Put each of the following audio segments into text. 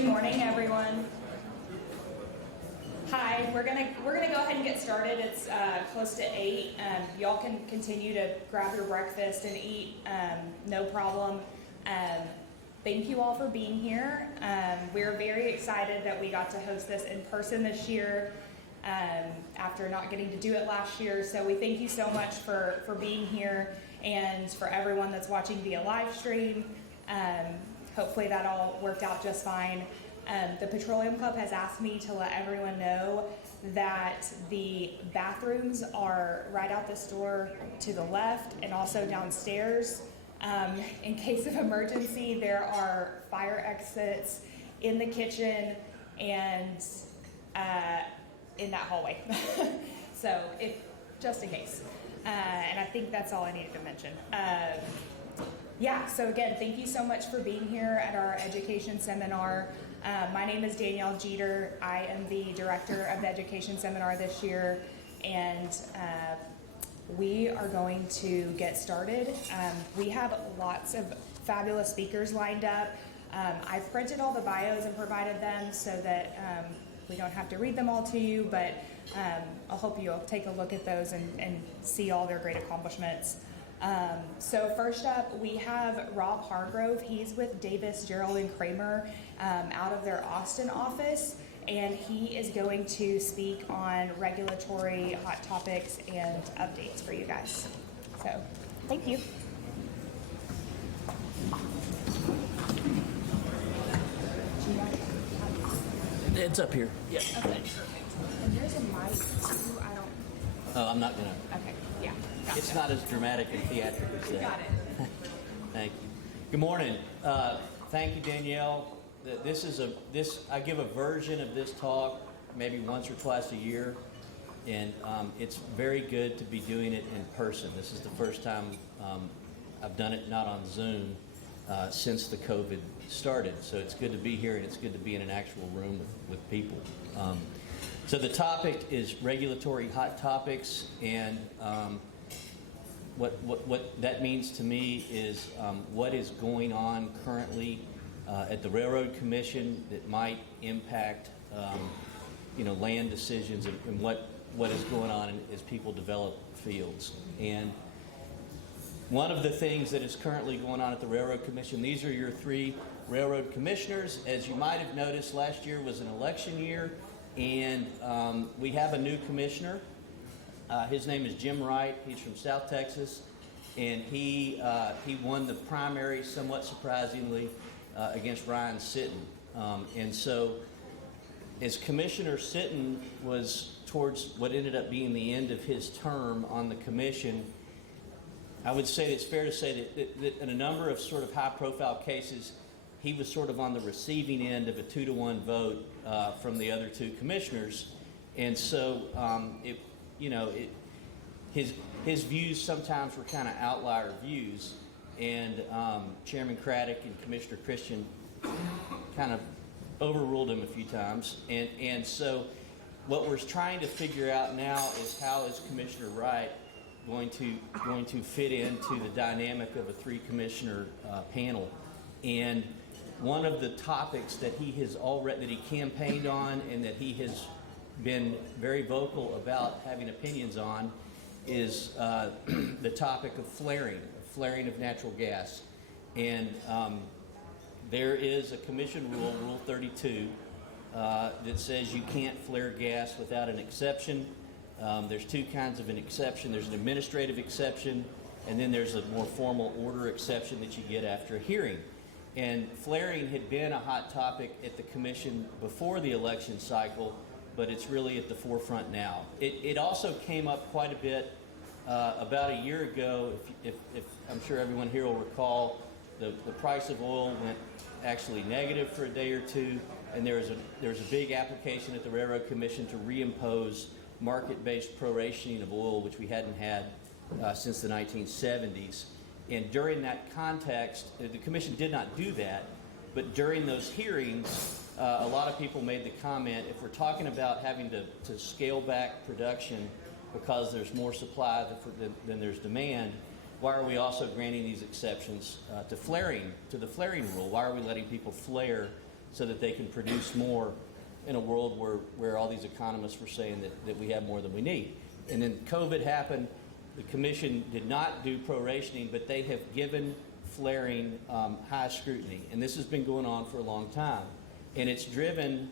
Good morning, everyone. Hi, we're gonna go ahead and get started. It's close to 8. Y'all can continue to grab your breakfast and eat, no problem. Thank you all for being here. We're very excited that we got to host this in person this year after not getting to do it last year. So we thank you so much for being here, and for everyone that's watching via live stream. Hopefully that all worked out just fine. The Petroleum Club has asked me to let everyone know that the bathrooms are right out this door to the left and also downstairs. In case of emergency, there are fire exits in the kitchen and in that hallway. So just in case. And I think that's all I needed to mention. Yeah, so again, thank you so much for being here at our education seminar. My name is Danielle Jeter. I am the director of the education seminar this year, and we are going to get started. We have lots of fabulous speakers lined up. I've printed all the bios and provided them so that we don't have to read them all to you, but I hope you'll take a look at those and see all their great accomplishments. So first up, we have Rob Hargrove. He's with Davis, Gerald, and Kramer out of their Austin office, and he is going to speak on regulatory hot topics and updates for you guys. So, thank you. It's up here. Yeah. Okay, perfect. And there's a mic too. I don't. Oh, I'm not gonna. Okay. Yeah. Gotcha. It's not as dramatic and theatrical as that. Got it. Thank you. Good morning. Thank you, Danielle. I give a version of this talk maybe once or twice a year, and it's very good to be doing it in person. This is the first time I've done it not on Zoom since the COVID started. So it's good to be here, and it's good to be in an actual room with people. So the topic is regulatory hot topics, and what that means to me is what is going on currently at the Railroad Commission that might impact land decisions and what is going on as people develop fields. And one of the things that is currently going on at the Railroad Commission, these are your 3 railroad commissioners. As you might have noticed, last year was an election year, and we have a new commissioner. His name is Jim Wright. He's from South Texas, and he won the primary somewhat surprisingly against Ryan Sitton. And so as Commissioner Sitton was towards what ended up being the end of his term on the commission, I would say it's fair to say that in a number of sort of high-profile cases, he was sort of on the receiving end of a 2-to-1 vote from the other 2 commissioners, and so his views sometimes were kind of outlier views, and Chairman Craddock and Commissioner Christian kind of overruled him a few times, and so what we're trying to figure out now is how is Commissioner Wright going to fit into the dynamic of a 3-commissioner panel. And one of the topics that he campaigned on and that he has been very vocal about having opinions on is the topic of flaring of natural gas. And there is a commission rule, Rule 32, that says you can't flare gas without an exception. There's 2 kinds of an exception. There's an administrative exception, and then there's a more formal order exception that you get after a hearing. And flaring had been a hot topic at the commission before the election cycle, but it's really at the forefront now. It also came up quite a bit about a year ago. If I'm sure everyone here will recall, the price of oil went actually negative for a day or 2, and there was a big application at the Railroad Commission to reimpose market-based prorationing of oil, which we hadn't had since the 1970s. And during that context, the commission did not do that, but during those hearings, a lot of people made the comment, if we're talking about having to scale back production because there's more supply than there's demand, why are we also granting these exceptions to the flaring rule? Why are we letting people flare so that they can produce more in a world where all these economists were saying that we have more than we need. And then COVID happened. The commission did not do prorationing, but they have given flaring high scrutiny. And this has been going on for a long time. And it's driven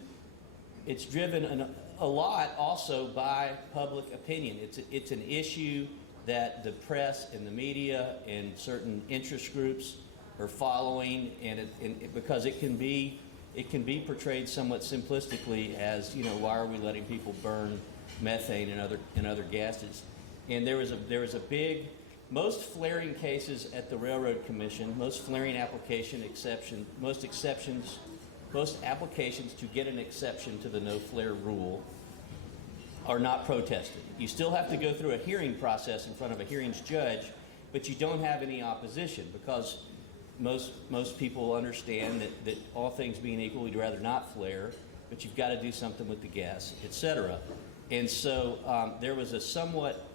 a lot also by public opinion. It's an issue that the press and the media and certain interest groups are following, and because it can be portrayed somewhat simplistically as, you know, why are we letting people burn methane and other gases? And there was a big, most flaring cases at the Railroad Commission, most flaring most applications to get an exception to the no flare rule are not protested. You still have to go through a hearing process in front of a hearings judge, but you don't have any opposition because most people understand that all things being equal, we'd rather not flare, but you've got to do something with the gas, etc. And so there was a somewhat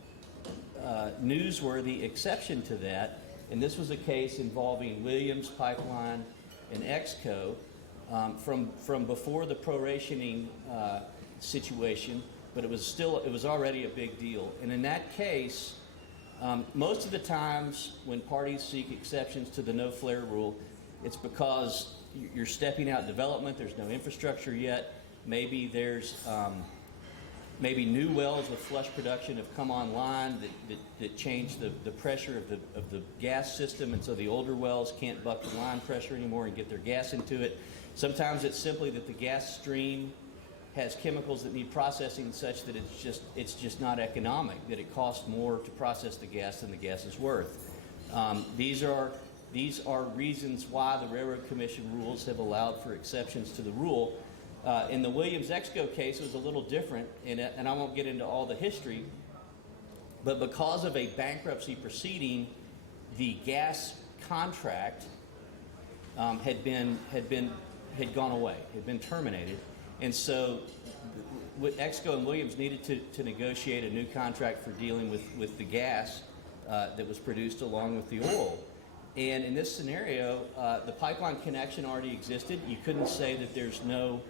newsworthy exception to that, and this was a case involving Williams Pipeline and Exco from before the prorationing situation, but it was already a big deal. And in that case, most of the times when parties seek exceptions to the no flare rule, it's because you're stepping out development, there's no infrastructure yet, maybe there's maybe new wells with flush production have come online that change the pressure of the gas system, and so the older wells can't buck the line pressure anymore and get their gas into it. Sometimes it's simply that the gas stream has chemicals that need processing such that it's just not economic, that it costs more to process the gas than the gas is worth. These are reasons why the Railroad Commission rules have allowed for exceptions to the rule. In the Williams Exco case, it was a little different, and I won't get into all the history, but because of a bankruptcy proceeding, the gas contract had gone away, had been terminated, and so Exco and Williams needed to negotiate a new contract for dealing with the gas that was produced along with the oil. And in this scenario, the pipeline connection already existed. You couldn't say that there's no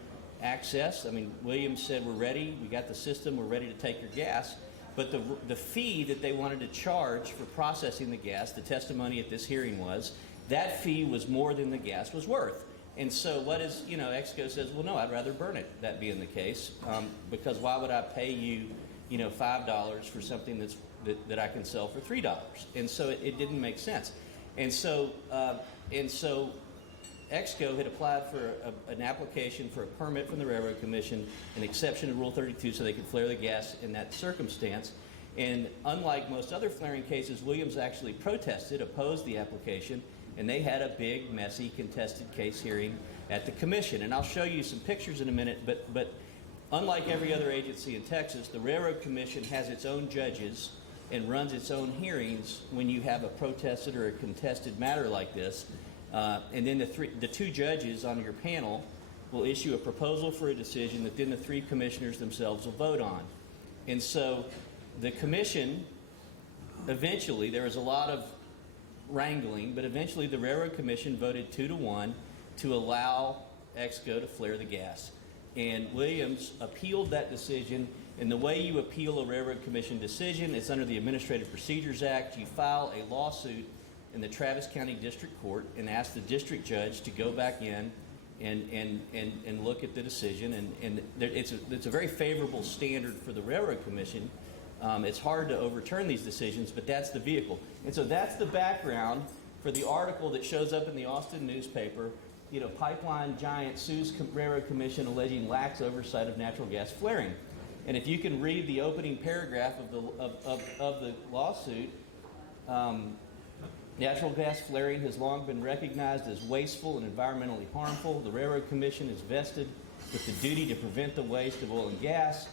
access. I mean, Williams said, we're ready, we got the system, we're ready to take your gas. But the fee that they wanted to charge for processing the gas, the testimony at this hearing was, that fee was more than the gas was worth. And so Exco says, well, no, I'd rather burn it, that being the case, because why would I pay you, $5 for something that I can sell for $3? And so it didn't make sense. And so Exco had applied for an application for a permit from the Railroad Commission, an exception to Rule 32 so they could flare the gas in that circumstance. And unlike most other flaring cases, Williams actually opposed the application, and they had a big, messy, contested case hearing at the commission. And I'll show you some pictures in a minute, but unlike every other agency in Texas, the Railroad Commission has its own judges and runs its own hearings when you have a protested or a contested matter like this. And then the two judges on your panel will issue a proposal for a decision that then the three commissioners themselves will vote on. And so the commission, eventually, there was a lot of wrangling, but eventually the Railroad Commission voted 2-1 to allow Exco to flare the gas. And Williams appealed that decision. And the way you appeal a Railroad Commission decision is under the Administrative Procedures Act. You file a lawsuit in the Travis County District Court and ask the district judge to go back in and look at the decision. And it's a very favorable standard for the Railroad Commission. It's hard to overturn these decisions, but that's the vehicle. And so that's the background for the article that shows up in the Austin newspaper. Pipeline giant sues Railroad Commission alleging lax oversight of natural gas flaring. And if you can read the opening paragraph of the lawsuit, natural gas flaring has long been recognized as wasteful and environmentally harmful. The Railroad Commission is vested with the duty to prevent the waste of oil and gas.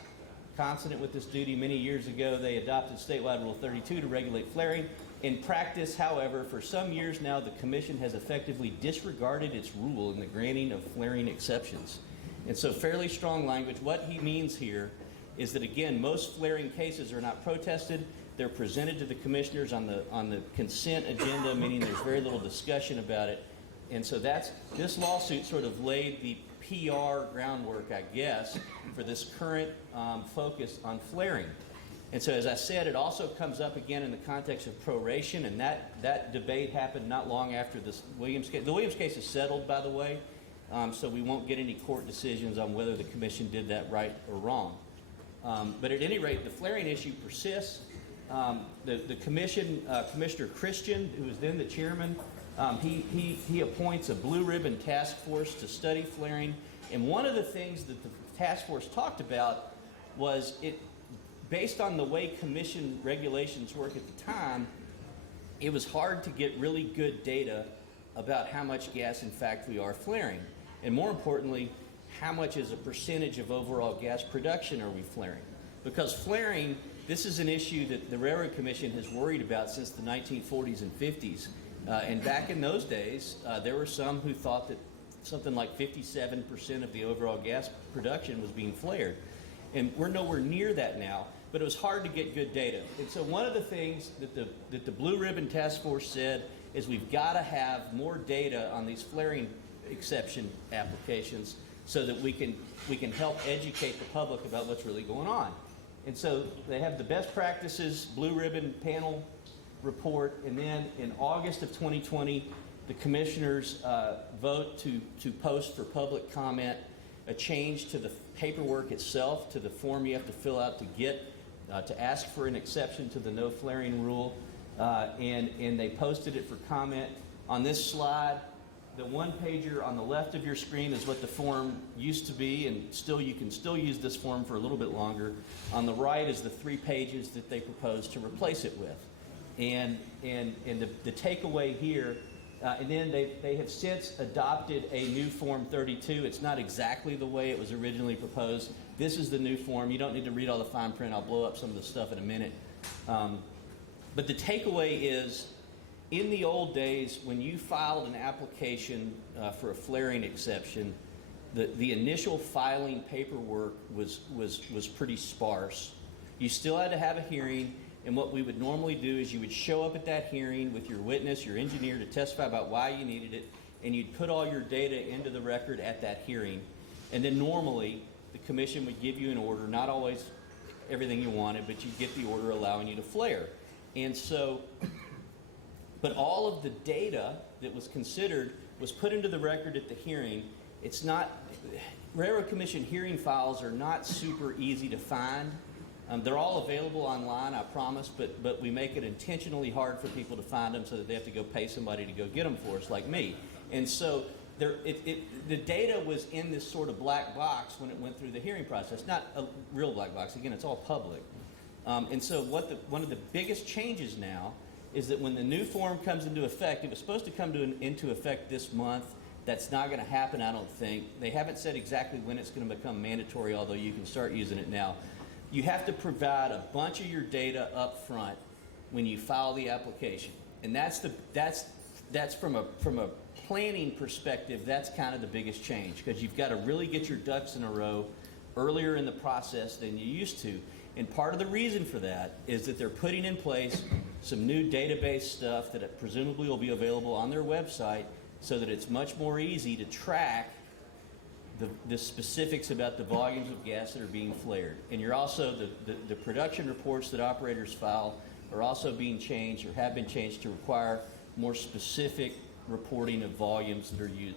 Consonant with this duty, many years ago, they adopted statewide Rule 32 to regulate flaring. In practice, however, for some years now, the Commission has effectively disregarded its rule in the granting of flaring exceptions. And so fairly strong language. What he means here is that, again, most flaring cases are not protested. They're presented to the commissioners on the consent agenda, meaning there's very little discussion about it. And so this lawsuit sort of laid PR groundwork, I guess, for this current focus on flaring. And so, as I said, it also comes up again in the context of proration, and that debate happened not long after this Williams case. The Williams case is settled, by the way, so we won't get any court decisions on whether the commission did that right or wrong. But at any rate, the flaring issue persists. The commission, Commissioner Christian, who was then the chairman, he appoints a blue ribbon task force to study flaring. And one of the things that the task force talked about was based on the way commission regulations work at the time, it was hard to get really good data about how much gas, in fact, we are flaring. And more importantly, how much as a percentage of overall gas production are we flaring? Because flaring, this is an issue that the Railroad Commission has worried about since the 1940s and 50s. And back in those days, there were some who thought that something like 57% of the overall gas production was being flared. And we're nowhere near that now, but it was hard to get good data. And so one of the things that the Blue Ribbon Task Force said is we've got to have more data on these flaring exception applications so that we can help educate the public about what's really going on. And so they have the best practices Blue Ribbon panel report, and then in August of 2020, the commissioners vote to post for public comment a change to the paperwork itself, to the form you have to fill out to ask for an exception to the no flaring rule, and they posted it for comment. On this slide, the one pager on the left of your screen is what the form used to be, and you can still use this form for a little bit longer. On the right is the 3 pages that they propose to replace it with. And the takeaway here, and then they have since adopted a new Form 32. It's not exactly the way it was originally proposed. This is the new form. You don't need to read all the fine print. I'll blow up some of the stuff in a minute. But the takeaway is, in the old days, when you filed an application for a flaring exception, the initial filing paperwork was pretty sparse. You still had to have a hearing. And what we would normally do is you would show up at that hearing with your witness, your engineer, to testify about why you needed it, and you'd put all your data into the record at that hearing. And then normally, the commission would give you an order, not always everything you wanted, but you'd get the order allowing you to flare. And so, but all of the data that was considered was put into the record at the hearing. It's not, Railroad Commission hearing files are not super easy to find. They're all available online, I promise, but we make it intentionally hard for people to find them so that they have to go pay somebody to go get them for us, like me. And so the data was in this sort of black box when it went through the hearing process. Not a real black box. Again, it's all public. And so one of the biggest changes now is that when the new form comes into effect, it was supposed to come into effect this month. That's not going to happen, I don't think. They haven't said exactly when it's going to become mandatory, although you can start using it now. You have to provide a bunch of your data up front when you file the application. And that's from a planning perspective, that's kind of the biggest change, because you've got to really get your ducks in a row earlier in the process than you used to. And part of the reason for that is that they're putting in place some new database stuff that presumably will be available on their website so that it's much more easy to track the specifics about the volumes of gas that are being flared. And you're also, the production reports that operators file are also being changed or have been changed to require more specific reporting of volumes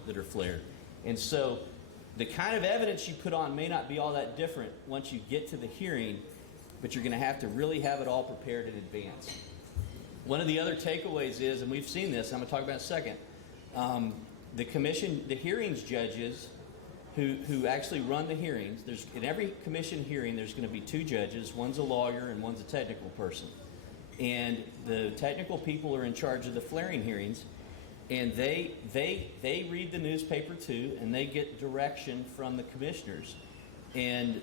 that are flared. And so the kind of evidence you put on may not be all that different once you get to the hearing, but you're going to have to really have it all prepared in advance. One of the other takeaways is, and we've seen this, I'm going to talk about in a second, the hearings judges who actually run the hearings, in every commission hearing there's going to be 2 judges, one's a lawyer and one's a technical person. And the technical people are in charge of the flaring hearings, and they read the newspaper too, and they get direction from the commissioners. And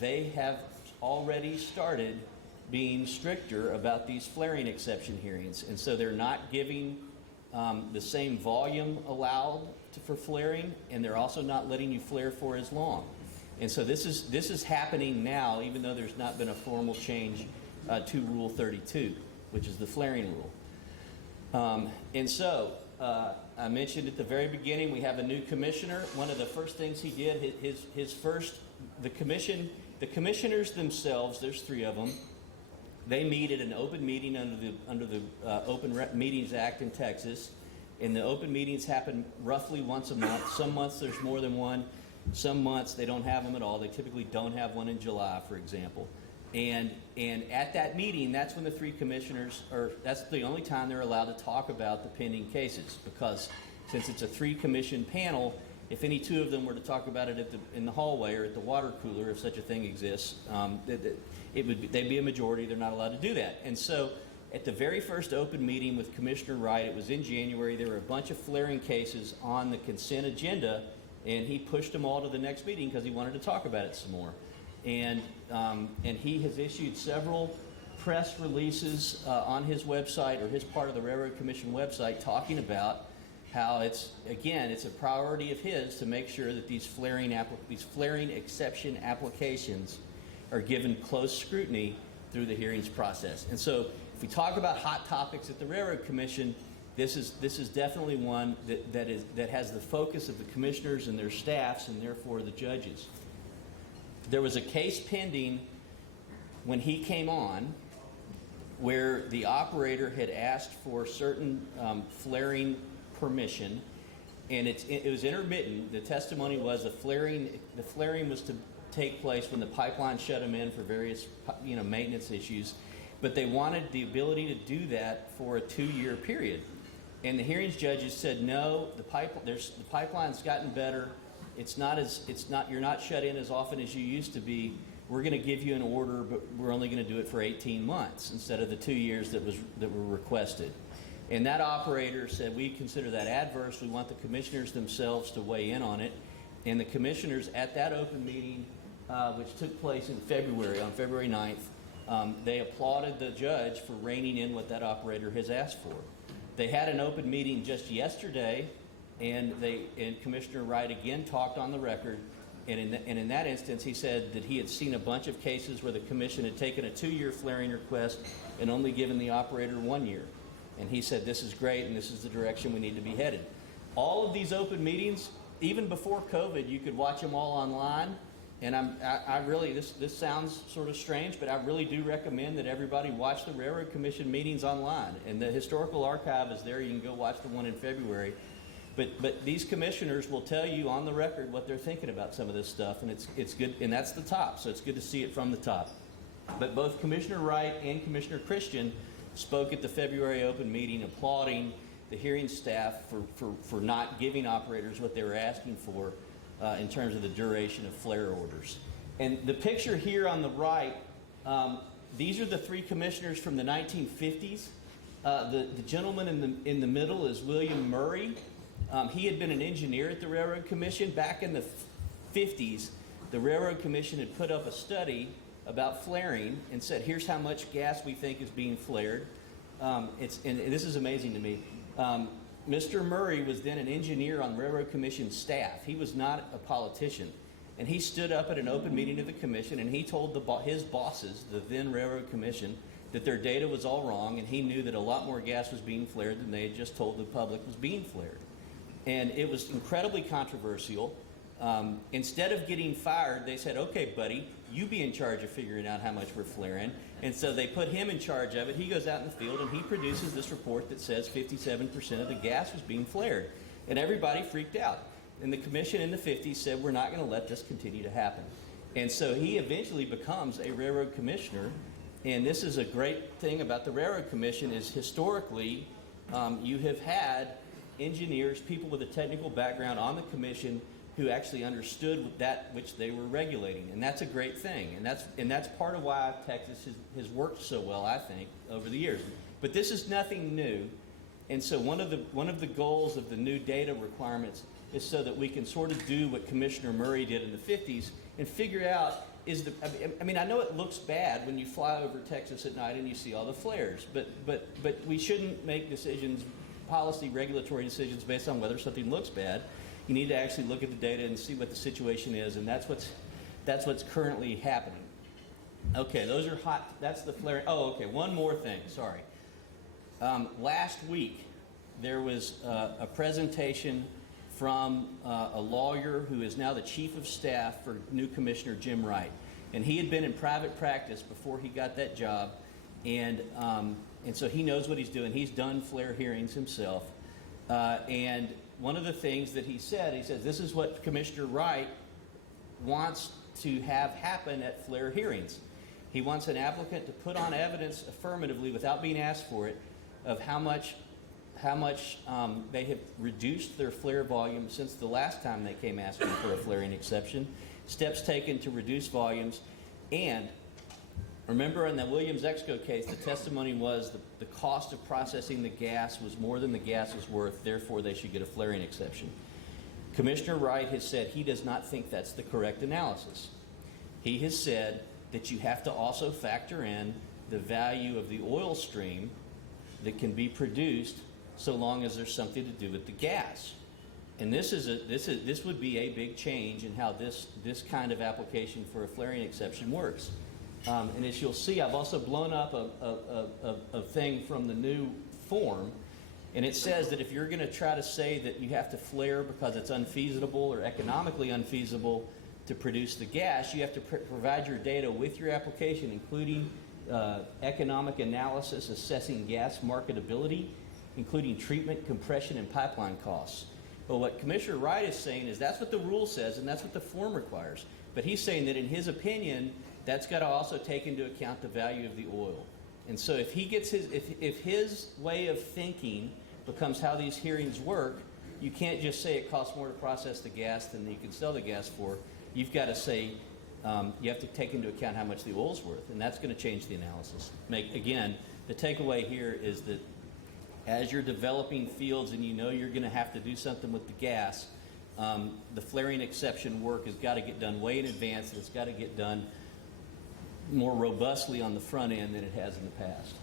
they have already started being stricter about these flaring exception hearings. And so they're not giving the same volume allowed for flaring, and they're also not letting you flare for as long. And so this is happening now, even though there's not been a formal change to Rule 32, which is the flaring rule. And so I mentioned at the very beginning, we have a new commissioner. One of the first things he did, the commissioners themselves, there's 3 of them, they meet at an open meeting under the Meetings Act in Texas. And the open meetings happen roughly once a month. Some months there's more than one. Some months they don't have them at all. They typically don't have one in July, for example. And at that meeting, that's when the 3 commissioners, that's the only time they're allowed to talk about the pending cases, because since it's a 3-commission panel, if any 2 of them were to talk about it in the hallway or at the water cooler, if such a thing exists, they'd be a majority. They're not allowed to do that. And so at the very first open meeting with Commissioner Wright, it was in January, there were a bunch of flaring cases on the consent agenda, and he pushed them all to the next meeting because he wanted to talk about it some more. And he has issued several press releases on his website, or his part of the Railroad Commission website, talking about how it's a priority of his to make sure that these flaring exception applications are given close scrutiny through the hearings process. And so if we talk about hot topics at the Railroad Commission, this is definitely one that has the focus of the commissioners and their staffs, and therefore the judges. There was a case pending when he came on where the operator had asked for certain flaring permission, and it was intermittent. The testimony was the flaring was to take place when the pipeline shut them in for various maintenance issues, but they wanted the ability to do that for a 2-year period. And the hearings judges said, no, the pipeline's gotten better. You're not shut in as often as you used to be. We're going to give you an order, but we're only going to do it for 18 months instead of the 2 years that were requested. And that operator said, we consider that adverse. We want the commissioners themselves to weigh in on it. And the commissioners at that open meeting, which took place in February, on February 9th, they applauded the judge for reining in what that operator has asked for. They had an open meeting just yesterday, and Commissioner Wright again talked on the record, and in that instance he said that he had seen a bunch of cases where the commission had taken a 2-year flaring request and only given the operator 1 year. And he said, this is great, and this is the direction we need to be headed. All of these open meetings, even before COVID, you could watch them all online. And I really, this sounds sort of strange, but I really do recommend that everybody watch the Railroad Commission meetings online. And the historical archive is there. You can go watch the one in February. But these commissioners will tell you on the record what they're thinking about some of this stuff, and it's good, and that's the top, so it's good to see it from the top. But both Commissioner Wright and Commissioner Christian spoke at the February open meeting applauding the hearing staff for not giving operators what they were asking for in terms of the duration of flare orders. And the picture here on the right, these are the 3 commissioners from the 1950s. The gentleman in the middle is William Murray. He had been an engineer at the Railroad Commission. Back in the 50s, the Railroad Commission had put up a study about flaring and said, here's how much gas we think is being flared. And this is amazing to me. Mr. Murray was then an engineer on Railroad Commission staff. He was not a politician. And he stood up at an open meeting of the commission, and he told his bosses, the then Railroad Commission, that their data was all wrong, and he knew that a lot more gas was being flared than they had just told the public was being flared. And it was incredibly controversial. Instead of getting fired, they said, okay, buddy, you be in charge of figuring out how much we're flaring. And so they put him in charge of it. He goes out in the field and he produces this report that says 57% of the gas was being flared. And everybody freaked out. And the commission in the 50s said, we're not going to let this continue to happen. And so he eventually becomes a railroad commissioner. And this is a great thing about the Railroad Commission is historically you have had engineers, people with a technical background on the commission who actually understood that which they were regulating, and that's a great thing, and that's part of why Texas has worked so well, I think, over the years. But this is nothing new, and so one of the goals of the new data requirements is so that we can sort of do what Commissioner Murray did in the 50s and figure out I know it looks bad when you fly over Texas at night and you see all the flares, but we shouldn't make decisions, policy, regulatory decisions based on whether something looks bad. You need to actually look at the data and see what the situation is, and that's what's currently happening. Okay, those are hot. That's the flaring. Oh, okay. One more thing. Sorry. Last week, there was a presentation from a lawyer who is now the chief of staff for new Commissioner Jim Wright. And he had been in private practice before he got that job, and so he knows what he's doing. He's done FLAIR hearings himself. And one of the things that he says, this is what Commissioner Wright wants to have happen at FLAIR hearings. He wants an applicant to put on evidence affirmatively without being asked for it of how much they have reduced their FLAIR volume since the last time they came asking for a flaring exception, steps taken to reduce volumes, and remember in the Williams-Exco case, the testimony was the cost of processing the gas was more than the gas was worth, therefore they should get a flaring exception. Commissioner Wright has said he does not think that's the correct analysis. He has said that you have to also factor in the value of the oil stream that can be produced so long as there's something to do with the gas. And this would be a big change in how this kind of application for a flaring exception works. And as you'll see, I've also blown up a thing from the new form, and it says that if you're going to try to say that you have to flare because it's unfeasible or economically unfeasible to produce the gas, you have to provide your data with your application, including economic analysis assessing gas marketability, including treatment, compression, and pipeline costs. Well, what Commissioner Wright is saying is that's what the rule says and that's what the form requires. But he's saying that in his opinion, that's got to also take into account the value of the oil. And so if he gets if his way of thinking becomes how these hearings work, you can't just say it costs more to process the gas than you can sell the gas for. You've got to say you have to take into account how much the oil's worth, and that's going to change the analysis. Again, the takeaway here is that as you're developing fields and you know you're going to have to do something with the gas, the flaring exception work has got to get done way in advance, and it's got to get done more robustly on the front end than it has in the past.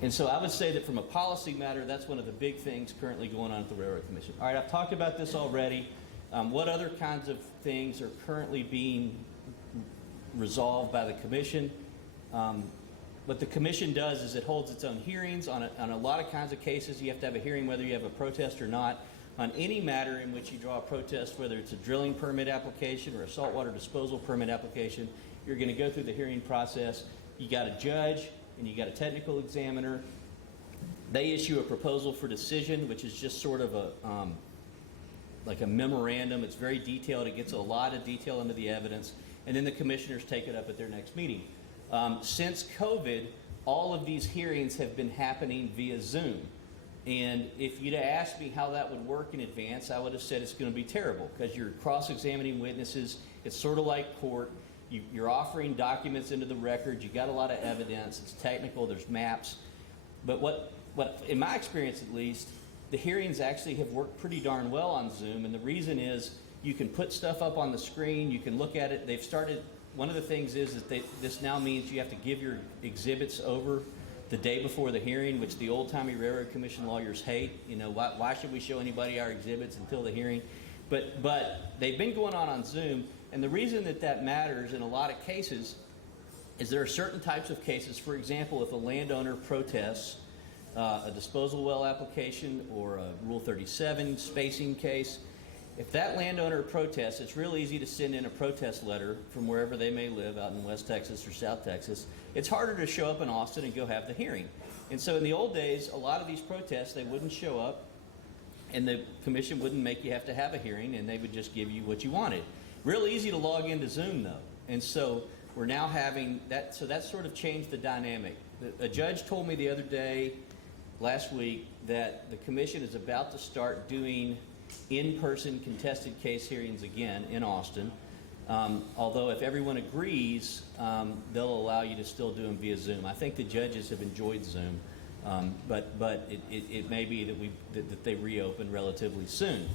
And so I would say that from a policy matter, that's one of the big things currently going on at the Railroad Commission. All right, I've talked about this already. What other kinds of things are currently being resolved by the Commission? What the Commission does is it holds its own hearings on a lot of kinds of cases. You have to have a hearing whether you have a protest or not. On any matter in which you draw a protest, whether it's a drilling permit application or a saltwater disposal permit application, you're going to go through the hearing process. You got a judge and you got a technical examiner. They issue a proposal for decision, which is just sort of like a memorandum. It's very detailed. It gets a lot of detail into the evidence, and then the commissioners take it up at their next meeting. Since COVID, all of these hearings have been happening via Zoom. And if you'd have asked me how that would work in advance, I would have said it's going to be terrible because you're cross-examining witnesses. It's sort of like court. You're offering documents into the record. You got a lot of evidence. It's technical. There's maps. But what in my experience at least, the hearings actually have worked pretty darn well on Zoom. And the reason is you can put stuff up on the screen. You can look at it. They've started. One of the things is that this now means you have to give your exhibits over the day before the hearing, which the old-timey Railroad Commission lawyers hate. You know, why should we show anybody our exhibits until the hearing? But they've been going on Zoom, and the reason that matters in a lot of cases is there are certain types of cases. For example, if a landowner protests a disposal well application or a Rule 37 spacing case, if that landowner protests, it's real easy to send in a protest letter from wherever they may live, out in West Texas or South Texas. It's harder to show up in Austin and go have the hearing. And so in the old days, a lot of these protests, they wouldn't show up, and the commission wouldn't make you have to have a hearing, and they would just give you what you wanted. Real easy to log into Zoom, though. And so we're now having that, so that's sort of changed the dynamic. A judge told me the other day, last week, that the commission is about to start doing in-person contested case hearings again in Austin. Although if everyone agrees, they'll allow you to still do them via Zoom. I think the judges have enjoyed Zoom, but it may be that they reopen relatively soon.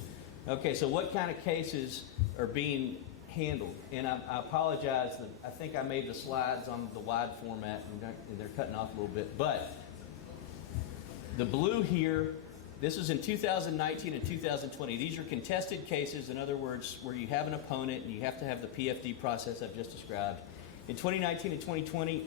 Okay, so what kind of cases are being handled? And I apologize that I think I made the slides on the wide format and they're cutting off a little bit, but the blue here, this is in 2019 and 2020. These are contested cases, in other words, where you have an opponent and you have to have the PFD process I've just described. In 2019 and 2020,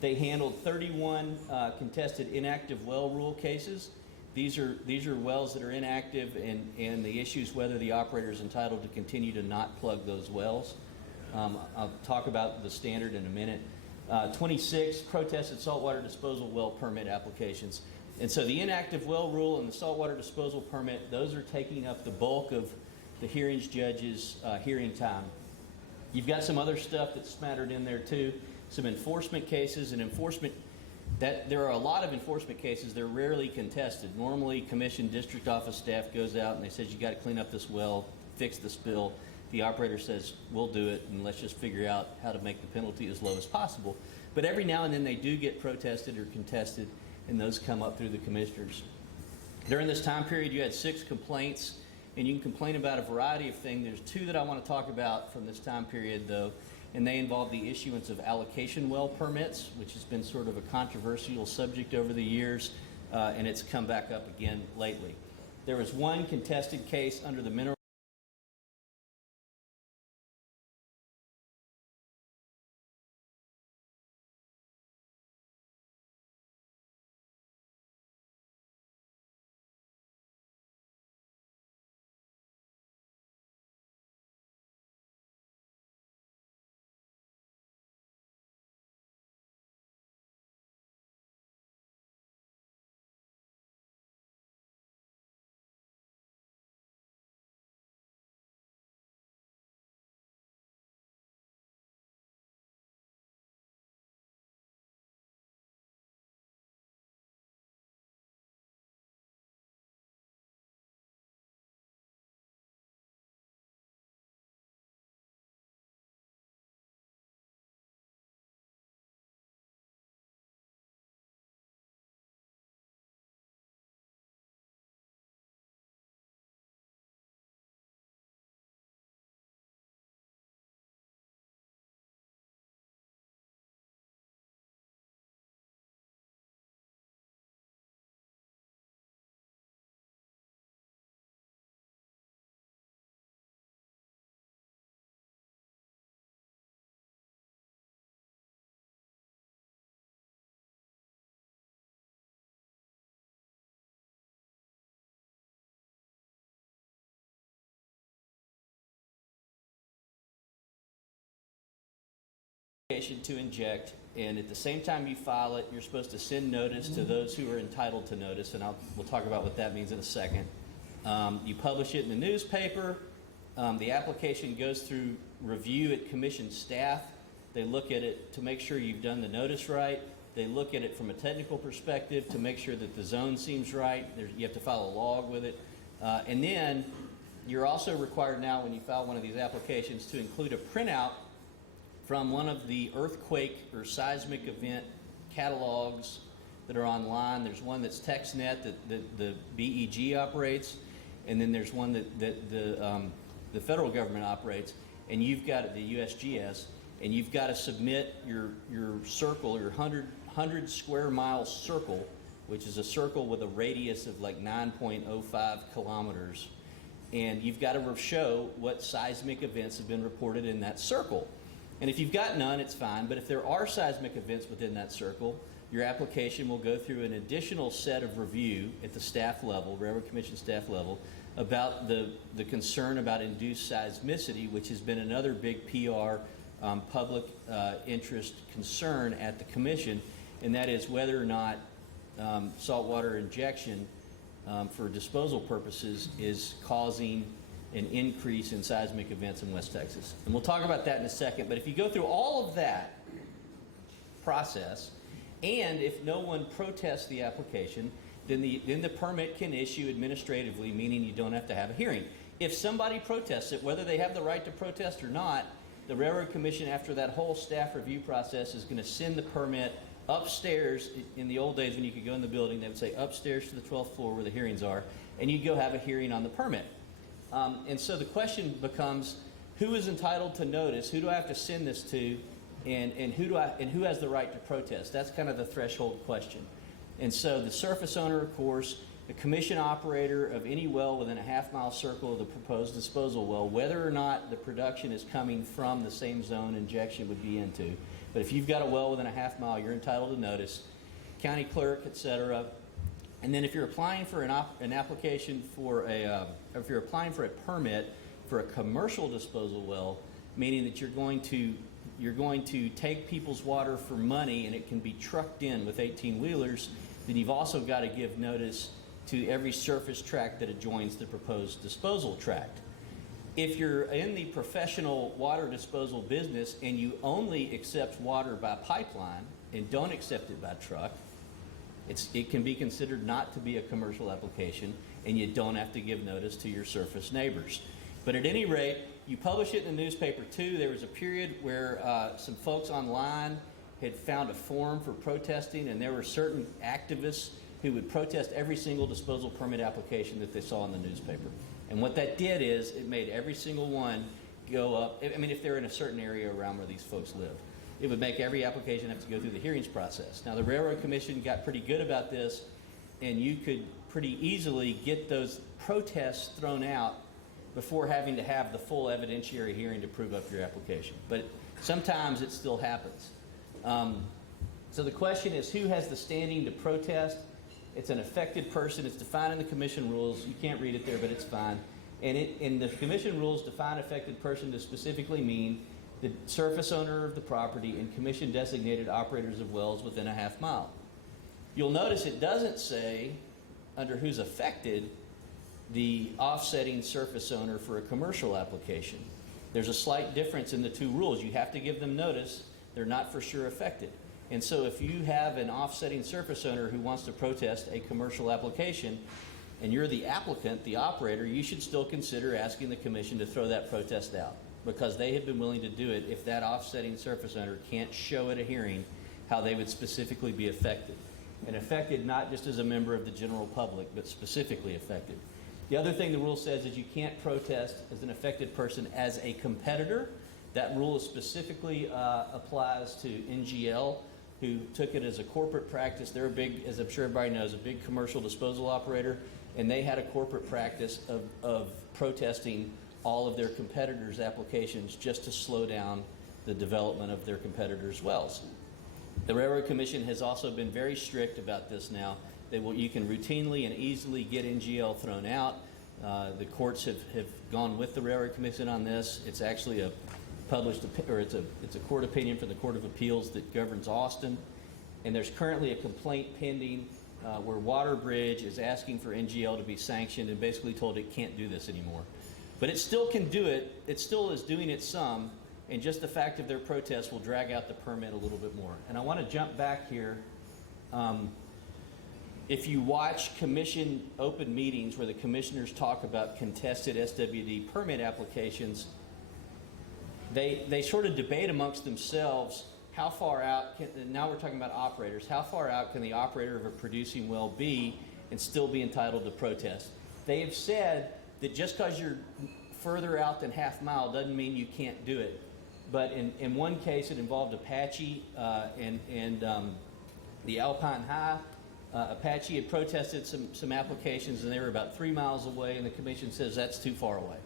they handled 31 contested inactive well rule cases. These are wells that are inactive, and the issue is whether the operator is entitled to continue to not plug those wells. I'll talk about the standard in a minute. 26, protested saltwater disposal well permit applications. And so the inactive well rule and the saltwater disposal permit, those are taking up the bulk of the hearings judge's hearing time. You've got some other stuff that's smattered in there too, some enforcement cases, and enforcement, that there are a lot of enforcement cases. They're rarely contested. Normally, commission district office staff goes out and they says, you got to clean up this well, fix the spill. The operator says, we'll do it, and let's just figure out how to make the penalty as low as possible. But every now and then they do get protested or contested, and those come up through the commissioners. During this time period, you had 6 complaints, and you can complain about a variety of things. There's 2 that I want to talk about from this time period, though, and they involve the issuance of allocation well permits, which has been sort of a controversial subject over the years, and it's come back up again lately. There was one contested case under the mineral to inject, and at the same time you file it, you're supposed to send notice to those who are entitled to notice, and we'll talk about what that means in a second. You publish it in the newspaper. The application goes through review at commission staff. They look at it to make sure you've done the notice right. They look at it from a technical perspective to make sure that the zone seems right. You have to file a log with it. And then you're also required now, when you file one of these applications, to include a printout from one of the earthquake or seismic event catalogs that are online. There's one that's TextNet that the BEG operates, and then there's one that the federal government operates, and you've got the USGS, and you've got to submit your circle, your 100 square mile circle, which is a circle with a radius of like 9.05 kilometers, and you've got to show what seismic events have been reported in that circle. And if you've got none, it's fine. But if there are seismic events within that circle, your application will go through an additional set of review at the staff level, Railroad Commission staff level, about the concern about induced seismicity, which has been another big PR public interest concern at the commission, and that is whether or not saltwater injection for disposal purposes is causing an increase in seismic events in West Texas. And we'll talk about that in a second, but if you go through all of that process, and if no one protests the application, then the permit can issue administratively, meaning you don't have to have a hearing. If somebody protests it, whether they have the right to protest or not, the Railroad Commission, after that whole staff review process, is going to send the permit upstairs. In the old days when you could go in the building, they would say upstairs to the 12th floor where the hearings are, and you'd go have a hearing on the permit. And so the question becomes, who is entitled to notice? Who do I have to send this to? And who has the right to protest? That's kind of the threshold question. And so the surface owner, of course, the commission operator of any well within a half-mile circle of the proposed disposal well, whether or not the production is coming from the same zone injection would be into. But if you've got a well within a half mile, you're entitled to notice. County clerk, et cetera, And then if you're applying for an application for if you're applying for a permit for a commercial disposal well, meaning that you're going to take people's water for money and it can be trucked in with 18-wheelers, then you've also got to give notice to every surface tract that adjoins the proposed disposal tract. If you're in the professional water disposal business and you only accept water by pipeline and don't accept it by truck, it can be considered not to be a commercial application, and you don't have to give notice to your surface neighbors. But at any rate, you publish it in the newspaper too. There was a period where some folks online had found a forum for protesting, and there were certain activists who would protest every single disposal permit application that they saw in the newspaper. And what that did is it made every single one go up. I mean, if they're in a certain area around where these folks live, it would make every application have to go through the hearings process. Now, the Railroad Commission got pretty good about this, and you could pretty easily get those protests thrown out before having to have the full evidentiary hearing to prove up your application. But sometimes it still happens. So the question is, who has the standing to protest? It's an affected person. It's defined in the commission rules. You can't read it there, but it's fine. And the commission rules define affected person to specifically mean the surface owner of the property and commission designated operators of wells within a half mile. You'll notice it doesn't say under who's affected the offsetting surface owner for a commercial application. There's a slight difference in the two rules. You have to give them notice. They're not for sure affected. And so if you have an offsetting surface owner who wants to protest a commercial application and you're the applicant, the operator, you should still consider asking the commission to throw that protest out, because they have been willing to do it if that offsetting surface owner can't show at a hearing how they would specifically be affected. And affected not just as a member of the general public, but specifically affected. The other thing the rule says is you can't protest as an affected person as a competitor. That rule specifically applies to NGL, who took it as a corporate practice. They're a big, as I'm sure everybody knows, a big commercial disposal operator, and they had a corporate practice of protesting all of their competitors' applications just to slow down the development of their competitors' wells. The Railroad Commission has also been very strict about this now. You can routinely and easily get NGL thrown out. The courts have gone with the Railroad Commission on this. It's actually a published, or it's a court opinion from the Court of Appeals that governs Austin. And there's currently a complaint pending where WaterBridge is asking for NGL to be sanctioned and basically told it can't do this anymore. But it still can do it. It still is doing it some, and just the fact of their protest will drag out the permit a little bit more. And I want to jump back here. If you watch commission open meetings where the commissioners talk about contested SWD permit applications, they sort of debate amongst themselves how far out, now we're talking about operators, how far out can the operator of a producing well be and still be entitled to protest? They have said that just because you're further out than half mile doesn't mean you can't do it. But in one case, it involved Apache and the Alpine High. Apache had protested some applications, and they were about 3 miles away, and the commission says that's too far away.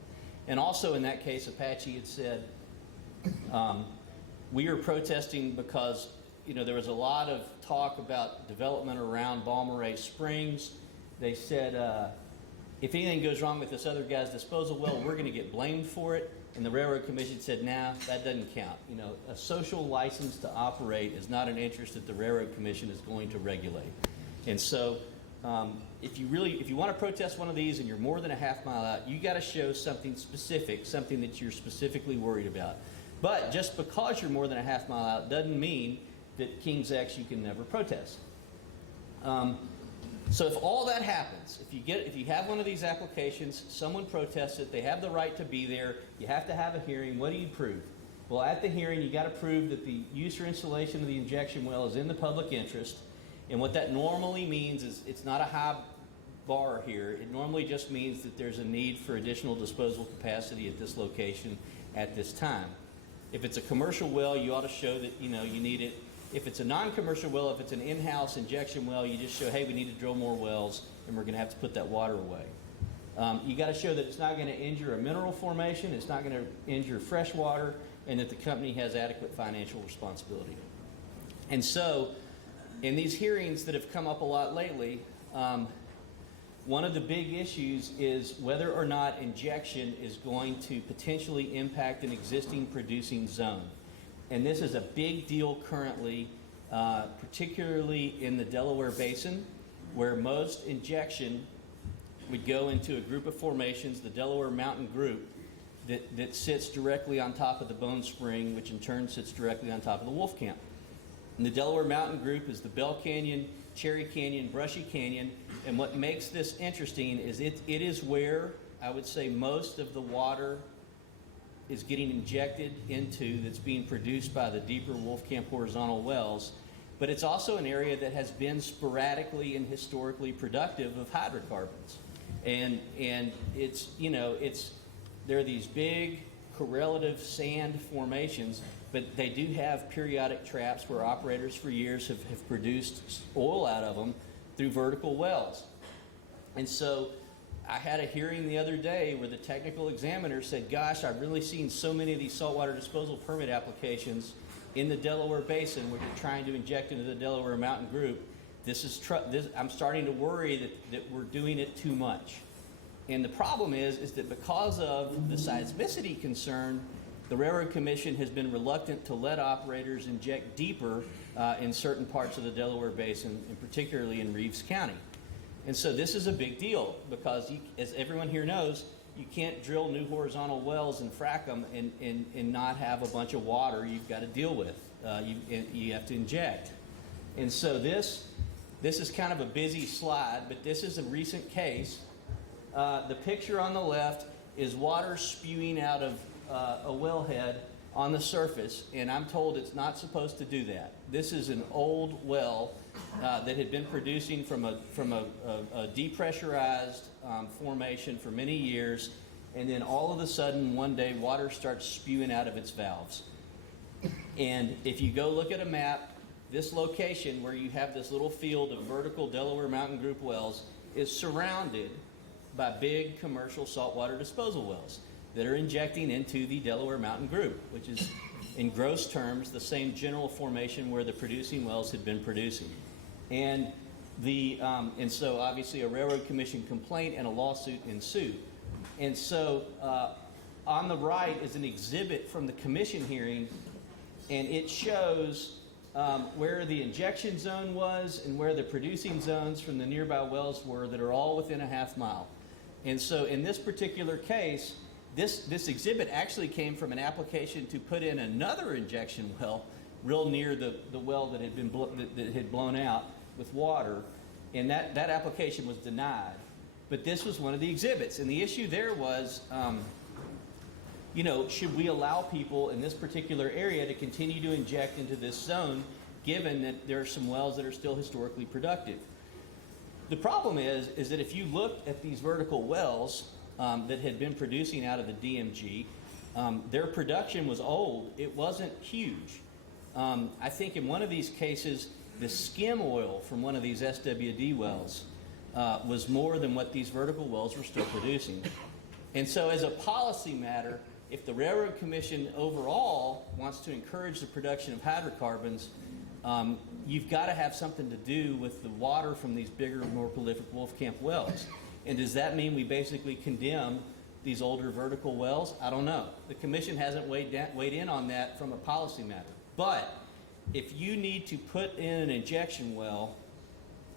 And also in that case, Apache had said, we are protesting because there was a lot of talk about development around Balmorhea Springs. They said, if anything goes wrong with this other guy's disposal well, we're going to get blamed for it. And the Railroad Commission said, nah, that doesn't count. A social license to operate is not an interest that the Railroad Commission is going to regulate. And so if you want to protest one of these and you're more than a half mile out, you got to show something specific, something that you're specifically worried about. But just because you're more than a half mile out doesn't mean that King's X you can never protest. So if all that happens, if you have one of these applications, someone protests it, they have the right to be there, you have to have a hearing, what do you prove? Well, at the hearing, you got to prove that the use or installation of the injection well is in the public interest. And what that normally means is it's not a high bar here. It normally just means that there's a need for additional disposal capacity at this location at this time. If it's a commercial well, you ought to show that you need it. If it's a non-commercial well, if it's an in-house injection well, you just show, hey, we need to drill more wells, and we're going to have to put that water away. You got to show that it's not going to injure a mineral formation, it's not going to injure fresh water, and that the company has adequate financial responsibility. And so In these hearings that have come up a lot lately, one of the big issues is whether or not injection is going to potentially impact an existing producing zone. And this is a big deal currently, particularly in the Delaware Basin, where most injection would go into a group of formations, the Delaware Mountain Group, that sits directly on top of the Bone Spring, which in turn sits directly on top of the Wolf Camp. And the Delaware Mountain Group is the Bell Canyon, Cherry Canyon, Brushy Canyon, and what makes this interesting is it is where I would say most of the water is getting injected into that's being produced by the deeper Wolf Camp horizontal wells, but it's also an area that has been sporadically and historically productive of hydrocarbons. And it's, you know, there are these big correlative sand formations, but they do have periodic traps where operators for years have produced oil out of them through vertical wells. And so I had a hearing the other day where the technical examiner said, gosh, I've really seen so many of these saltwater disposal permit applications in the Delaware Basin where you're trying to inject into the Delaware Mountain Group. I'm starting to worry that we're doing it too much. And the problem is that because of the seismicity concern, the Railroad Commission has been reluctant to let operators inject deeper in certain parts of the Delaware Basin, and particularly in Reeves County. And so this is a big deal because, as everyone here knows, you can't drill new horizontal wells and frack them and not have a bunch of water you've got to deal with. You have to inject. And so this is kind of a busy slide, but this is a recent case. The picture on the left is water spewing out of a wellhead on the surface, and I'm told it's not supposed to do that. This is an old well that had been producing from a depressurized formation for many years, and then all of a sudden one day water starts spewing out of its valves. And if you go look at a map, this location where you have this little field of vertical Delaware Mountain Group wells is surrounded by big commercial saltwater disposal wells that are injecting into the Delaware Mountain Group, which is, in gross terms, the same general formation where the producing wells had been producing. And so obviously a Railroad Commission complaint and a lawsuit ensued. And so on the right is an exhibit from the commission hearing, and it shows where the injection zone was and where the producing zones from the nearby wells were that are all within a half mile. And so in this particular case, this exhibit actually came from an application to put in another injection well real near the well that had blown out with water, and that application was denied. But this was one of the exhibits, and the issue there was, should we allow people in this particular area to continue to inject into this zone, given that there are some wells that are still historically productive? The problem is that if you looked at these vertical wells that had been producing out of the DMG, their production was old. It wasn't huge. I think in one of these cases, the skim oil from one of these SWD wells was more than what these vertical wells were still producing. And so as a policy matter, if the Railroad Commission overall wants to encourage the production of hydrocarbons, you've got to have something to do with the water from these bigger, more prolific Wolf Camp wells. And does that mean we basically condemn these older vertical wells? I don't know. The commission hasn't weighed in on that from a policy matter. But if you need to put in an injection well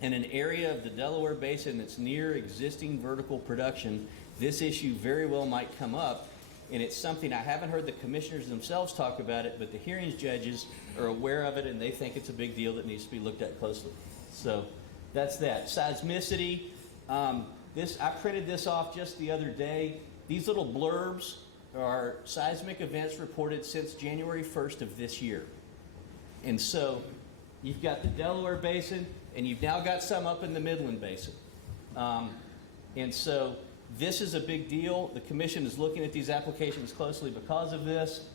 in an area of the Delaware Basin that's near existing vertical production, this issue very well might come up. And it's something I haven't heard the commissioners themselves talk about it, but the hearings judges are aware of it, and they think it's a big deal that needs to be looked at closely. So that's that. Seismicity. I printed this off just the other day. These little blurbs are seismic events reported since January 1st of this year. And so you've got the Delaware Basin, and you've now got some up in the Midland Basin. And so this is a big deal. The commission is looking at these applications closely because of this.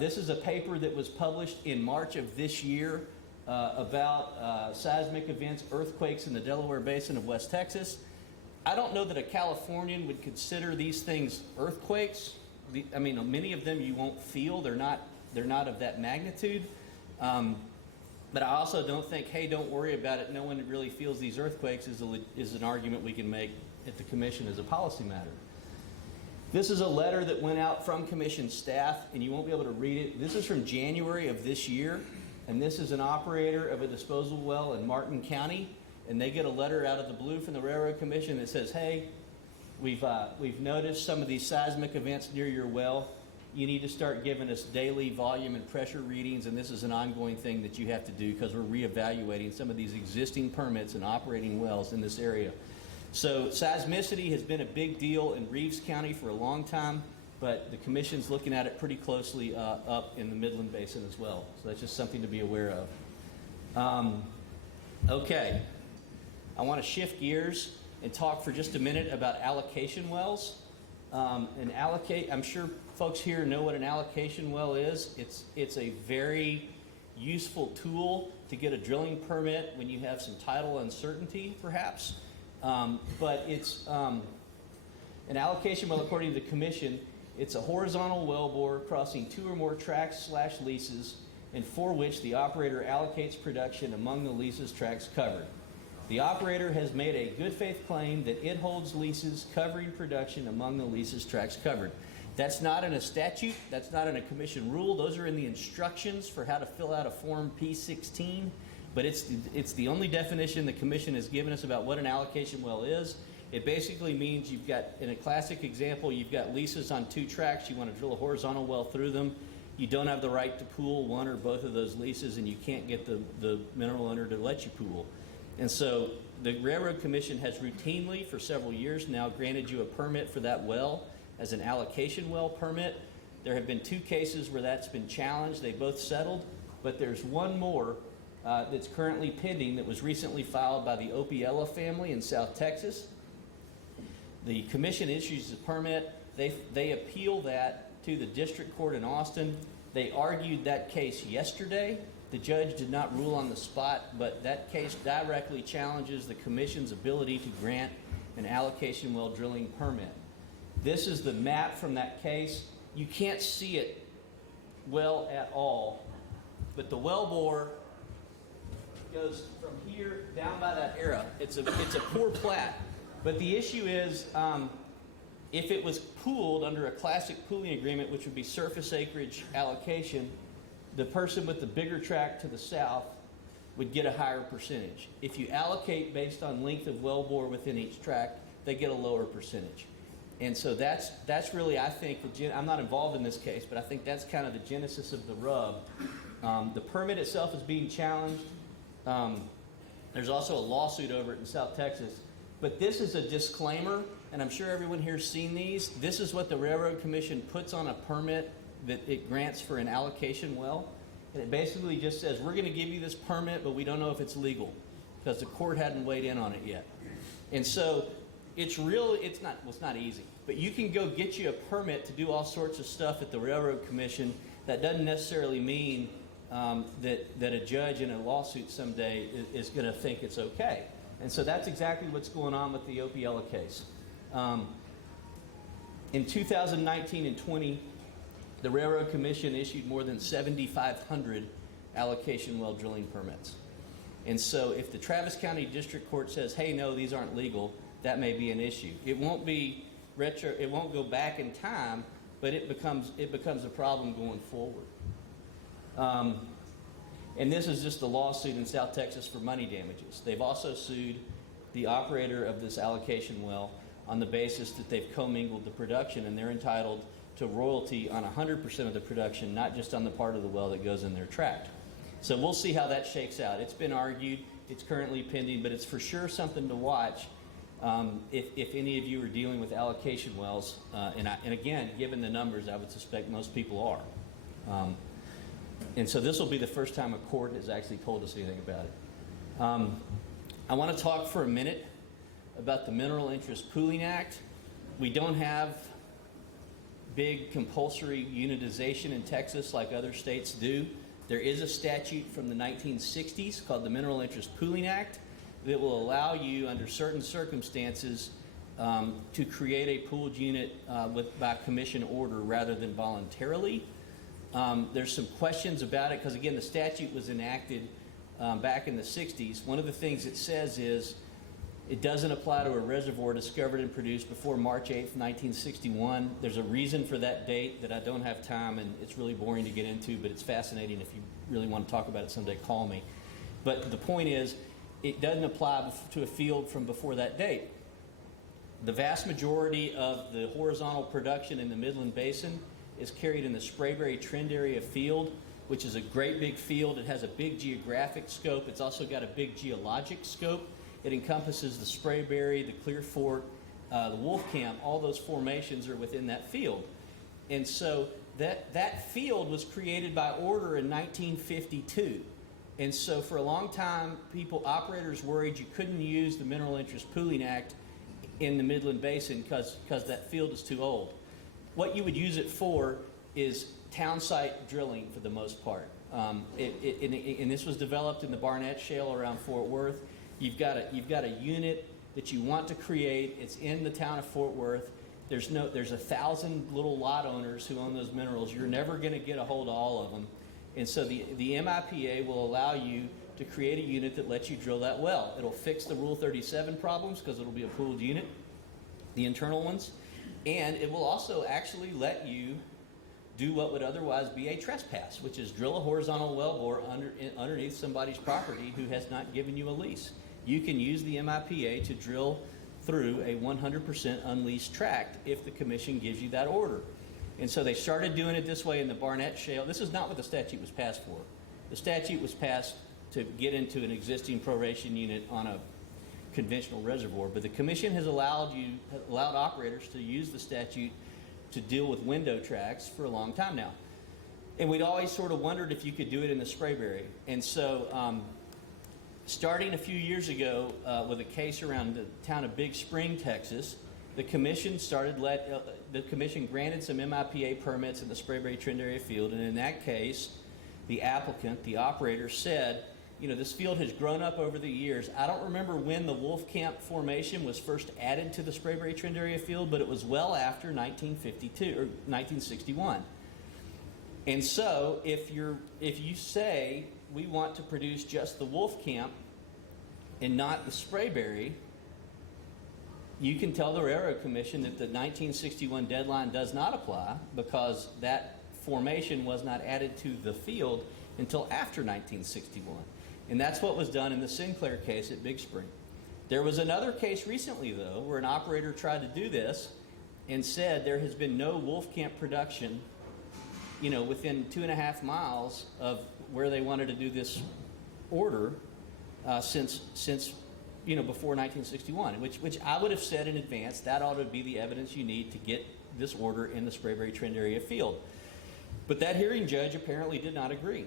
This is a paper that was published in March of this year about seismic events, earthquakes in the Delaware Basin of West Texas. I don't know that a Californian would consider these things earthquakes. Many of them you won't feel. They're not of that magnitude. But I also don't think, hey, don't worry about it, no one really feels these earthquakes is an argument we can make at the commission as a policy matter. This is a letter that went out from commission staff, and you won't be able to read it. This is from January of this year, and this is an operator of a disposal well in Martin County, and they get a letter out of the blue from the Railroad Commission that says, hey, we've noticed some of these seismic events near your well. You need to start giving us daily volume and pressure readings, and this is an ongoing thing that you have to do because we're reevaluating some of these existing permits and operating wells in this area. So seismicity has been a big deal in Reeves County for a long time, but the commission's looking at it pretty closely up in the Midland Basin as well. So that's just something to be aware of. Okay, I want to shift gears and talk for just a minute about allocation wells. I'm sure folks here know what an allocation well is. It's a very useful tool to get a drilling permit when you have some tidal uncertainty, perhaps. But it's an allocation well, according to the commission, it's a horizontal wellbore crossing 2 or more tracts/leases and for which the operator allocates production among the leases tracts covered. The operator has made a good faith claim that it holds leases covering production among the leases tracts covered. That's not in a statute. That's not in a commission rule. Those are in the instructions for how to fill out a Form P16. But it's the only definition the commission has given us about what an allocation well is. It basically means you've got, in a classic example, you've got leases on 2 tracts. You want to drill a horizontal well through them. You don't have the right to pool one or both of those leases, and you can't get the mineral owner to let you pool. And so the Railroad Commission has routinely, for several years now, granted you a permit for that well as an allocation well permit. There have been 2 cases where that's been challenged. They both settled, but there's one more that's currently pending that was recently filed by the PBLA family in South Texas. The commission issues the permit. They appeal that to the district court in Austin. They argued that case yesterday. The judge did not rule on the spot, but that case directly challenges the commission's ability to grant an allocation well drilling permit. This is the map from that case. You can't see it well at all, but the wellbore goes from here down by that arrow. It's a poor plat, but the issue is if it was pooled under a classic pooling agreement, which would be surface acreage allocation, the person with the bigger tract to the south would get a higher percentage. If you allocate based on length of wellbore within each tract, they get a lower percentage. And so that's really, I think, I'm not involved in this case, but I think that's kind of the genesis of the rub. The permit itself is being challenged. There's also a lawsuit over it in South Texas. But this is a disclaimer, and I'm sure everyone here has seen these. This is what the Railroad Commission puts on a permit that it grants for an allocation well. And it basically just says, we're going to give you this permit, but we don't know if it's legal because the court hadn't weighed in on it yet. And so it's not easy, but you can go get you a permit to do all sorts of stuff at the Railroad Commission. That doesn't necessarily mean that a judge in a lawsuit someday is going to think it's okay. And so that's exactly what's going on with the PBLA case. In 2019 and 20, the Railroad Commission issued more than 7,500 allocation well drilling permits. And so if the Travis County District Court says, hey, no, these aren't legal, that may be an issue. It won't go back in time, but it becomes a problem going forward. And this is just a lawsuit in South Texas for money damages. They've also sued the operator of this allocation well on the basis that they've commingled the production, and they're entitled to royalty on 100% of the production, not just on the part of the well that goes in their tract. So we'll see how that shakes out. It's been argued, it's currently pending, but it's for sure something to watch if any of you are dealing with allocation wells. And again, given the numbers, I would suspect most people are. And so this will be the first time a court has actually told us anything about it. I want to talk for a minute about the Mineral Interest Pooling Act. We don't have big compulsory unitization in Texas like other states do. There is a statute from the 1960s called the Mineral Interest Pooling Act that will allow you, under certain circumstances, to create a pooled unit by commission order rather than voluntarily. There's some questions about it because, again, the statute was enacted back in the 60s, one of the things it says is it doesn't apply to a reservoir discovered and produced before March 8th, 1961. There's a reason for that date that I don't have time, and it's really boring to get into, but it's fascinating. If you really want to talk about it someday, call me. But the point is, it doesn't apply to a field from before that date. The vast majority of the horizontal production in the Midland Basin is carried in the Sprayberry Trend Area field, which is a great big field. It has a big geographic scope. It's also got a big geologic scope. It encompasses the Sprayberry, the Clear Fork, the Wolf Camp. All those formations are within that field. And so that field was created by order in 1952. And so for a long time, operators worried you couldn't use the Mineral Interest Pooling Act in the Midland Basin because that field is too old. What you would use it for is town site drilling for the most part. And this was developed in the Barnett Shale around Fort Worth. You've got a unit that you want to create. It's in the town of Fort Worth. There's 1,000 little lot owners who own those minerals. You're never going to get a hold of all of them. And so the MIPA will allow you to create a unit that lets you drill that well. It'll fix the Rule 37 problems because it'll be a pooled unit, the internal ones, and it will also actually let you do what would otherwise be a trespass, which is drill a horizontal wellbore underneath somebody's property who has not given you a lease. You can use the MIPA to drill through a 100% unleased tract if the commission gives you that order. And so they started doing it this way in the Barnett Shale. This is not what the statute was passed for. The statute was passed to get into an existing proration unit on a conventional reservoir, but the commission has allowed operators to use the statute to deal with window tracts for a long time now. And we'd always sort of wondered if you could do it in the Sprayberry. And so starting a few years ago with a case around the town of Big Spring, Texas, the commission granted some MIPA permits in the Sprayberry Trend Area field, and in that case, the applicant, the operator, said, this field has grown up over the years. I don't remember when the Wolf Camp formation was first added to the Sprayberry Trend Area field, but it was well after 1952 or 1961. And so if you say we want to produce just the Wolf Camp and not the Sprayberry, you can tell the Railroad Commission that the 1961 deadline does not apply because that formation was not added to the field until after 1961. And that's what was done in the Sinclair case at Big Spring. There was another case recently, though, where an operator tried to do this and said there has been no Wolf Camp production, within 2.5 miles of where they wanted to do this order since before 1961, which I would have said in advance that ought to be the evidence you need to get this order in the Sprayberry Trend Area field. But that hearing judge apparently did not agree.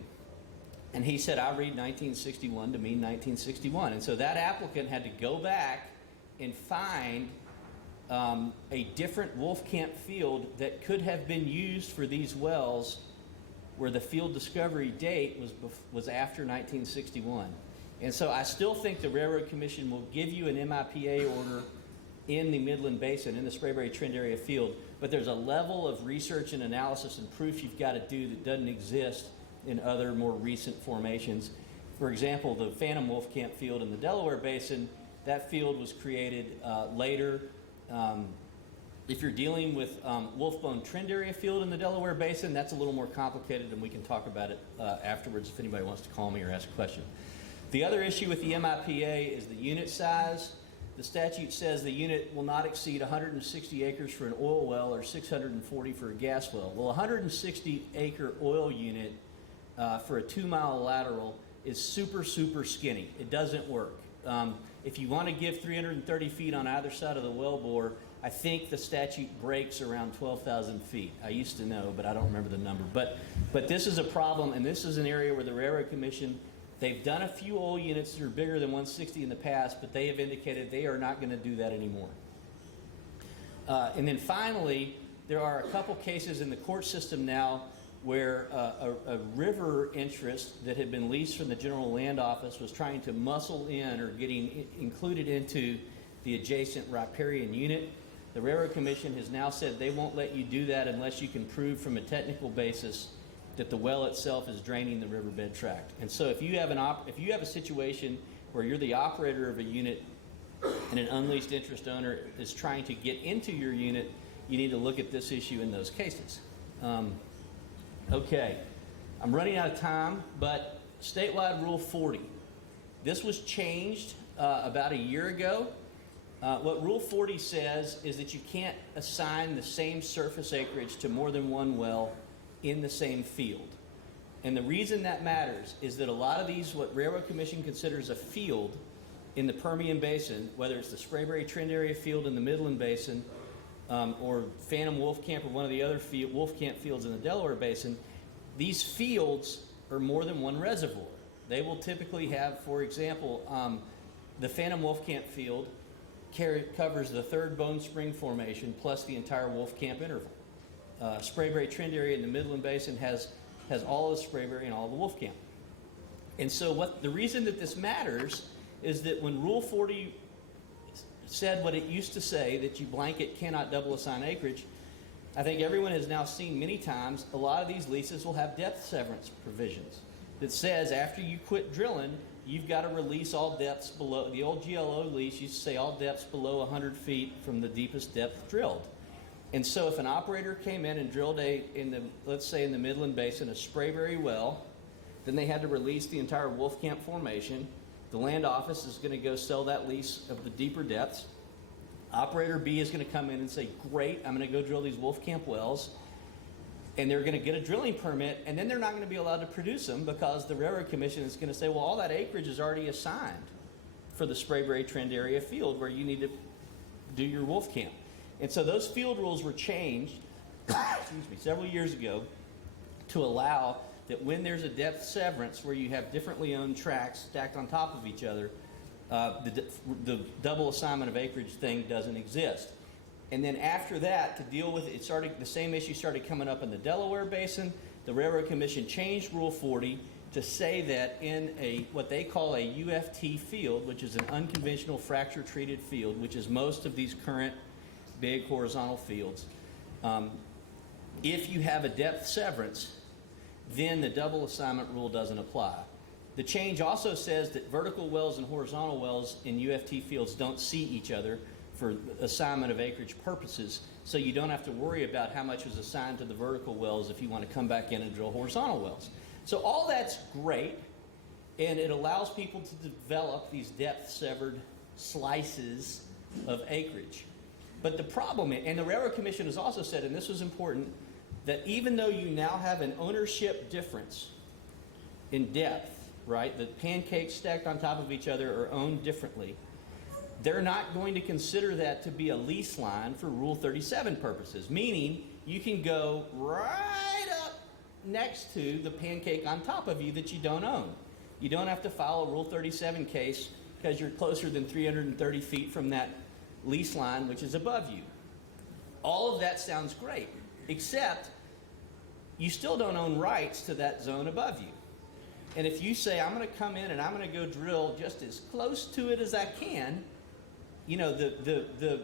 And he said, I read 1961 to mean 1961. And so that applicant had to go back and find a different Wolf Camp field that could have been used for these wells where the field discovery date was after 1961. And so I still think the Railroad Commission will give you an MIPA order in the Midland Basin, in the Sprayberry Trend Area field, but there's a level of research and analysis and proof you've got to do that doesn't exist in other more recent formations. For example, the Phantom Wolf Camp field in the Delaware Basin, that field was created later. If you're dealing with Wolfbone Trend Area field in the Delaware Basin, that's a little more complicated, and we can talk about it afterwards if anybody wants to call me or ask a question. The other issue with the MIPA is the unit size. The statute says the unit will not exceed 160 acres for an oil well or 640 for a gas well. Well, a 160-acre oil unit for a 2-mile lateral is super, super skinny. It doesn't work. If you want to give 330 feet on either side of the wellbore, I think the statute breaks around 12,000 feet. I used to know, but I don't remember the number. But this is a problem, and this is an area where the Railroad Commission, they've done a few oil units that are bigger than 160 in the past, but they have indicated they are not going to do that anymore. And then finally, there are a couple cases in the court system now where a river interest that had been leased from the General Land Office was trying to muscle in or getting included into the adjacent riparian unit. The Railroad Commission has now said they won't let you do that unless you can prove from a technical basis that the well itself is draining the riverbed tract. And so if you have a situation where you're the operator of a unit and an unleased interest owner is trying to get into your unit, you need to look at this issue in those cases. Okay, I'm running out of time, but statewide Rule 40. This was changed about a year ago. What Rule 40 says is that you can't assign the same surface acreage to more than one well in the same field. And the reason that matters is that a lot of these, what Railroad Commission considers a field in the Permian Basin, whether it's the Sprayberry Trend Area field in the Midland Basin, or Phantom Wolfcamp or one of the other Wolfcamp fields in the Delaware Basin, these fields are more than one reservoir. They will typically have, for example, the Phantom Wolfcamp field covers the third Bone Spring Formation plus the entire Wolfcamp interval. Sprayberry Trend Area in the Midland Basin has all of the Sprayberry and all of the Wolfcamp. And so the reason that this matters is that when Rule 40 said what it used to say, that you blanket cannot double assign acreage, I think everyone has now seen many times a lot of these leases will have depth severance provisions that says after you quit drilling, you've got to release all depths below. The old GLO lease used to say all depths below 100 feet from the deepest depth drilled. And so if an operator came in and drilled let's say in the Midland Basin, a Sprayberry well, then they had to release the entire Wolfcamp Formation. The land office is going to go sell that lease of the deeper depths. Operator B is going to come in and say, great, I'm going to go drill these Wolfcamp wells. And they're going to get a drilling permit, and then they're not going to be allowed to produce them because the Railroad Commission is going to say, well, all that acreage is already assigned for the Sprayberry Trend Area field where you need to do your Wolfcamp. And so those field rules were changed several years ago to allow that when there's a depth severance where you have differently owned tracts stacked on top of each other, the double assignment of acreage thing doesn't exist. And then after that, to deal with it, the same issue started coming up in the Delaware Basin. The Railroad Commission changed Rule 40 to say that in what they call a UFT field, which is an unconventional fracture treated field, which is most of these current big horizontal fields, if you have a depth severance, then the double assignment rule doesn't apply. The change also says that vertical wells and horizontal wells in UFT fields don't see each other for assignment of acreage purposes, so you don't have to worry about how much was assigned to the vertical wells if you want to come back in and drill horizontal wells. So all that's great, and it allows people to develop these depth-severed slices of acreage. But the problem, and the Railroad Commission has also said, and this was important, that even though you now have an ownership difference in depth, right, the pancakes stacked on top of each other are owned differently, they're not going to consider that to be a lease line for Rule 37 purposes, meaning you can go right up next to the pancake on top of you that you don't own. You don't have to file a Rule 37 case because you're closer than 330 feet from that lease line, which is above you. All of that sounds great, except you still don't own rights to that zone above you. And if you say, I'm going to come in and I'm going to go drill just as close to it as I can, you know, the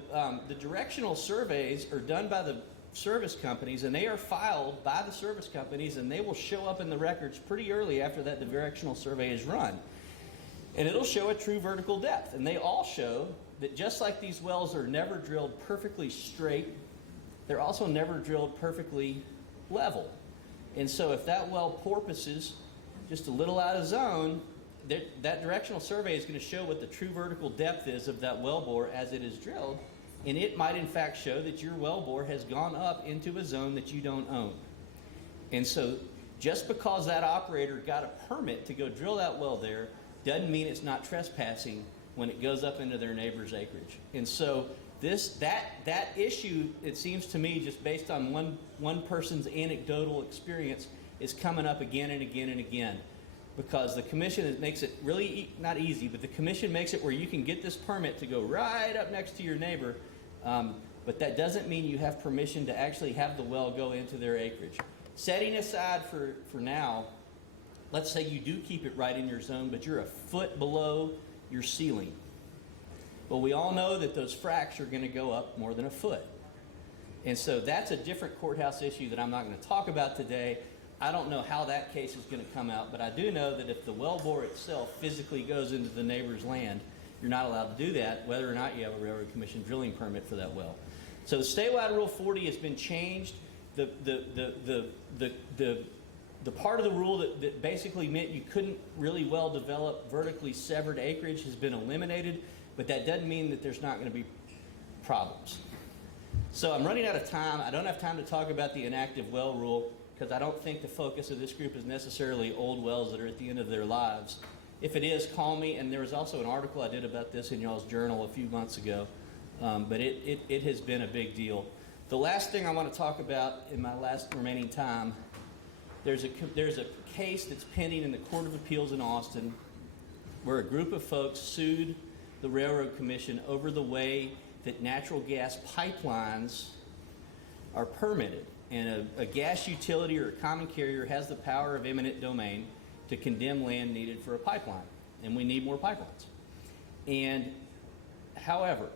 directional surveys are done by the service companies, and they are filed by the service companies, and they will show up in the records pretty early after that directional survey is run. And it'll show a true vertical depth. And they all show that just like these wells are never drilled perfectly straight, they're also never drilled perfectly level. And so if that well porpoises just a little out of zone, that directional survey is going to show what the true vertical depth is of that wellbore as it is drilled, and it might in fact show that your wellbore has gone up into a zone that you don't own. And so just because that operator got a permit to go drill that well there doesn't mean it's not trespassing when it goes up into their neighbor's acreage. And so that issue, it seems to me, just based on one person's anecdotal experience, is coming up again and again and again. Because the commission makes it really not easy, but the commission makes it where you can get this permit to go right up next to your neighbor, but that doesn't mean you have permission to actually have the well go into their acreage. Setting aside for now, let's say you do keep it right in your zone, but you're a foot below your ceiling. Well, we all know that those fracks are going to go up more than a foot. And so that's a different courthouse issue that I'm not going to talk about today. I don't know how that case is going to come out, but I do know that if the well bore itself physically goes into the neighbor's land, you're not allowed to do that, whether or not you have a Railroad Commission drilling permit for that well. So statewide Rule 40 has been changed. The part of the rule that basically meant you couldn't really well develop vertically severed acreage has been eliminated, but that doesn't mean that there's not going to be problems. So I'm running out of time. I don't have time to talk about the inactive well rule because I don't think the focus of this group is necessarily old wells that are at the end of their lives. If it is, call me. And there was also an article I did about this in y'all's journal a few months ago, but it has been a big deal. The last thing I want to talk about in my last remaining time, there's a case that's pending in the Court of Appeals in Austin where a group of folks sued the Railroad Commission over the way that natural gas pipelines are permitted. And a gas utility or a common carrier has the power of eminent domain to condemn land needed for a pipeline. And we need more pipelines. And however,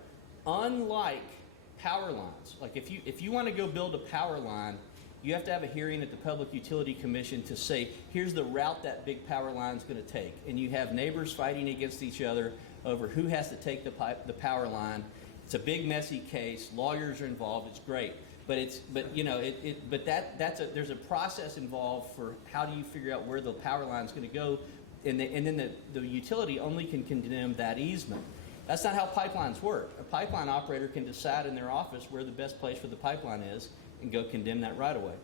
unlike power lines, like if you want to go build a power line, you have to have a hearing at the Public Utility Commission to say, here's the route that big power line is going to take. And you have neighbors fighting against each other over who has to take the power line. It's a big, messy case. Lawyers are involved. It's great, but there's a process involved for how do you figure out where the power line is going to go, and then the utility only can condemn that easement. That's not how pipelines work. A pipeline operator can decide in their office where the best place for the pipeline is and go condemn that right away.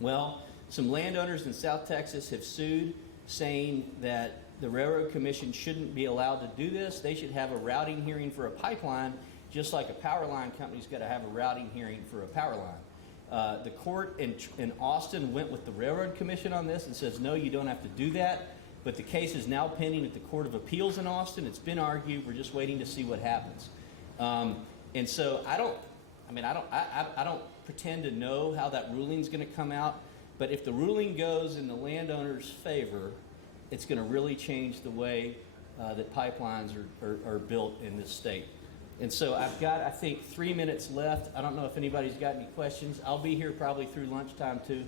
Well, some landowners in South Texas have sued, saying that the Railroad Commission shouldn't be allowed to do this. They should have a routing hearing for a pipeline, just like a power line company's got to have a routing hearing for a power line. The court in Austin went with the Railroad Commission on this and says, no, you don't have to do that. But the case is now pending at the Court of Appeals in Austin. It's been argued. We're just waiting to see what happens. And so I don't pretend to know how that ruling's going to come out. But if the ruling goes in the landowner's favor, it's going to really change the way that pipelines are built in this state. And so I've got, I think, 3 minutes left. I don't know if anybody's got any questions. I'll be here probably through lunchtime too.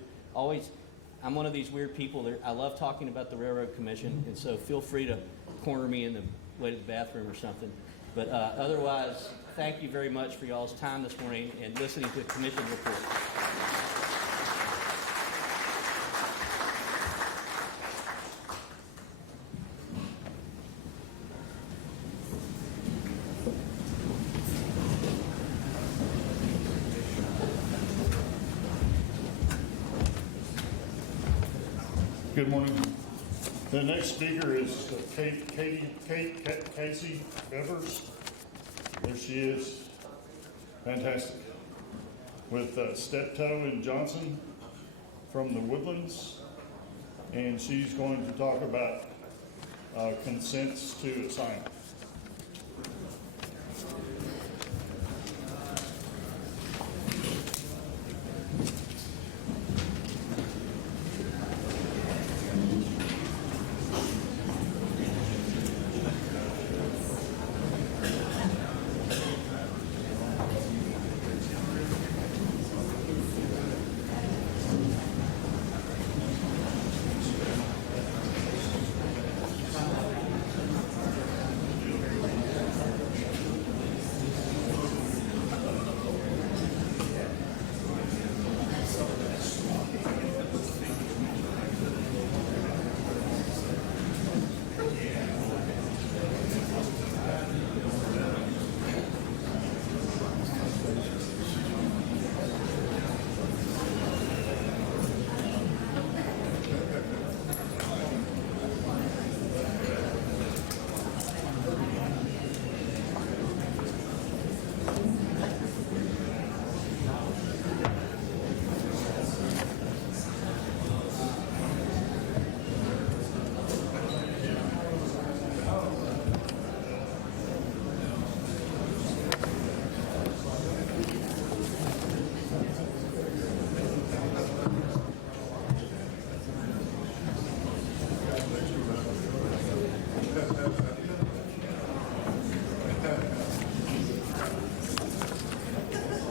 I'm one of these weird people that I love talking about the Railroad Commission, and so feel free to corner me in the way to the bathroom or something. But otherwise, thank you very much for y'all's time this morning and listening to the commission report. Good morning. The next speaker is Casey Bevers. There she is. Fantastic. With Steptoe and Johnson from the Woodlands. And she's going to talk about consents to assignment.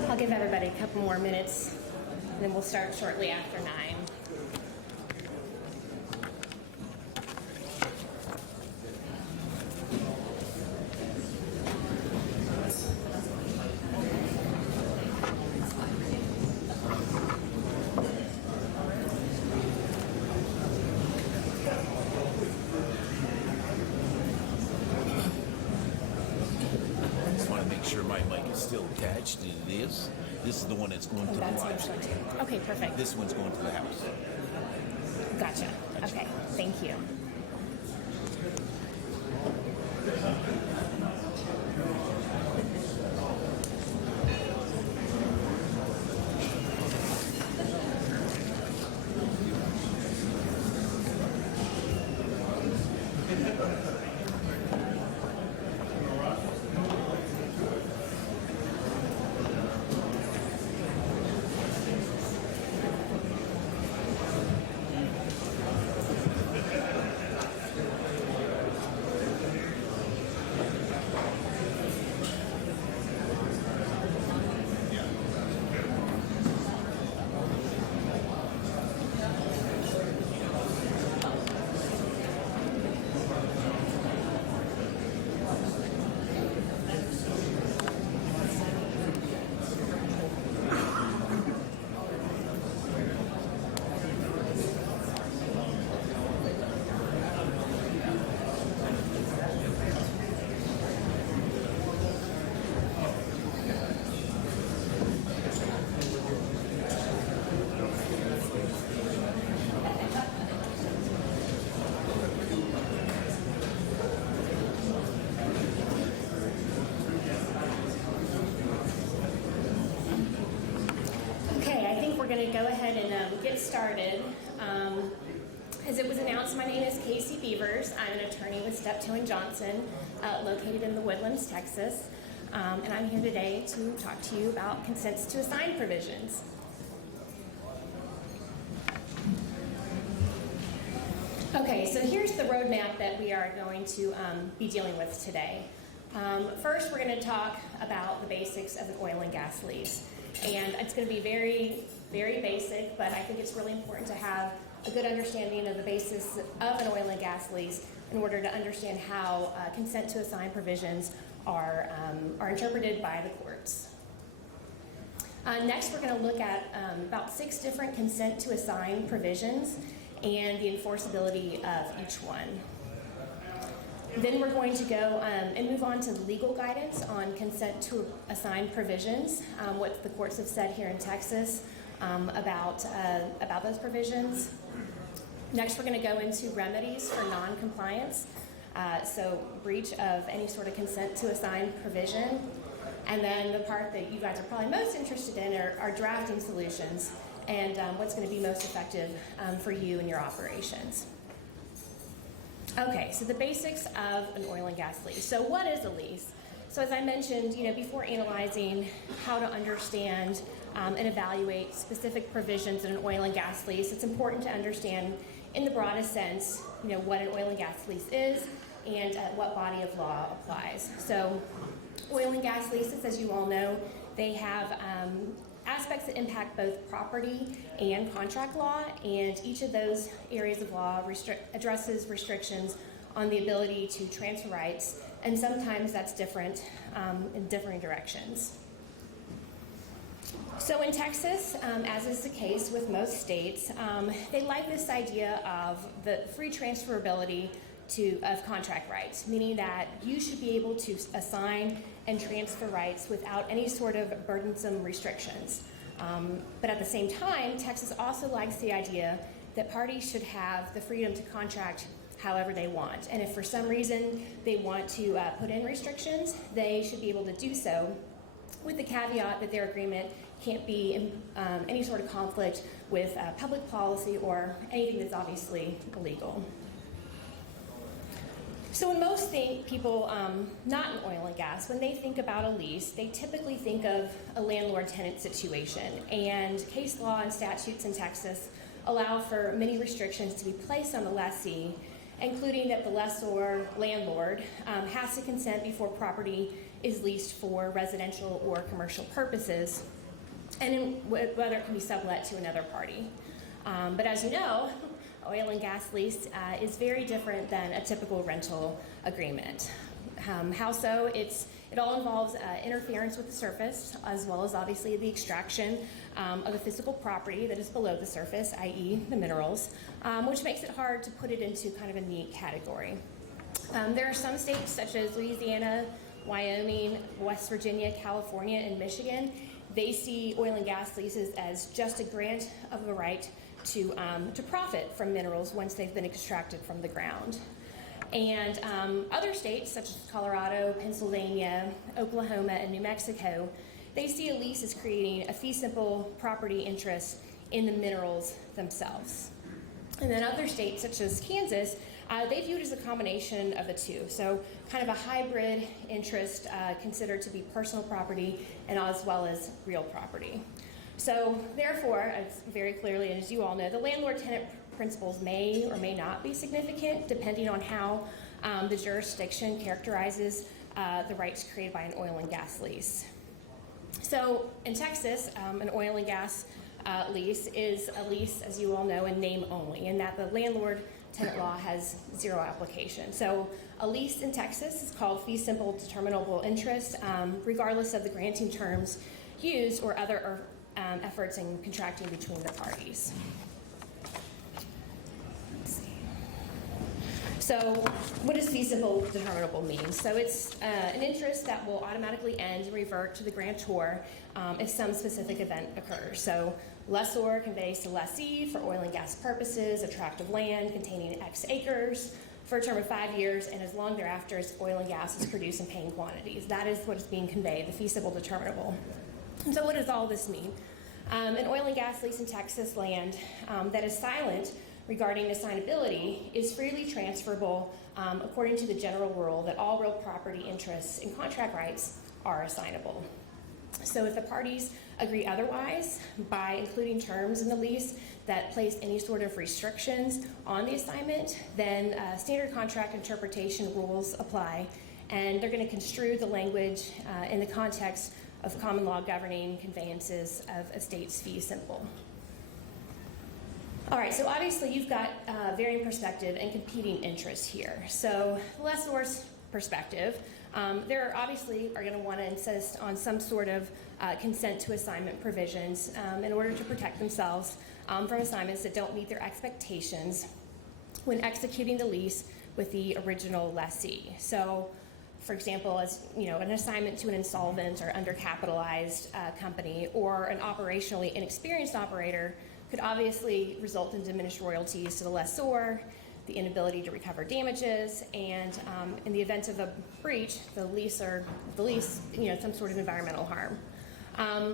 I'll give everybody a couple more minutes, and then we'll start shortly after 9. make sure my mic is still attached, and it is. This is the one that's going to the That's live what stream. it's going to. Okay, perfect. This one's going to the house. Gotcha. Okay, thank you. Going to go ahead and get started. As it was announced, my name is Casey Beavers. I'm an attorney with Steptoe & Johnson, located in the Woodlands, Texas. And I'm here today to talk to you about consents to assign provisions. Okay, so here's the roadmap that we are going to be dealing with today. First, we're going to talk about the basics of an oil and gas lease. And it's going to be very basic, but I think it's really important to have a good understanding of the basis of an oil and gas lease in order to understand how consent to assign provisions are interpreted by the courts. Next, we're going to look at about 6 different consent to assign provisions and the enforceability of each one. Then we're going to go and move on to legal guidance on consent to assign provisions, what the courts have said here in Texas about those provisions. Next, we're going to go into remedies for non-compliance, so breach of any sort of consent to assign provision. And then the part that you guys are probably most interested in are drafting solutions and what's going to be most effective for you and your operations. Okay, so the basics of an oil and gas lease. So what is a lease? So as I mentioned, before analyzing how to understand and evaluate specific provisions in an oil and gas lease, it's important to understand in the broadest sense, what an oil and gas lease is and what body of law applies. So oil and gas leases, as you all know, they have aspects that impact both property and contract law, and each of those areas of law addresses restrictions on the ability to transfer rights, and sometimes that's different in differing directions. So in Texas, as is the case with most states, they like this idea of the free transferability of contract rights, meaning that you should be able to assign and transfer rights without any sort of burdensome restrictions. But at the same time, Texas also likes the idea that parties should have the freedom to contract however they want. And if for some reason they want to put in restrictions, they should be able to do so with the caveat that their agreement can't be in any sort of conflict with public policy or anything that's obviously illegal. So when most people not in oil and gas, when they think about a lease, they typically think of a landlord-tenant situation. And case law and statutes in Texas allow for many restrictions to be placed on the lessee, including that the lessor landlord has to consent before property is leased for residential or commercial purposes, and whether it can be sublet to another party. But as you know, oil and gas lease is very different than a typical rental agreement. How so? It all involves interference with the surface, as well as obviously the extraction of the physical property that is below the surface, i.e. the minerals, which makes it hard to put it into kind of a neat category. There are some states such as Louisiana, Wyoming, West Virginia, California, and Michigan, they see oil and gas leases as just a grant of a right to profit from minerals once they've been extracted from the ground. And other states, such as Colorado, Pennsylvania, Oklahoma, and New Mexico, they see a lease as creating a fee simple property interest in the minerals themselves. And then other states, such as Kansas, they view it as a combination of the two. So kind of a hybrid interest considered to be personal property and as well as real property. So therefore, it's very clearly, and as you all know, the landlord-tenant principles may or may not be significant depending on how the jurisdiction characterizes the rights created by an oil and gas lease. So in Texas, an oil and gas lease is a lease, as you all know, in name only, and that the landlord-tenant law has zero application. So a lease in Texas is called fee simple determinable interest, regardless of the granting terms used or other efforts in contracting between the parties. So what does fee simple determinable mean? So it's an interest that will automatically end and revert to the grantor if some specific event occurs. So lessor conveys to lessee for oil and gas purposes a tract of land containing X acres for a term of 5 years and as long thereafter as oil and gas is produced in paying quantities. That is what is being conveyed, the fee simple determinable. And so what does all this mean? An oil and gas lease in Texas land that is silent regarding assignability is freely transferable according to the general rule that all real property interests and contract rights are assignable. So if the parties agree otherwise by including terms in the lease that place any sort of restrictions on the assignment, then standard contract interpretation rules apply, and they're going to construe the language in the context of common law governing conveyances of estates fee simple. All right, so obviously you've got varying perspective and competing interests here. So lessor's perspective, there obviously are going to want to insist on some sort of consent to assignment provisions in order to protect themselves from assignments that don't meet their expectations when executing the lease with the original lessee. So, for example, as you know, an assignment to an insolvent or undercapitalized company or an operationally inexperienced operator could obviously result in diminished royalties to the lessor, the inability to recover damages, and in the event of a breach, the lease, some sort of environmental harm.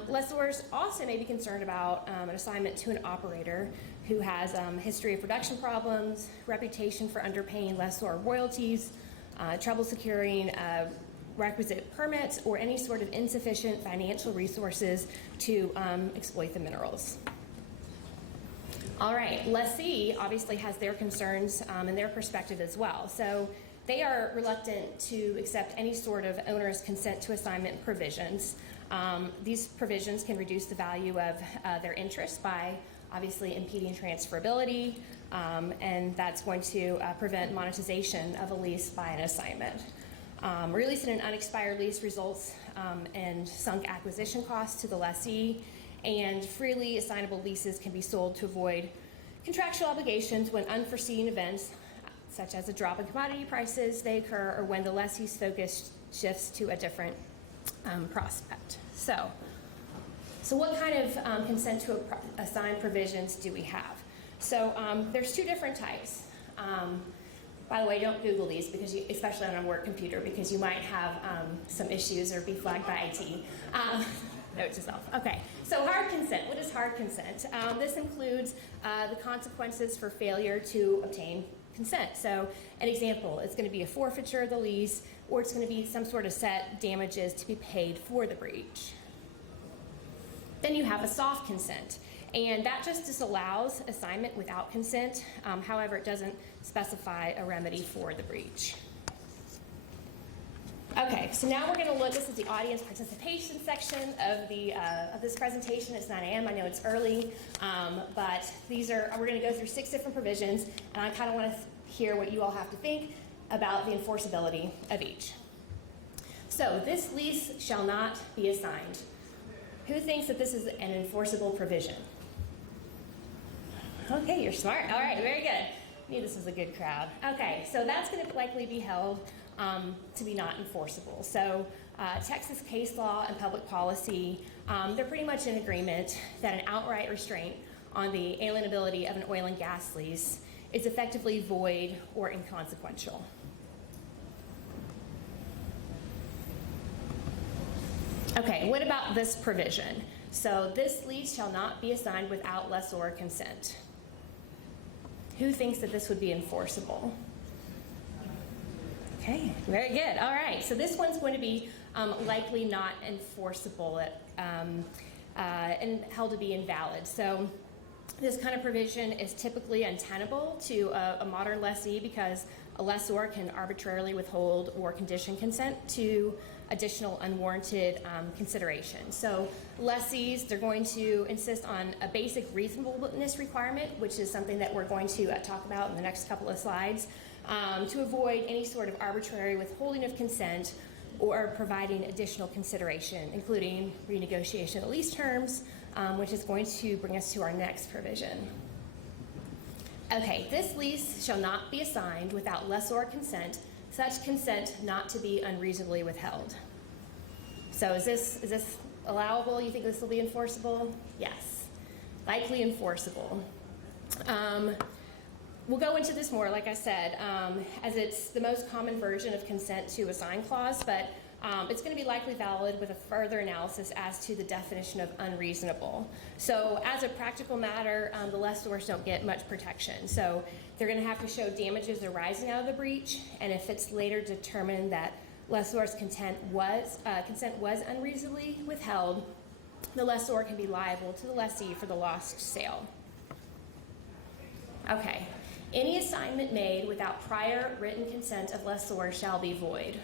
Lessors also may be concerned about an assignment to an operator who has a history of production problems, reputation for underpaying lessor royalties, trouble securing requisite permits, or any sort of insufficient financial resources to exploit the minerals. All right, lessee obviously has their concerns and their perspective as well. So they are reluctant to accept any sort of owner's consent to assignment provisions. These provisions can reduce the value of their interest by obviously impeding transferability, and that's going to prevent monetization of a lease by an assignment. Releasing an unexpired lease results in sunk acquisition costs to the lessee, and freely assignable leases can be sold to avoid contractual obligations when unforeseen events, such as a drop in commodity prices, they occur, or when the lessee's focus shifts to a different prospect. So what kind of consent to assign provisions do we have? So there's two different types. By the way, don't Google these, because especially on a work computer, because you might have some issues or be flagged by IT. Note to self. Okay, so hard consent. What is hard consent? This includes the consequences for failure to obtain consent. So an example, it's going to be a forfeiture of the lease, or it's going to be some sort of set damages to be paid for the breach. Then you have a soft consent, and that just disallows assignment without consent. However, it doesn't specify a remedy for the breach. Okay, so now we're going to look. This is the audience participation section of this presentation. It's 9 a.m. I know it's early, but we're going to go through 6 different provisions, and I kind of want to hear what you all have to think about the enforceability of each. So this lease shall not be assigned. Who thinks that this is an enforceable provision? Okay, you're smart. All right, very good. I knew this was a good crowd. Okay, so that's going to likely be held to be not enforceable. So Texas case law and public policy, they're pretty much in agreement that an outright restraint on the alienability of an oil and gas lease is effectively void or inconsequential. Okay, what about this provision? So this lease shall not be assigned without lessor consent. Who thinks that this would be enforceable? Okay, very good. All right, so this one's going to be likely not enforceable and held to be invalid. So this kind of provision is typically untenable to a modern lessee because a lessor can arbitrarily withhold or condition consent to additional unwarranted consideration. So lessees, they're going to insist on a basic reasonableness requirement, which is something that we're going to talk about in the next couple of slides, to avoid any sort of arbitrary withholding of consent or providing additional consideration, including renegotiation of lease terms, which is going to bring us to our next provision. Okay, this lease shall not be assigned without lessor consent, such consent not to be unreasonably withheld. So is this allowable? You think this will be enforceable? Yes, likely enforceable. We'll go into this more, like I said, as it's the most common version of consent to assign clause, but it's going to be likely valid with a further analysis as to the definition of unreasonable. So as a practical matter, the lessors don't get much protection. So they're going to have to show damages arising out of the breach, and if it's later determined that lessor's consent was unreasonably withheld, the lessor can be liable to the lessee for the lost sale. Okay. Any assignment made without prior written consent of lessor shall be void.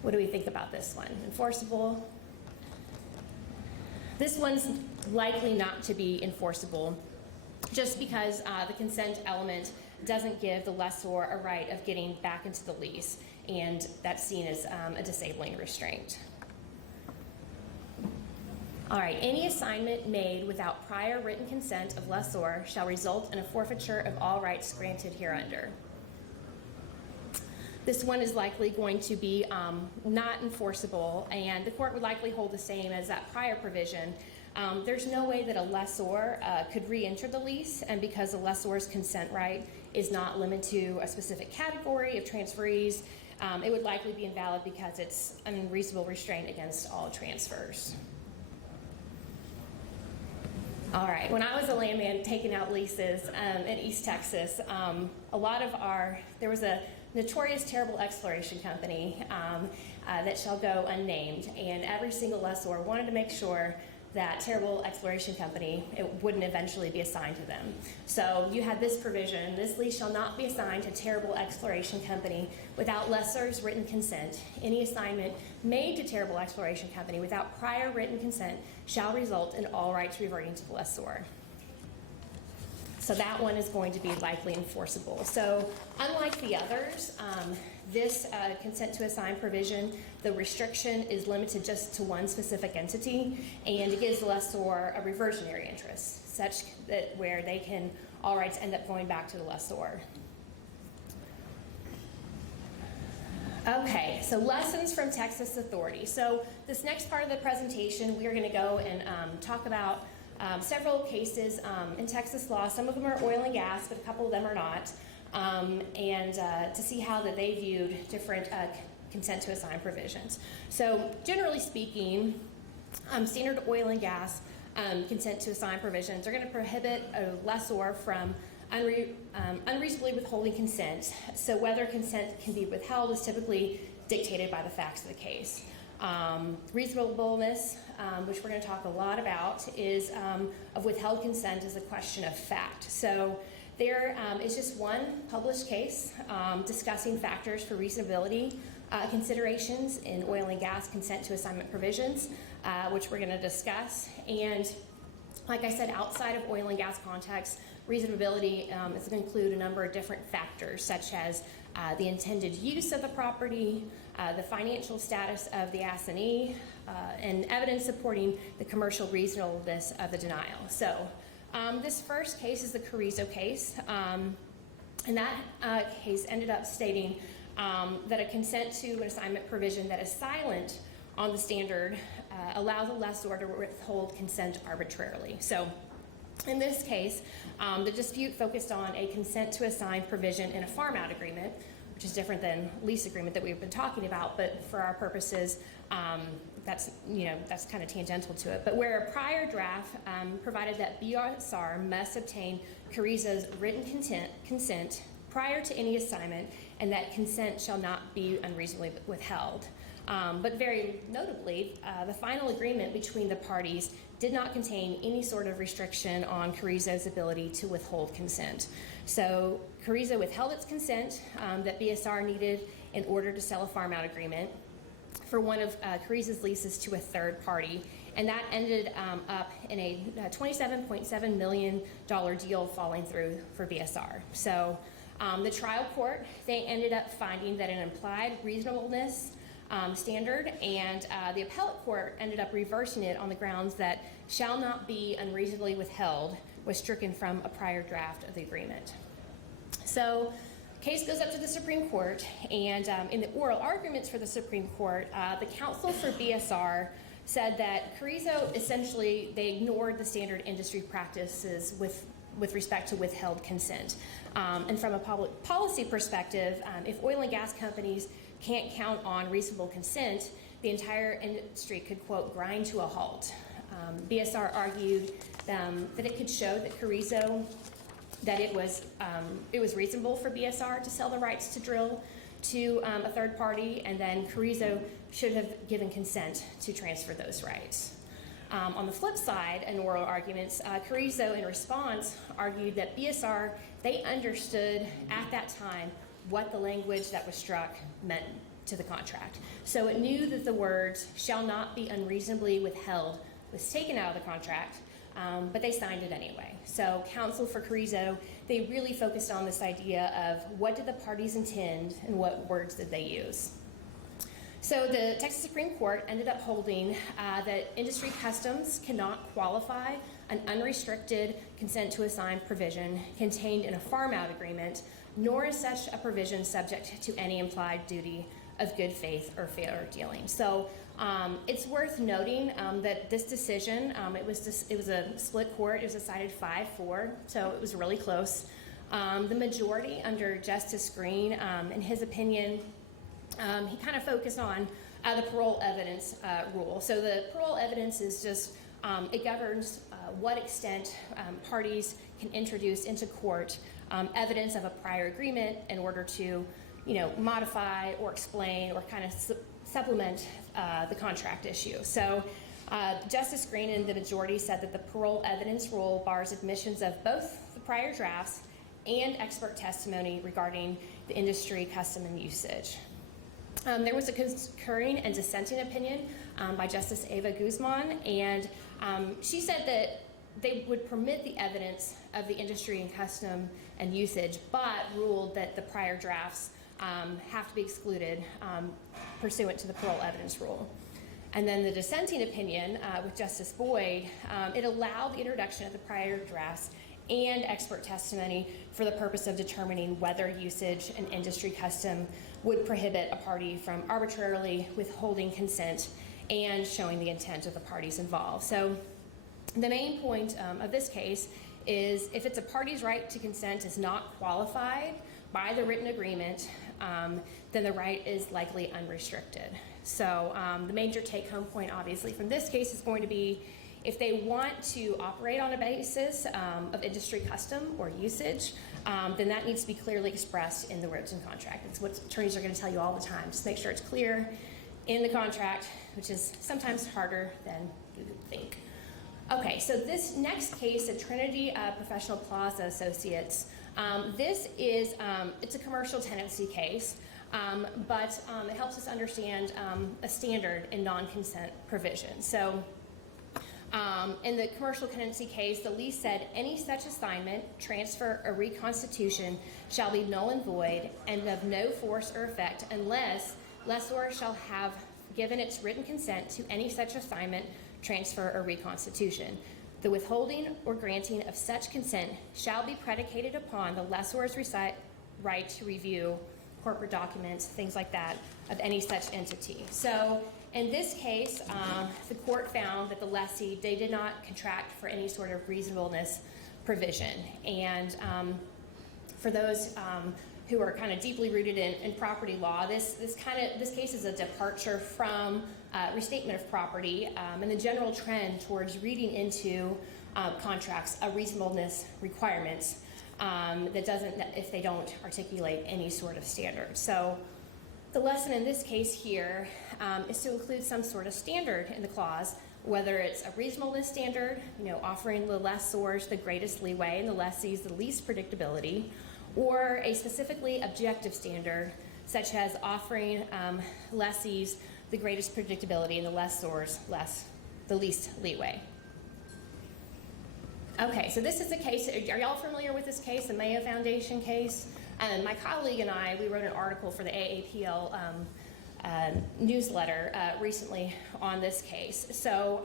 What do we think about this one? Enforceable? This one's likely not to be enforceable just because the consent element doesn't give the lessor a right of getting back into the lease, and that's seen as a disabling restraint. All right, any assignment made without prior written consent of lessor shall result in a forfeiture of all rights granted hereunder. This one is likely going to be not enforceable, and the court would likely hold the same as that prior provision. There's no way that a lessor could re-enter the lease, and because the lessor's consent right is not limited to a specific category of transferees, it would likely be invalid because it's an unreasonable restraint against all transfers. All right, when I was a landman taking out leases in East Texas, there was a notorious terrible exploration company that shall go unnamed, and every single lessor wanted to make sure that terrible exploration company, it wouldn't eventually be assigned to them. So you had this provision: this lease shall not be assigned to terrible exploration company without lessor's written consent. Any assignment made to terrible exploration company without prior written consent shall result in all rights reverting to the lessor. So that one is going to be likely enforceable. So unlike the others, this consent to assign provision, the restriction is limited just to one specific entity, and it gives the lessor a reversionary interest, such that where they can, all rights end up going back to the lessor. Okay, so lessons from Texas authority. So this next part of the presentation, we are going to go and talk about several cases in Texas law. Some of them are oil and gas, but a couple of them are not, and to see how that they viewed different consent to assign provisions. So generally speaking, standard oil and gas consent to assign provisions are going to prohibit a lessor from unreasonably withholding consent. So whether consent can be withheld is typically dictated by the facts of the case. Reasonableness, which we're going to talk a lot about, is of withheld consent is a question of fact. So there is just one published case discussing factors for reasonability considerations in oil and gas consent to assignment provisions, which we're going to discuss. And like I said, outside of oil and gas context, reasonability is going to include a number of different factors, such as the intended use of the property, the financial status of the assignee, and evidence supporting the commercial reasonableness of the denial. So this first case is the Carrizo case, and that case ended up stating that a consent to an assignment provision that is silent on the standard allows a lessor to withhold consent arbitrarily. So in this case, the dispute focused on a consent to assign provision in a farm-out agreement, which is different than lease agreement that we've been talking about, but for our purposes, that's kind of tangential to it. But where a prior draft provided that BSR must obtain Carrizo's written consent prior to any assignment, and that consent shall not be unreasonably withheld. But very notably, the final agreement between the parties did not contain any sort of restriction on Carrizo's ability to withhold consent. So Carrizo withheld its consent that BSR needed in order to sell a farm-out agreement for one of Carrizo's leases to a third party, and that ended up in a $27.7 million deal falling through for BSR. So the trial court, they ended up finding that an implied reasonableness standard, and the appellate court ended up reversing it on the grounds that shall not be unreasonably withheld was stricken from a prior draft of the agreement. So case goes up to the Supreme Court, and in the oral arguments for the Supreme Court, the counsel for BSR said that Carrizo essentially, they ignored the standard industry practices with respect to withheld consent. And from a public policy perspective, if oil and gas companies can't count on reasonable consent, the entire industry could, quote, grind to a halt. BSR argued that it could show that Carrizo, that it was reasonable for BSR to sell the rights to drill to a third party, and then Carrizo should have given consent to transfer those rights. On the flip side, in oral arguments, Carrizo, in response, argued that BSR, they understood at that time what the language that was struck meant to the contract. So it knew that the words "shall not be unreasonably withheld" was taken out of the contract, but they signed it anyway. So counsel for Carrizo, they really focused on this idea of what did the parties intend and what words did they use. So the Texas Supreme Court ended up holding that industry customs cannot qualify an unrestricted consent to assign provision contained in a farm-out agreement, nor is such a provision subject to any implied duty of good faith or fair dealing. So it's worth noting that this decision, it was a split court. It was decided 5-4, so it was really close. The majority under Justice Green, in his opinion, he kind of focused on the parole evidence rule. So the parole evidence is just, it governs what extent parties can introduce into court evidence of a prior agreement in order to, modify or explain or kind of supplement the contract issue. So Justice Green and the majority said that the parole evidence rule bars admissions of both the prior drafts and expert testimony regarding the industry custom and usage. There was a concurring and dissenting opinion by Justice Eva Guzman, and she said that they would permit the evidence of the industry and custom and usage, but ruled that the prior drafts have to be excluded pursuant to the parole evidence rule. And then the dissenting opinion with Justice Boyd, it allowed the introduction of the prior drafts and expert testimony for the purpose of determining whether usage and industry custom would prohibit a party from arbitrarily withholding consent and showing the intent of the parties involved. So the main point of this case is if it's a party's right to consent is not qualified by the written agreement, then the right is likely unrestricted. So the major take-home point, obviously, from this case is going to be if they want to operate on a basis of industry custom or usage, then that needs to be clearly expressed in the written contract. It's what attorneys are going to tell you all the time. Just make sure it's clear in the contract, which is sometimes harder than you would think. Okay, so this next case at Trinity Professional Plaza Associates, this is, it's a commercial tenancy case, but it helps us understand a standard in non-consent provision. So in the commercial tenancy case, the lease said any such assignment, transfer, or reconstitution shall be null and void and of no force or effect unless lessor shall have given its written consent to any such assignment, transfer, or reconstitution. The withholding or granting of such consent shall be predicated upon the lessor's right to review corporate documents, things like that, of any such entity. So in this case, the court found that the lessee, they did not contract for any sort of reasonableness provision. And for those who are kind of deeply rooted in property law, this case is a departure from restatement of property and the general trend towards reading into contracts a reasonableness requirements if they don't articulate any sort of standard. So the lesson in this case here is to include some sort of standard in the clause, whether it's a reasonableness standard, offering the lessors the greatest leeway and the lessees the least predictability, or a specifically objective standard, such as offering lessees the greatest predictability and the lessors the least leeway. Okay, so this is a case. Are y'all familiar with this case, the Mayo Foundation case? My colleague and I, we wrote an article for the AAPL newsletter recently on this case. So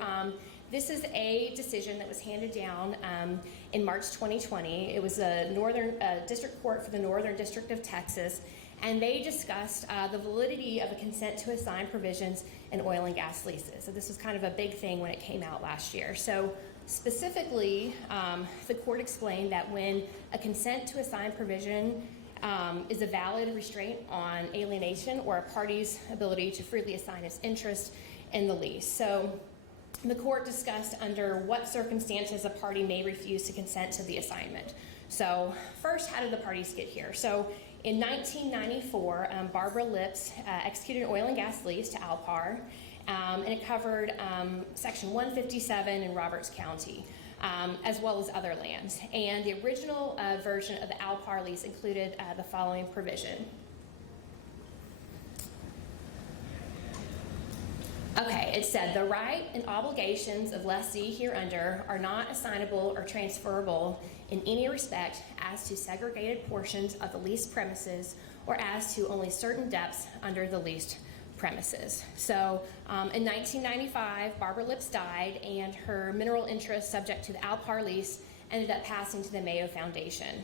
this is a decision that was handed down in March 2020. It was a district court for the Northern District of Texas, and they discussed the validity of a consent to assign provisions in oil and gas leases. So this was kind of a big thing when it came out last year. So specifically, the court explained that when a consent to assign provision is a valid restraint on alienation or a party's ability to freely assign its interest in the lease. So the court discussed under what circumstances a party may refuse to consent to the assignment. So first, how did the parties get here? So in 1994, Barbara Lips executed an oil and gas lease to Alpar, and it covered Section 157 in Roberts County, as well as other lands. And the original version of the Alpar lease included the following provision. Okay, it said, the right and obligations of lessee hereunder are not assignable or transferable in any respect as to segregated portions of the leased premises or as to only certain depths under the leased premises. So in 1995, Barbara Lips died, and her mineral interest subject to the Alpar lease ended up passing to the Mayo Foundation.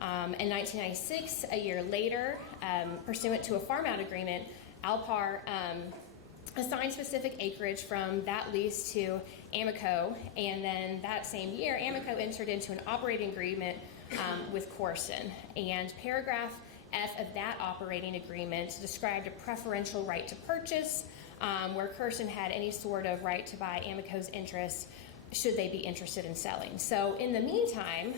In 1996, a year later, pursuant to a farm-out agreement, Alpar assigned specific acreage from that lease to Amoco, and then that same year, Amoco entered into an operating agreement with Corson. And paragraph F of that operating agreement described a preferential right to purchase, where Corson had any sort of right to buy Amoco's interest should they be interested in selling. So in the meantime,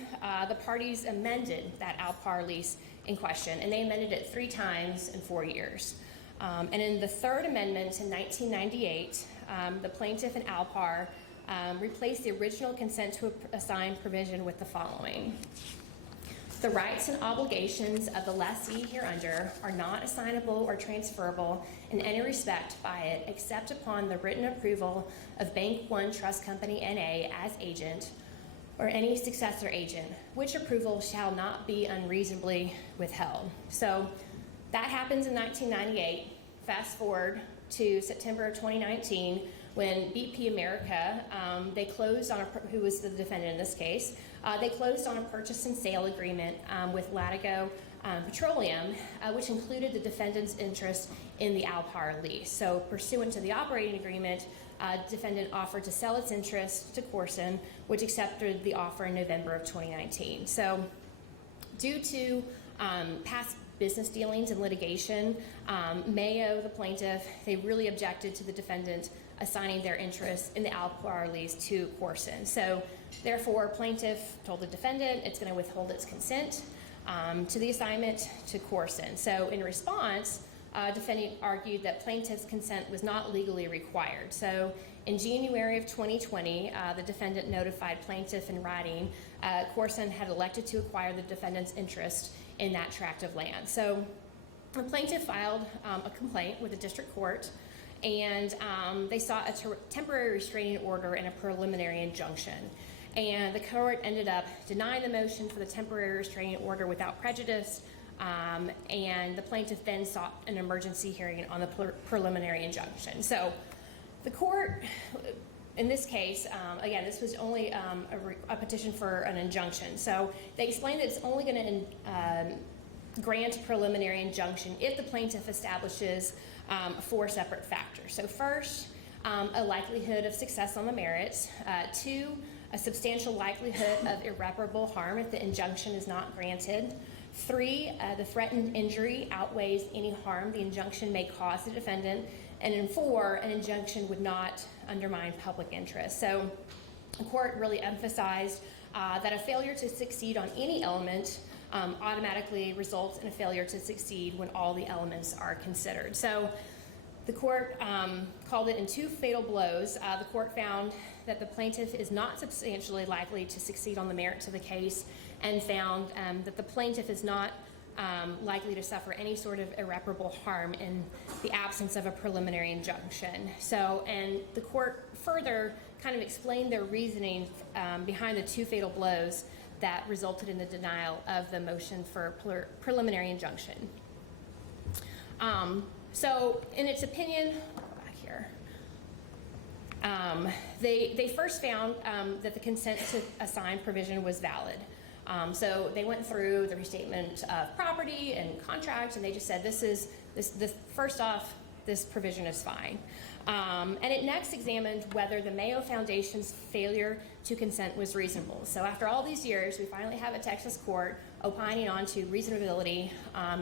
the parties amended that Alpar lease in question, and they amended it 3 times in 4 years. And in the third amendment in 1998, the plaintiff and Alpar replaced the original consent to assign provision with the following. The rights and obligations of the lessee hereunder are not assignable or transferable in any respect by it except upon the written approval of Bank One Trust Company N.A. as agent or any successor agent, which approval shall not be unreasonably withheld. So that happens in 1998. Fast forward to September of 2019, when BP America, they closed on who was the defendant in this case, they closed on a purchase and sale agreement with Latigo Petroleum, which included the defendant's interest in the Alpar lease. So pursuant to the operating agreement, defendant offered to sell its interest to Corson, which accepted the offer in November of 2019. So due to past business dealings and litigation, Mayo, the plaintiff, they really objected to the defendant assigning their interest in the Alpar lease to Corson. So therefore, plaintiff told the defendant it's going to withhold its consent to the assignment to Corson. So in response, defendant argued that plaintiff's consent was not legally required. So in January of 2020, the defendant notified plaintiff in writing Corson had elected to acquire the defendant's interest in that tract of land. So the plaintiff filed a complaint with the district court, and they sought a temporary restraining order and a preliminary injunction. And the court ended up denying the motion for the temporary restraining order without prejudice, and the plaintiff then sought an emergency hearing on the preliminary injunction. So the court, in this case, again, this was only a petition for an injunction. So they explained that it's only going to grant a preliminary injunction if the plaintiff establishes 4 separate factors. So first, a likelihood of success on the merits. 2, a substantial likelihood of irreparable harm if the injunction is not granted. 3, the threatened injury outweighs any harm the injunction may cause the defendant. And then 4, an injunction would not undermine public interest. So the court really emphasized that a failure to succeed on any element automatically results in a failure to succeed when all the elements are considered. So the court called it in 2 fatal blows. The court found that the plaintiff is not substantially likely to succeed on the merits of the case, and found that the plaintiff is not likely to suffer any sort of irreparable harm in the absence of a preliminary injunction. So, and the court further kind of explained their reasoning behind the 2 fatal blows that resulted in the denial of the motion for preliminary injunction. So in its opinion, I'll go back here, they first found that the consent to assign provision was valid. So they went through the restatement of property and contract, and they just said first off, this provision is fine. And it next examined whether the Mayo Foundation's failure to consent was reasonable. So after all these years, we finally have a Texas court opining on to reasonability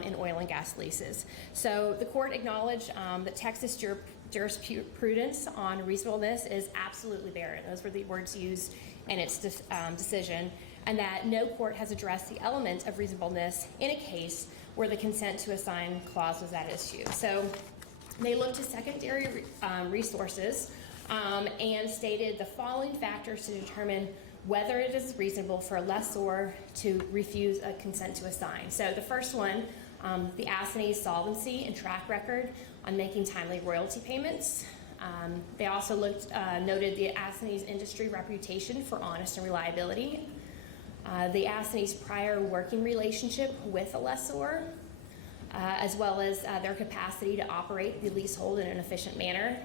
in oil and gas leases. So the court acknowledged that Texas jurisprudence on reasonableness is absolutely barren. Those were the words used in its decision, and that no court has addressed the element of reasonableness in a case where the consent to assign clause was at issue. So they looked to secondary resources and stated the following factors to determine whether it is reasonable for a lessor to refuse a consent to assign. So the first one, the assignee's solvency and track record on making timely royalty payments. They also noted the assignee's industry reputation for honest and reliability, the assignee's prior working relationship with a lessor, as well as their capacity to operate the leasehold in an efficient manner,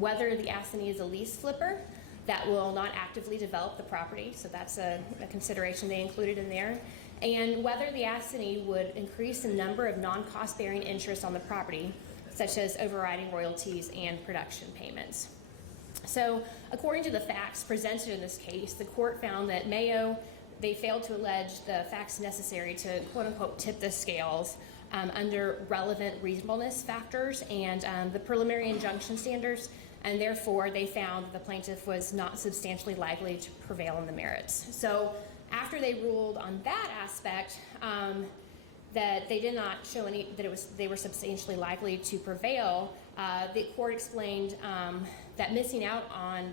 whether the assignee is a lease flipper that will not actively develop the property, so that's a consideration they included in there, and whether the assignee would increase the number of non-cost bearing interest on the property, such as overriding royalties and production payments. So according to the facts presented in this case, the court found that Mayo, they failed to allege the facts necessary to quote unquote tip the scales under relevant reasonableness factors and the preliminary injunction standards, and therefore they found that the plaintiff was not substantially likely to prevail on the merits. So after they ruled on that aspect, that they did not show they were substantially likely to prevail, the court explained that missing out on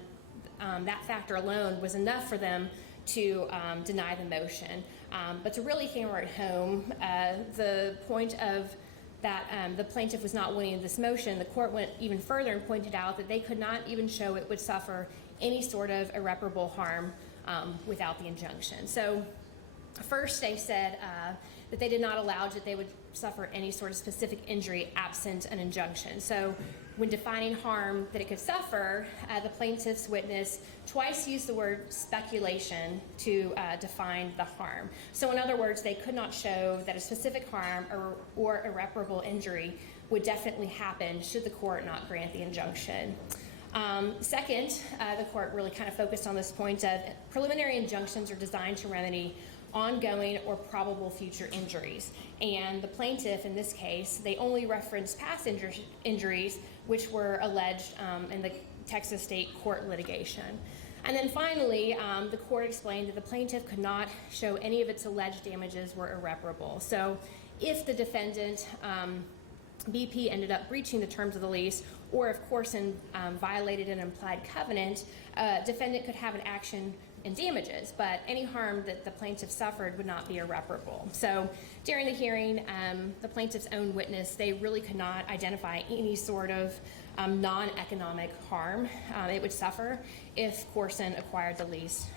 that factor alone was enough for them to deny the motion. But to really hammer it home, the point of that the plaintiff was not winning this motion, the court went even further and pointed out that they could not even show it would suffer any sort of irreparable harm without the injunction. So first they said that they did not allege that they would suffer any sort of specific injury absent an injunction. So when defining harm that it could suffer, the plaintiff's witness twice used the word speculation to define the harm. So in other words, they could not show that a specific harm or irreparable injury would definitely happen should the court not grant the injunction. Second, the court really kind of focused on this point of preliminary injunctions are designed to remedy ongoing or probable future injuries. And the plaintiff, in this case, they only referenced past injuries which were alleged in the Texas state court litigation. And then finally, the court explained that the plaintiff could not show any of its alleged damages were irreparable. So if the defendant, BP, ended up breaching the terms of the lease, or if Corson violated an implied covenant, defendant could have an action in damages, but any harm that the plaintiff suffered would not be irreparable. So during the hearing, the plaintiff's own witness, they really could not identify any sort of non-economic harm it would suffer if Corson acquired the lease,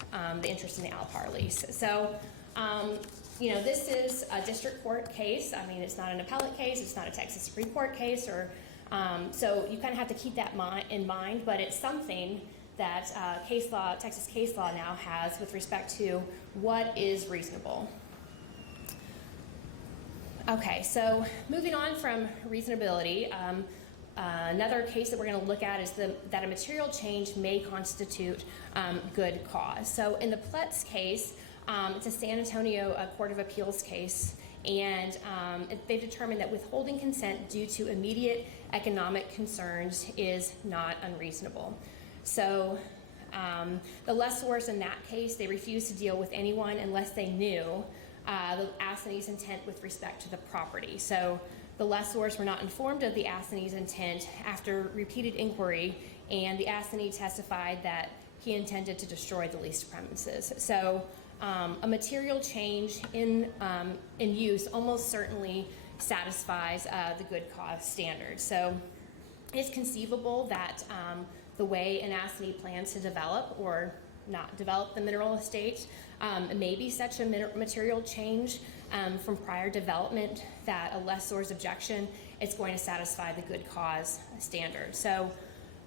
the interest in the Alpar lease. So, this is a district court case. I mean, it's not an appellate case, it's not a Texas Supreme Court case, or so you kind of have to keep that in mind, but it's something that Texas case law now has with respect to what is reasonable. Okay, so moving on from reasonability, another case that we're going to look at is that a material change may constitute good cause. So in the Pletz case, it's a San Antonio Court of Appeals case, and they determined that withholding consent due to immediate economic concerns is not unreasonable. So the lessors in that case, they refused to deal with anyone unless they knew the assignee's intent with respect to the property. So the lessors were not informed of the assignee's intent after repeated inquiry, and the assignee testified that he intended to destroy the leased premises. So a material change in use almost certainly satisfies the good cause standard. So it's conceivable that the way an assignee plans to develop or not develop the mineral estate may be such a material change from prior development that a lessor's objection is going to satisfy the good cause standard. So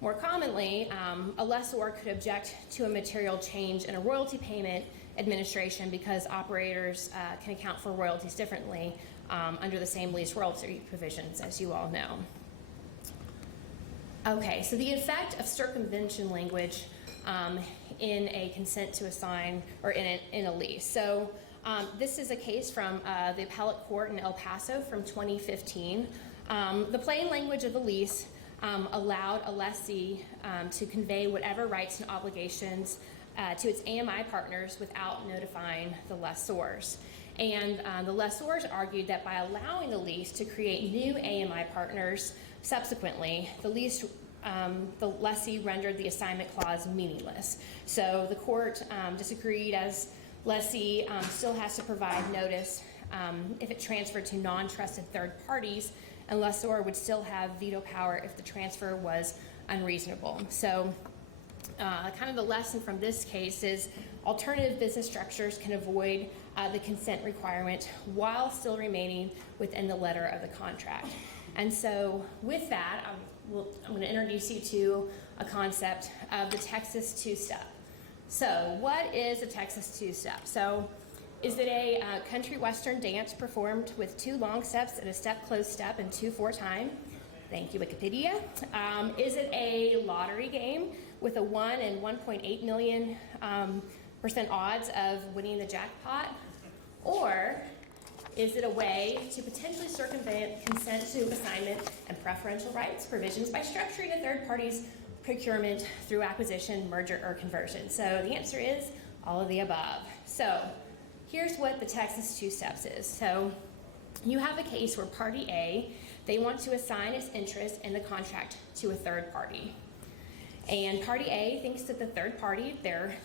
more commonly, a lessor could object to a material change in a royalty payment administration because operators can account for royalties differently under the same lease royalty provisions, as you all know. Okay, so the effect of circumvention language in a consent to assign or in a lease. So this is a case from the appellate court in El Paso from 2015. The plain language of the lease allowed a lessee to convey whatever rights and obligations to its AMI partners without notifying the lessors. And the lessors argued that by allowing the lease to create new AMI partners subsequently, the lessee rendered the assignment clause meaningless. So the court disagreed, as lessee still has to provide notice if it transferred to non-trusted third parties, and lessor would still have veto power if the transfer was unreasonable. So kind of the lesson from this case is alternative business structures can avoid the consent requirement while still remaining within the letter of the contract. And so with that, I'm going to introduce you to a concept of the Texas two-step. So what is a Texas two-step? So is it a country western dance performed with 2 long steps and a step closed step and 2 4-time? Thank you, Wikipedia. Is it a lottery game with a 1 in 1.8 million % odds of winning the jackpot? Or is it a way to potentially circumvent consent to assignment and preferential rights provisions by structuring a third party's procurement through acquisition, merger, or conversion? So the answer is all of the above. So here's what the Texas two steps is. So you have a case where party A, they want to assign its interest in the contract to a third party. And party A thinks that the third party, they're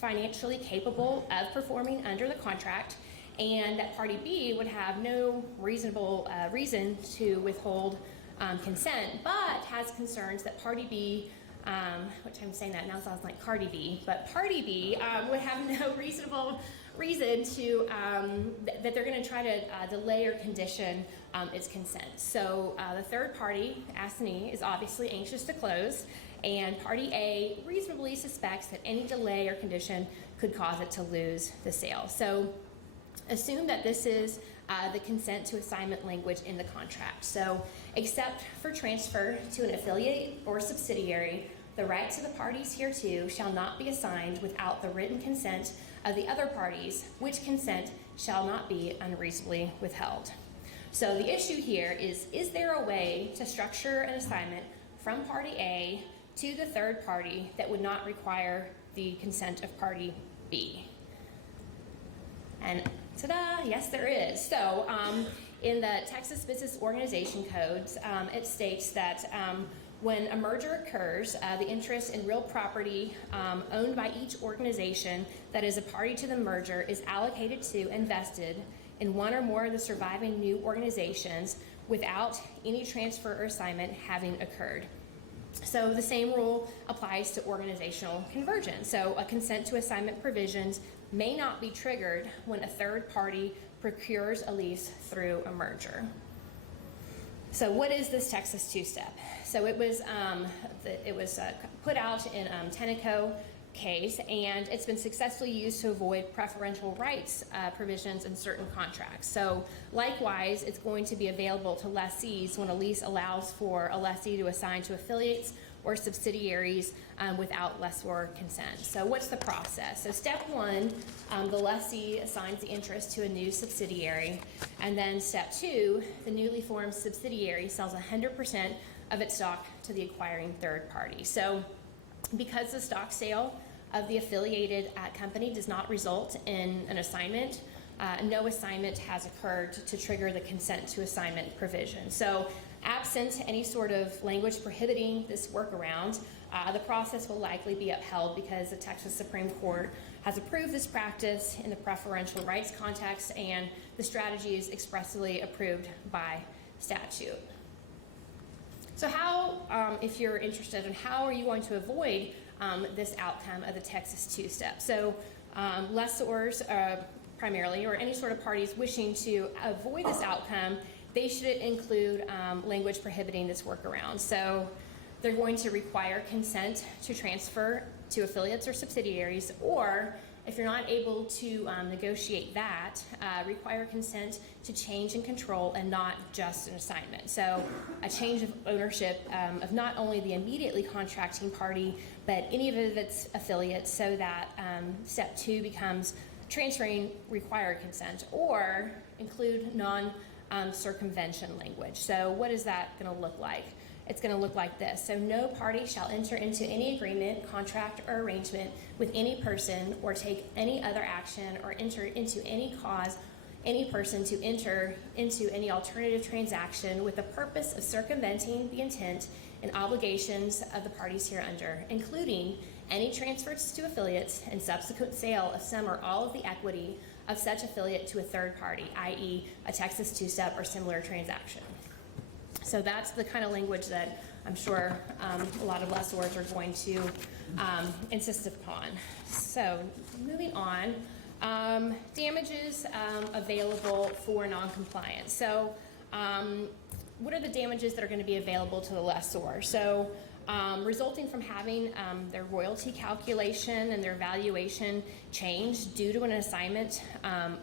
financially capable of performing under the contract, and that party B would have no reasonable reason to withhold consent, but has concerns that party B, which I'm saying that now sounds like Cardi B, but party B would have no reasonable reason to, that they're going to try to delay or condition its consent. So the third party, assignee, is obviously anxious to close, and party A reasonably suspects that any delay or condition could cause it to lose the sale. So assume that this is the consent to assignment language in the contract. So except for transfer to an affiliate or subsidiary, the rights of the parties hereto shall not be assigned without the written consent of the other parties, which consent shall not be unreasonably withheld. So the issue here is there a way to structure an assignment from party A to the third party that would not require the consent of party B? And ta-da, yes there is. So in the Texas Business Organization Codes, it states that when a merger occurs, the interest in real property owned by each organization that is a party to the merger is allocated to and vested in one or more of the surviving new organizations without any transfer or assignment having occurred. So the same rule applies to organizational conversion. So a consent to assignment provisions may not be triggered when a third party procures a lease through a merger. So what is this Texas two-step? So it was put out in Tenneco case, and it's been successfully used to avoid preferential rights provisions in certain contracts. So likewise, it's going to be available to lessees when a lease allows for a lessee to assign to affiliates or subsidiaries without lessor consent. So what's the process? So step one, the lessee assigns the interest to a new subsidiary, and then step two, the newly formed subsidiary sells 100% of its stock to the acquiring third party. So because the stock sale of the affiliated company does not result in an assignment, no assignment has occurred to trigger the consent to assignment provision. So absent any sort of language prohibiting this workaround, the process will likely be upheld because the Texas Supreme Court has approved this practice in the preferential rights context, and the strategy is expressly approved by statute. So how, if you're interested in how are you going to avoid this outcome of the Texas two-step? So lessors primarily, or any sort of parties wishing to avoid this outcome, they should include language prohibiting this workaround. So they're going to require consent to transfer to affiliates or subsidiaries, or if you're not able to negotiate that, require consent to change in control and not just an assignment. So a change of ownership of not only the immediately contracting party, but any of its affiliates, so that step two becomes transferring required consent, or include non-circumvention language. So what is that going to look like? It's going to look like this. So no party shall enter into any agreement, contract, or arrangement with any person, or take any other action, or enter into any cause any person to enter into any alternative transaction with the purpose of circumventing the intent and obligations of the parties hereunder, including any transfers to affiliates and subsequent sale of some or all of the equity of such affiliate to a third party, i.e. a Texas two-step or similar transaction. So that's the kind of language that I'm sure a lot of lessors are going to insist upon. So moving on, damages available for noncompliance. So what are the damages that are going to be available to the lessor? So resulting from having their royalty calculation and their valuation changed due to an assignment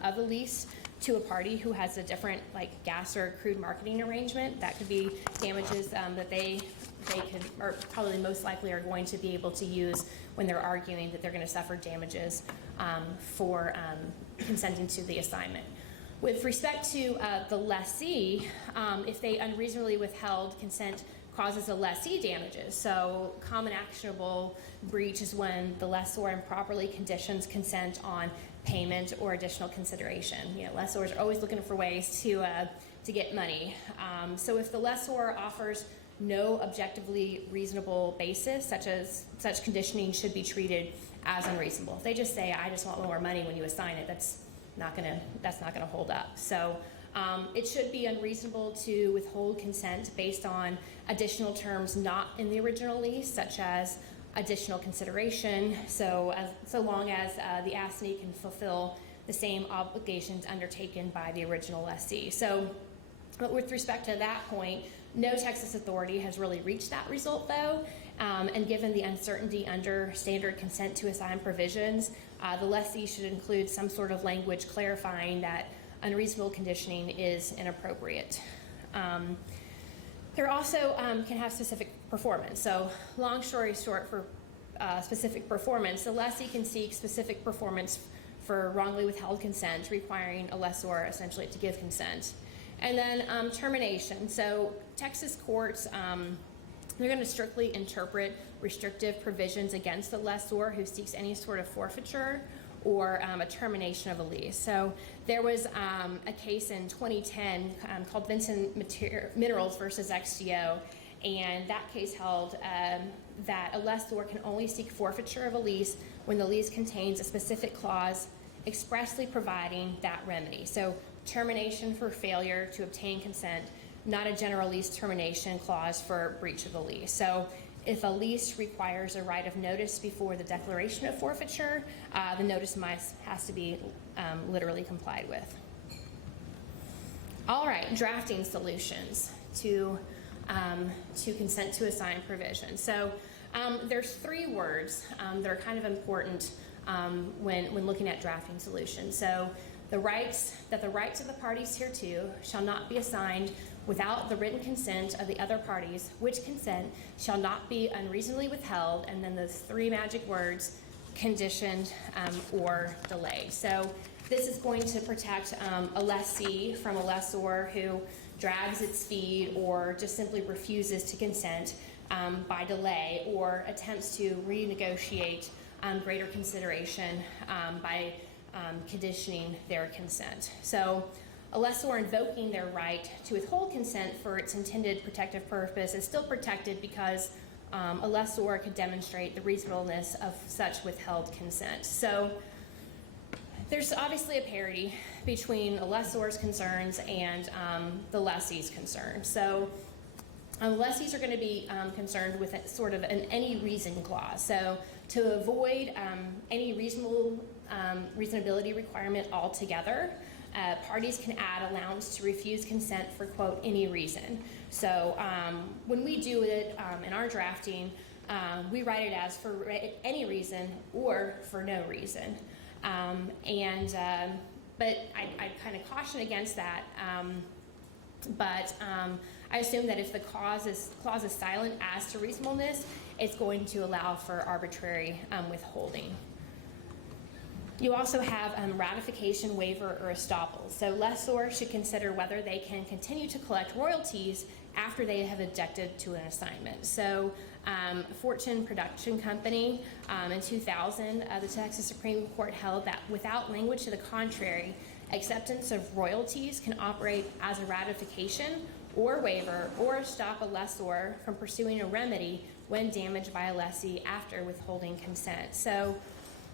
of the lease to a party who has a different, like, gas or crude marketing arrangement, that could be damages that they could, or probably most likely are going to be able to use when they're arguing that they're going to suffer damages for consenting to the assignment. With respect to the lessee, if they unreasonably withheld consent causes a lessee damages. So common actionable breach is when the lessor improperly conditions consent on payment or additional consideration. You know, lessors are always looking for ways to get money. So if the lessor offers no objectively reasonable basis, such conditioning should be treated as unreasonable. If they just say, "I just want more money when you assign it," that's not gonna hold up. So it should be unreasonable to withhold consent based on additional terms not in the original lease, such as additional consideration, so long as the assignee can fulfill the same obligations undertaken by the original lessee. So, but with respect to that point, no Texas authority has really reached that result, though, and given the uncertainty under standard consent to assign provisions, the lessee should include some sort of language clarifying that unreasonable conditioning is inappropriate. There also can have specific performance. So long story short, for specific performance, the lessee can seek specific performance for wrongly withheld consent, requiring a lessor essentially to give consent. And then termination. So Texas courts, they're going to strictly interpret restrictive provisions against the lessor who seeks any sort of forfeiture or a termination of a lease. So there was a case in 2010 called Vincent Minerals versus XTO, and that case held that a lessor can only seek forfeiture of a lease when the lease contains a specific clause expressly providing that remedy. So termination for failure to obtain consent, not a general lease termination clause for breach of the lease. So if a lease requires a right of notice before the declaration of forfeiture, the notice has to be literally complied with. All right, drafting solutions to consent to assign provision. So There's 3 words that are kind of important when looking at drafting solutions. So the rights of the parties hereto shall not be assigned without the written consent of the other parties, which consent shall not be unreasonably withheld, and then those 3 magic words, conditioned or delayed. So this is going to protect a lessee from a lessor who drags its feet or just simply refuses to consent by delay, or attempts to renegotiate greater consideration by conditioning their consent. So a lessor invoking their right to withhold consent for its intended protective purpose is still protected because a lessor could demonstrate the reasonableness of such withheld consent. So there's obviously a parity between a lessor's concerns and the lessee's concerns. So lessees are going to be concerned with sort of an any reason clause. So to avoid any reasonability requirement altogether, parties can add allowance to refuse consent for, quote, any reason. So when we do it in our drafting, we write it as for any reason or for no reason. But I kind of caution against that. I assume that if the clause is silent as to reasonableness, it's going to allow for arbitrary withholding. You also have ratification, waiver, or estoppel. So lessors should consider whether they can continue to collect royalties after they have objected to an assignment. So Fortune Production Company in 2000, the Texas Supreme Court held that without language to the contrary, acceptance of royalties can operate as a ratification or waiver or stop a lessor from pursuing a remedy when damaged by a lessee after withholding consent. So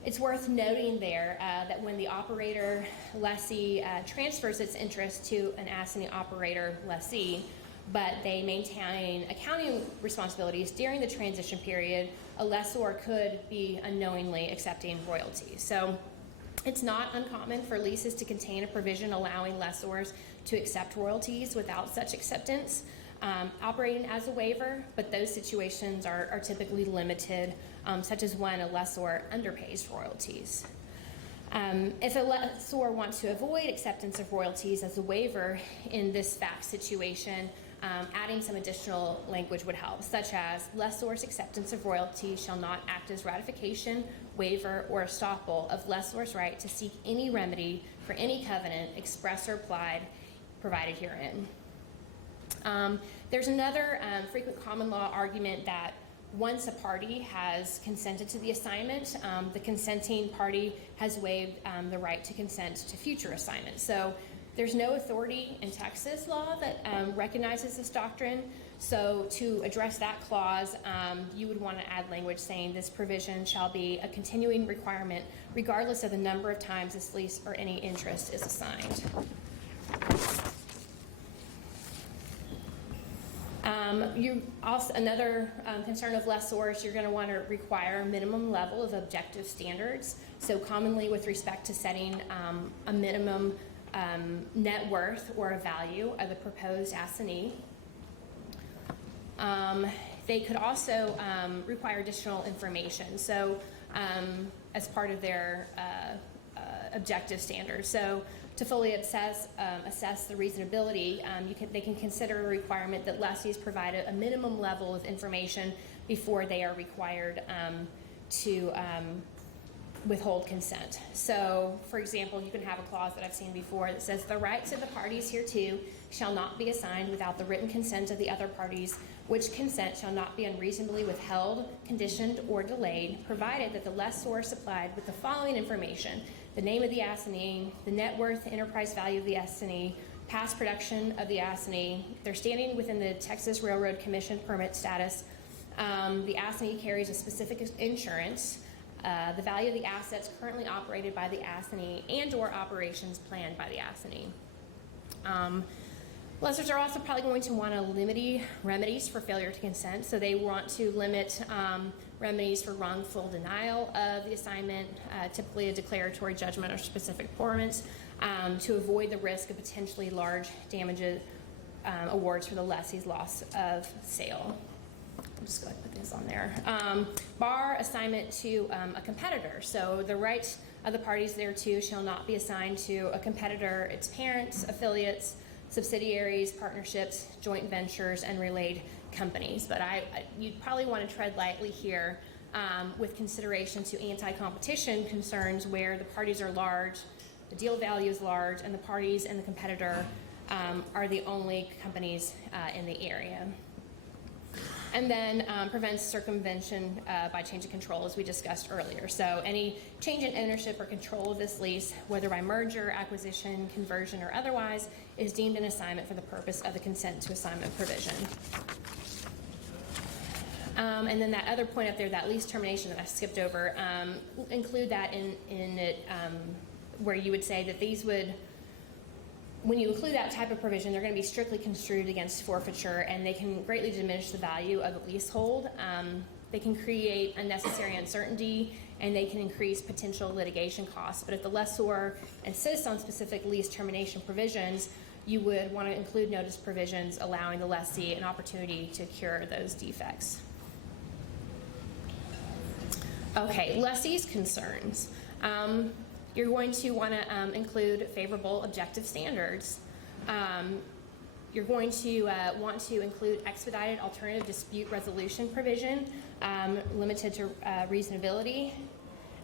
it's worth noting there that when the operator lessee transfers its interest to an assignee operator lessee, but they maintain accounting responsibilities during the transition period, a lessor could be unknowingly accepting royalties. So it's not uncommon for leases to contain a provision allowing lessors to accept royalties without such acceptance, operating as a waiver, but those situations are typically limited, such as when a lessor underpays royalties. If a lessor wants to avoid acceptance of royalties as a waiver in this fact situation, adding some additional language would help, such as lessor's acceptance of royalties shall not act as ratification, waiver, or estoppel of lessor's right to seek any remedy for any covenant expressed or applied provided herein. There's another frequent common law argument that once a party has consented to the assignment, the consenting party has waived the right to consent to future assignments. So there's no authority in Texas law that recognizes this doctrine. So to address that clause, you would want to add language saying this provision shall be a continuing requirement regardless of the number of times this lease or any interest is assigned. Another concern of lessors, you're going to want to require a minimum level of objective standards. So commonly with respect to setting a minimum net worth or a value of the proposed assignee. They could also require additional information. So as part of their objective standards. So to fully assess the reasonability, they can consider a requirement that lessees provide a minimum level of information before they are required to withhold consent. So, for example, you can have a clause that I've seen before that says the rights of the parties hereto shall not be assigned without the written consent of the other parties, which consent shall not be unreasonably withheld, conditioned, or delayed, provided that the lessor supplied with the following information: the name of the assignee, the net worth, enterprise value of the assignee, past production of the assignee, their standing within the Texas Railroad Commission permit status, the assignee carries a specific insurance, the value of the assets currently operated by the assignee and/or operations planned by the assignee. Lessors are also probably going to want to limit remedies for failure to consent, so they want to limit remedies for wrongful denial of the assignment, typically a declaratory judgment or specific performance, to avoid the risk of potentially large damages awards for the lessee's loss of sale. I'll just go ahead and put this on there. Bar assignment to a competitor. So the rights of the parties thereto shall not be assigned to a competitor, its parents, affiliates, subsidiaries, partnerships, joint ventures, and relayed companies. But you'd probably want to tread lightly here with consideration to anti-competition concerns where the parties are large, the deal value is large, and the parties and the competitor are the only companies in the area. And then prevents circumvention by change of control, as we discussed earlier. So any change in ownership or control of this lease, whether by merger, acquisition, conversion, or otherwise, is deemed an assignment for the purpose of the consent to assignment provision. And then that other point up there, that lease termination that I skipped over, include that in it where you would say that these would, when you include that type of provision, they're going to be strictly construed against forfeiture, and they can greatly diminish the value of the leasehold. They can create unnecessary uncertainty, and they can increase potential litigation costs. But if the lessor insists on specific lease termination provisions, you would want to include notice provisions allowing the lessee an opportunity to cure those defects. Okay, lessee's concerns. You're going to want to include favorable objective standards. You're going to want to include expedited alternative dispute resolution provision limited to reasonability,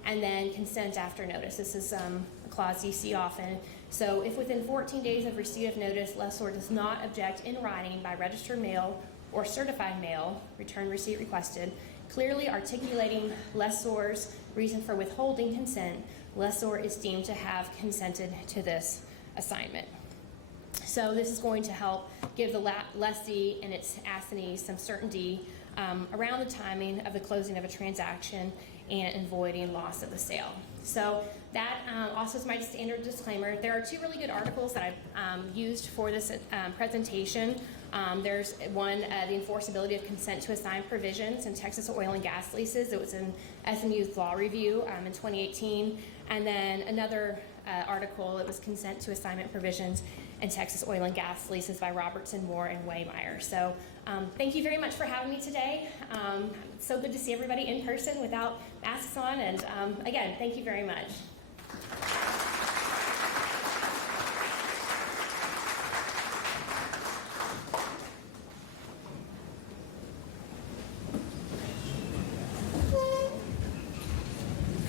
and then consent after notice. This is a clause you see often. So if within 14 days of receipt of notice, lessor does not object in writing by registered mail or certified mail, return receipt requested, clearly articulating lessor's reason for withholding consent, lessor is deemed to have consented to this assignment. So this is going to help give the lessee and its assignee some certainty around the timing of the closing of a transaction and avoiding loss of the sale. So that also is my standard disclaimer. There are two really good articles that I've used for this presentation. There's one, the enforceability of consent to assign provisions in Texas oil and gas leases. It was in SMU's Law Review in 2018. And then another article, it was consent to assignment provisions in Texas oil and gas leases by Robertson, Moore, and Waymeyer. So thank you very much for having me today. It's so good to see everybody in person without masks on. And again, thank you very much.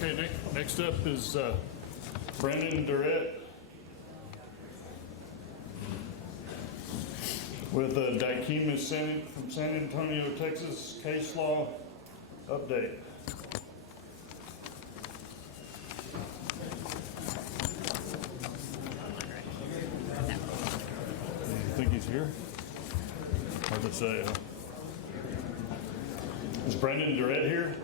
Okay, next up is Brandon Durrett with Dykema from San Antonio, Texas, case law update. You think he's here? Hard to say, huh? Is Brandon Durrett here?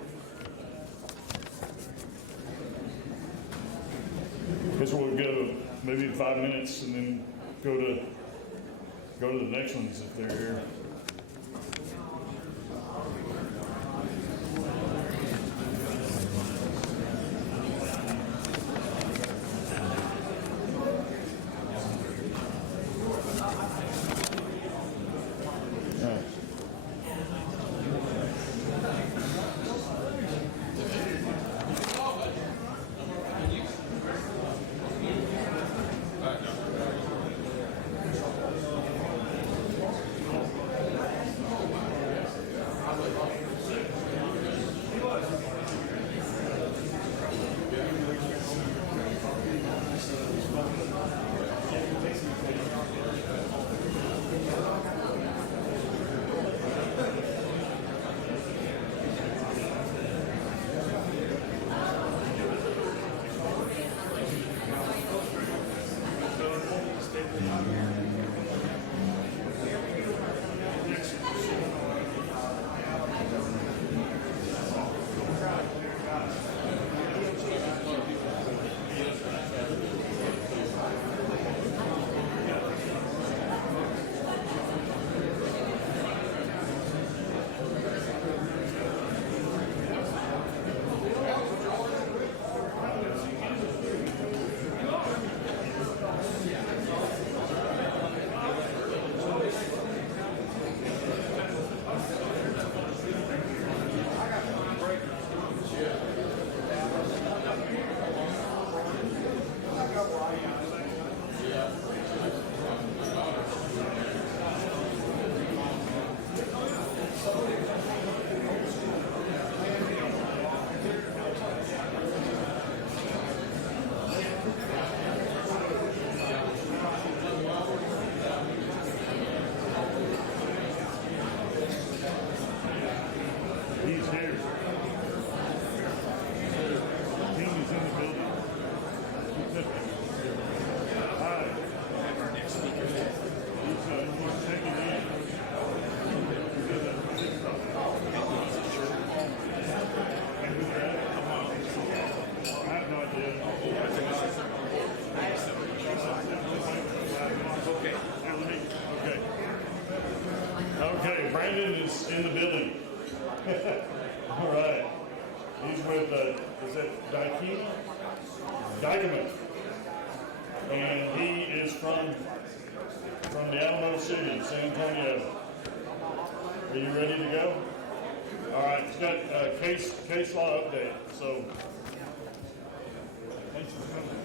Guess we'll go maybe 5 minutes and then go to the next ones if they're here. Brandon is in the building. All right. He's with, is that Dykema? And he is from the Alamo City, San Antonio. Are you ready to go? All right, it's got a case law update, so. Thanks for coming.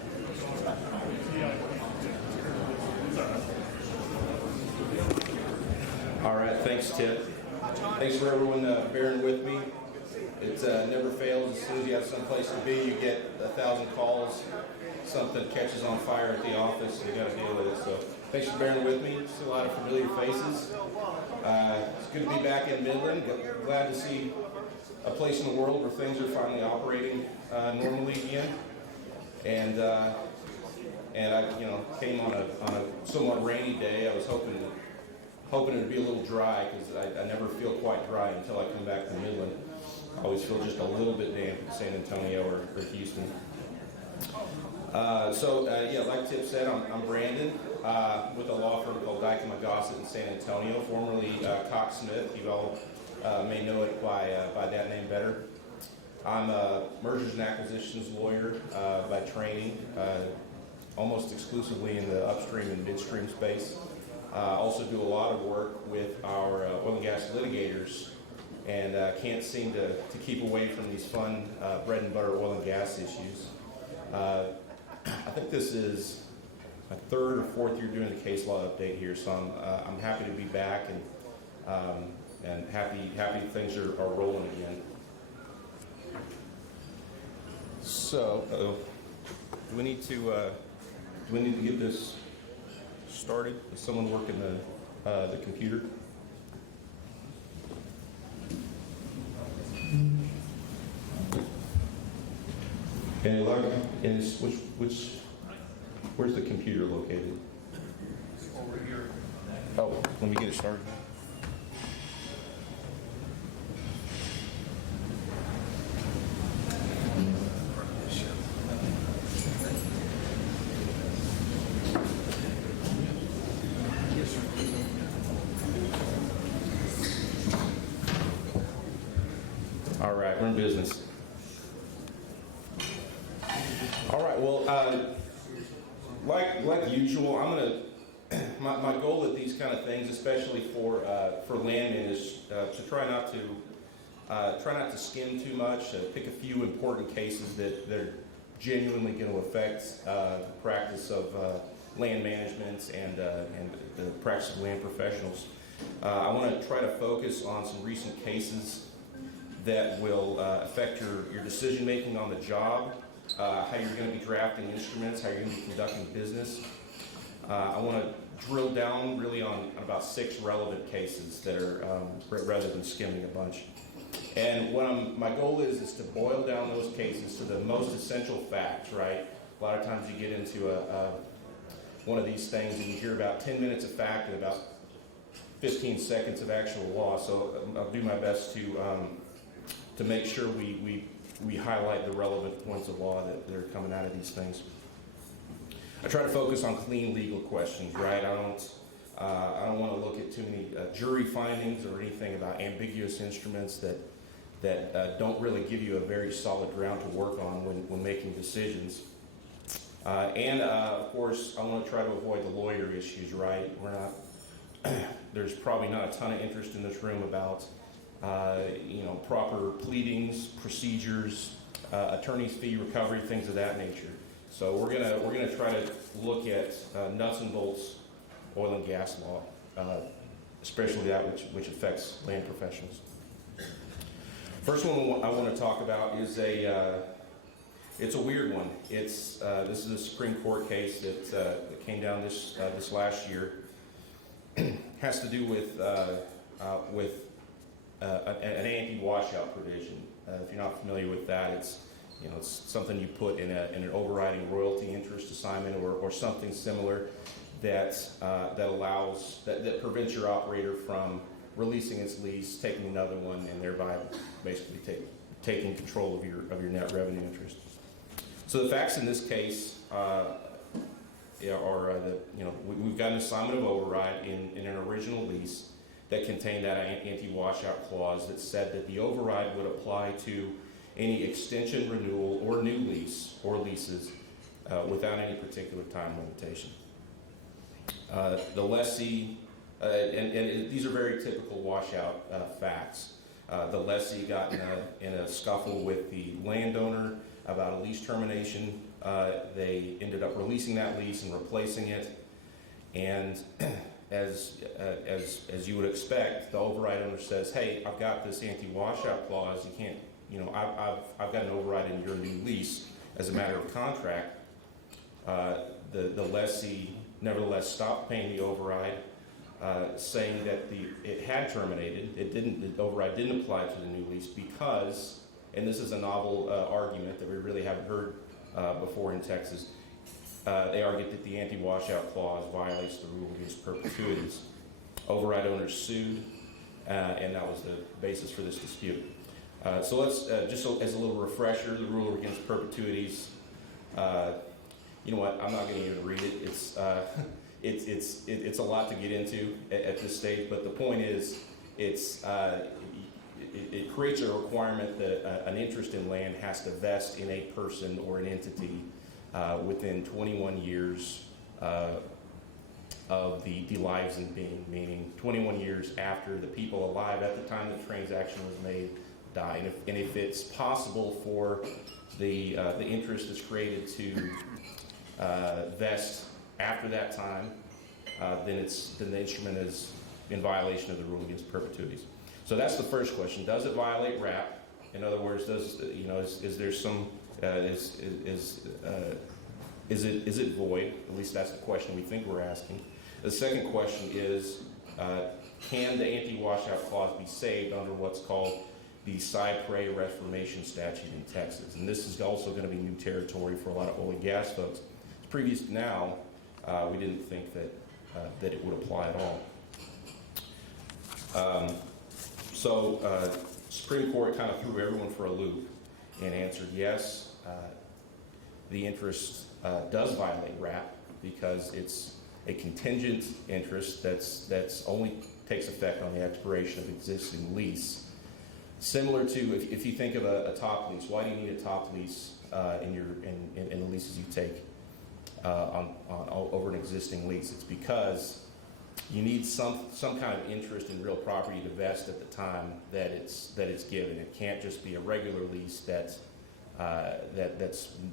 All right, thanks, Tip. Thanks for everyone bearing with me. It never fails. As soon as you have someplace to be, you get 1,000 calls. Something catches on fire at the office, and you got to deal with it. So thanks for bearing with me. See a lot of familiar faces. It's good to be back in Midland. Glad to see a place in the world where things are finally operating normally again. And I, came on a somewhat rainy day. I was hoping it would be a little dry, because I never feel quite dry until I come back to Midland. I always feel just a little bit damp in San Antonio or Houston. Like Tip said, I'm Brandon with a law firm called Dykema Gossett in San Antonio, formerly Cox Smith. You all may know it by that name better. I'm a mergers and acquisitions lawyer by training, almost exclusively in the upstream and midstream space. Also do a lot of work with our oil and gas litigators, and can't seem to keep away from these fun bread and butter oil and gas issues. I think this is my third or fourth year doing the case law update here, so I'm happy to be back and happy things are rolling again. So, do we need to get this started? Is someone working the computer? And where's the computer located? Over here. Oh, let me get it started. All right, we're in business. All right, well, like usual, I'm gonna, my goal at these kind of things, especially for landmen, is to try not to skim too much, pick a few important cases that are genuinely going to affect the practice of land management and the practice of land professionals. I want to try to focus on some recent cases that will affect your decision making on the job, how you're going to be drafting instruments, how you're going to be conducting business. I want to drill down really on about 6 relevant cases that are rather than skimming a bunch. And my goal is to boil down those cases to the most essential facts, right? A lot of times you get into one of these things and you hear about 10 minutes of fact and about 15 seconds of actual law. So I'll do my best to make sure we highlight the relevant points of law that are coming out of these things. I try to focus on clean legal questions, right? I don't want to look at too many jury findings or anything about ambiguous instruments that don't really give you a very solid ground to work on when making decisions. Of course, I want to try to avoid the lawyer issues, right? There's probably not a ton of interest in this room about proper pleadings, procedures, attorney's fee recovery, things of that nature. So we're gonna try to look at nuts and bolts oil and gas law, especially that which affects land professionals. First one I want to talk about is it's a weird one. This is a Supreme Court case that came down this last year. Has to do with an anti-washout provision. If you're not familiar with that, it's something you put in an overriding royalty interest assignment or something similar that prevents your operator from releasing its lease, taking another one, and thereby basically taking control of your net revenue interest. So the facts in this case are that we've got an assignment of override in an original lease that contained that anti-washout clause that said that the override would apply to any extension, renewal, or new lease or leases without any particular time limitation. The lessee, and these are very typical washout facts. The lessee got in a scuffle with the landowner about a lease termination. They ended up releasing that lease and replacing it. And as you would expect, the override owner says, "Hey, I've got this anti-washout clause. You can't, I've got an override in your new lease as a matter of contract." The lessee nevertheless stopped paying the override, saying that it had terminated. The override didn't apply to the new lease because, and this is a novel argument that we really haven't heard before in Texas. They argued that the anti-washout clause violates the rule against perpetuities. Override owners sued, and that was the basis for this dispute. So let's, just as a little refresher, the rule against perpetuities. You know what? I'm not going to even read it. It's a lot to get into at this stage. But the point is, it creates a requirement that an interest in land has to vest in a person or an entity within 21 years of the lives in being, meaning 21 years after the people alive at the time the transaction was made die. And if it's possible for the interest that's created to vest after that time, then the instrument is in violation of the rule against perpetuities. So that's the first question: does it violate RAP? In other words, is there some is it void? At least that's the question we think we're asking. The second question is, can the anti-washout clause be saved under what's called the Cypre Reformation Statute in Texas? And this is also going to be new territory for a lot of oil and gas folks. Previous to now, we didn't think that it would apply at all. So Supreme Court kind of threw everyone for a loop and answered yes, the interest does violate RAP because it's a contingent interest that's only takes effect on the expiration of existing lease. Similar to if you think of a top lease, why do you need a top lease in the leases you take over an existing lease? It's because you need some kind of interest in real property to vest at the time that it's given. It can't just be a regular lease that's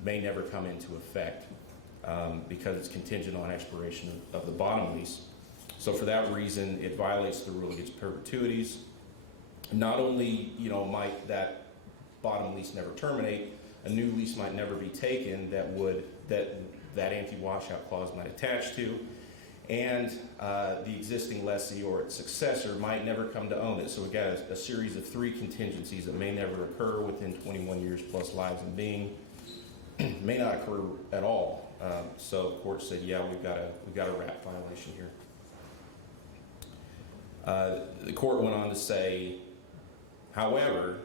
may never come into effect because it's contingent on expiration of the bottom lease. So for that reason, it violates the rule against perpetuities. Not only might that bottom lease never terminate, a new lease might never be taken that anti-washout clause might attach to, and the existing lessee or its successor might never come to own it. So we've got a series of three contingencies that may never occur within 21 years plus lives in being, may not occur at all. So the court said, yeah, we've got a RAP violation here. The court went on to say, however,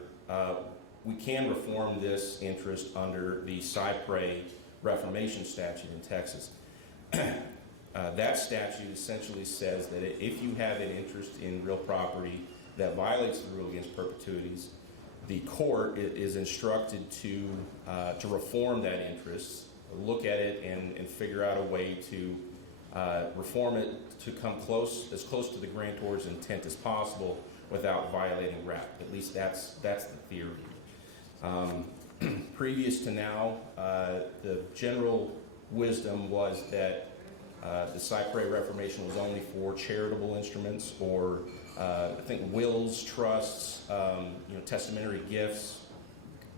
we can reform this interest under the Cypre Reformation Statute in Texas. That statute essentially says that if you have an interest in real property that violates the rule against perpetuities, the court is instructed to reform that interest, look at it, and figure out a way to reform it to come as close to the grantor's intent as possible without violating RAP. At least that's the theory. Previous to now, the general wisdom was that the Cypre Reformation was only for charitable instruments or I think wills, trusts, testamentary gifts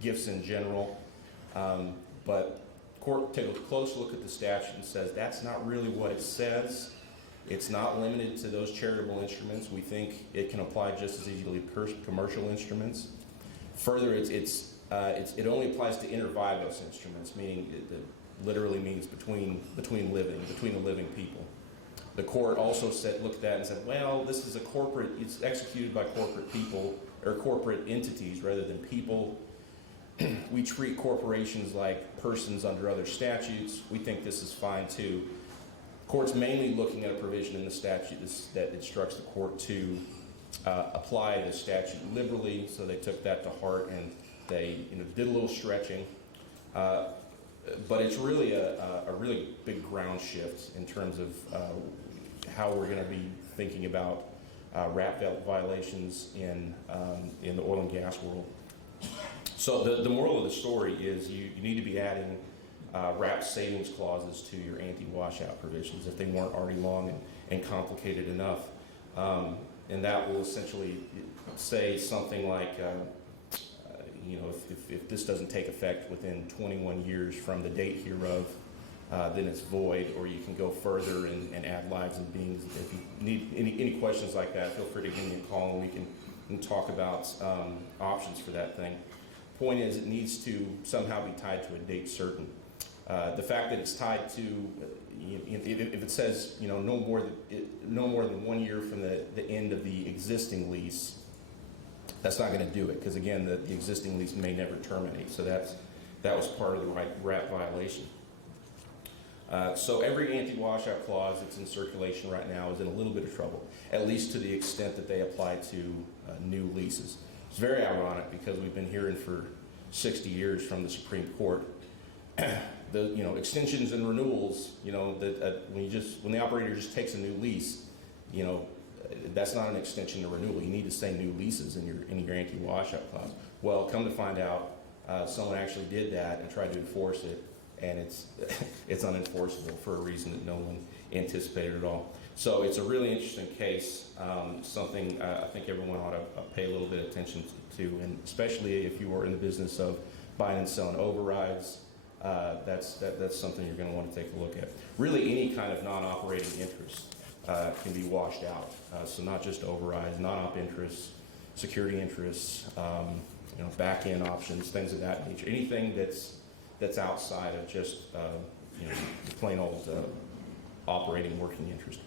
in general. But the court took a close look at the statute and says that's not really what it says. It's not limited to those charitable instruments. We think it can apply just as easily to commercial instruments. Further, it only applies to inter vivos instruments, meaning it literally means between the living people. The court also looked at that and said, well, this is it's executed by corporate people or corporate entities rather than people. We treat corporations like persons under other statutes. We think this is fine too. The court's mainly looking at a provision in the statute that instructs the court to apply the statute liberally, so they took that to heart and they did a little stretching. But it's really a really big ground shift in terms of how we're going to be thinking about RAP violations in the oil and gas world. So the moral of the story is you need to be adding RAP savings clauses to your anti-washout provisions if they weren't already long and complicated enough. And that will essentially say something like, if this doesn't take effect within 21 years from the date hereof, then it's void, or you can go further and add lives and beings. If you need any questions like that, feel free to give me a call and we can talk about options for that thing. Point is, it needs to somehow be tied to a date certain. The fact that it's tied to, if it says, no more than 1 year from the end of the existing lease, that's not going to do it, because again, the existing lease may never terminate. So that was part of the RAP violation. So every anti-washout clause that's in circulation right now is in a little bit of trouble, at least to the extent that they apply to new leases. It's very ironic because we've been hearing for 60 years from the Supreme Court the extensions and renewals, that when the operator just takes a new lease, that's not an extension or renewal. You need to say new leases in your anti-washout clause. Well, come to find out, someone actually did that and tried to enforce it, and it's unenforceable for a reason that no one anticipated at all. So it's a really interesting case, something I think everyone ought to pay a little bit of attention to, and especially if you are in the business of buying and selling overrides. That's something you're going to want to take a look at. Really, any kind of non-operating interest can be washed out. So not just overrides, non-op interests, security interests, back-end options, things of that nature. Anything that's outside of just the plain old operating working interest.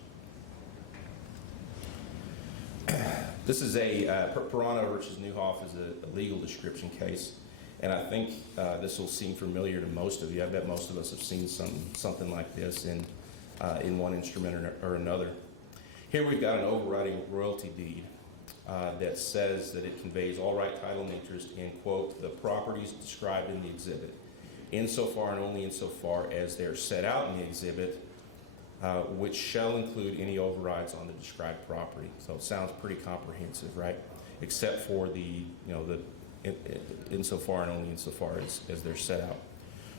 This is Pirano versus Newhoff is a legal description case. And I think this will seem familiar to most of you. I bet most of us have seen something like this in one instrument or another. Here we've got an overriding royalty deed that says that it conveys all right, title, and interest in, quote, the properties described in the exhibit, insofar and only insofar as they're set out in the exhibit, which shall include any overrides on the described property. So it sounds pretty comprehensive, right? Except for the insofar and only insofar as they're set out.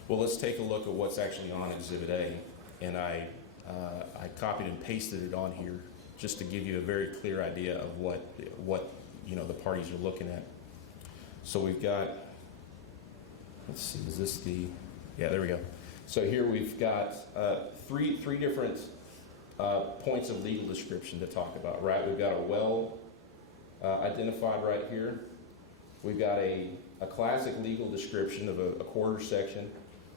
Well, let's take a look at what's actually on Exhibit A, and I copied and pasted it on here just to give you a very clear idea of what the parties are looking at. So we've got, let's see, is this yeah, there we go. So here we've got three different points of legal description to talk about, right? We've got a well identified right here. We've got a classic legal description of a quarter section.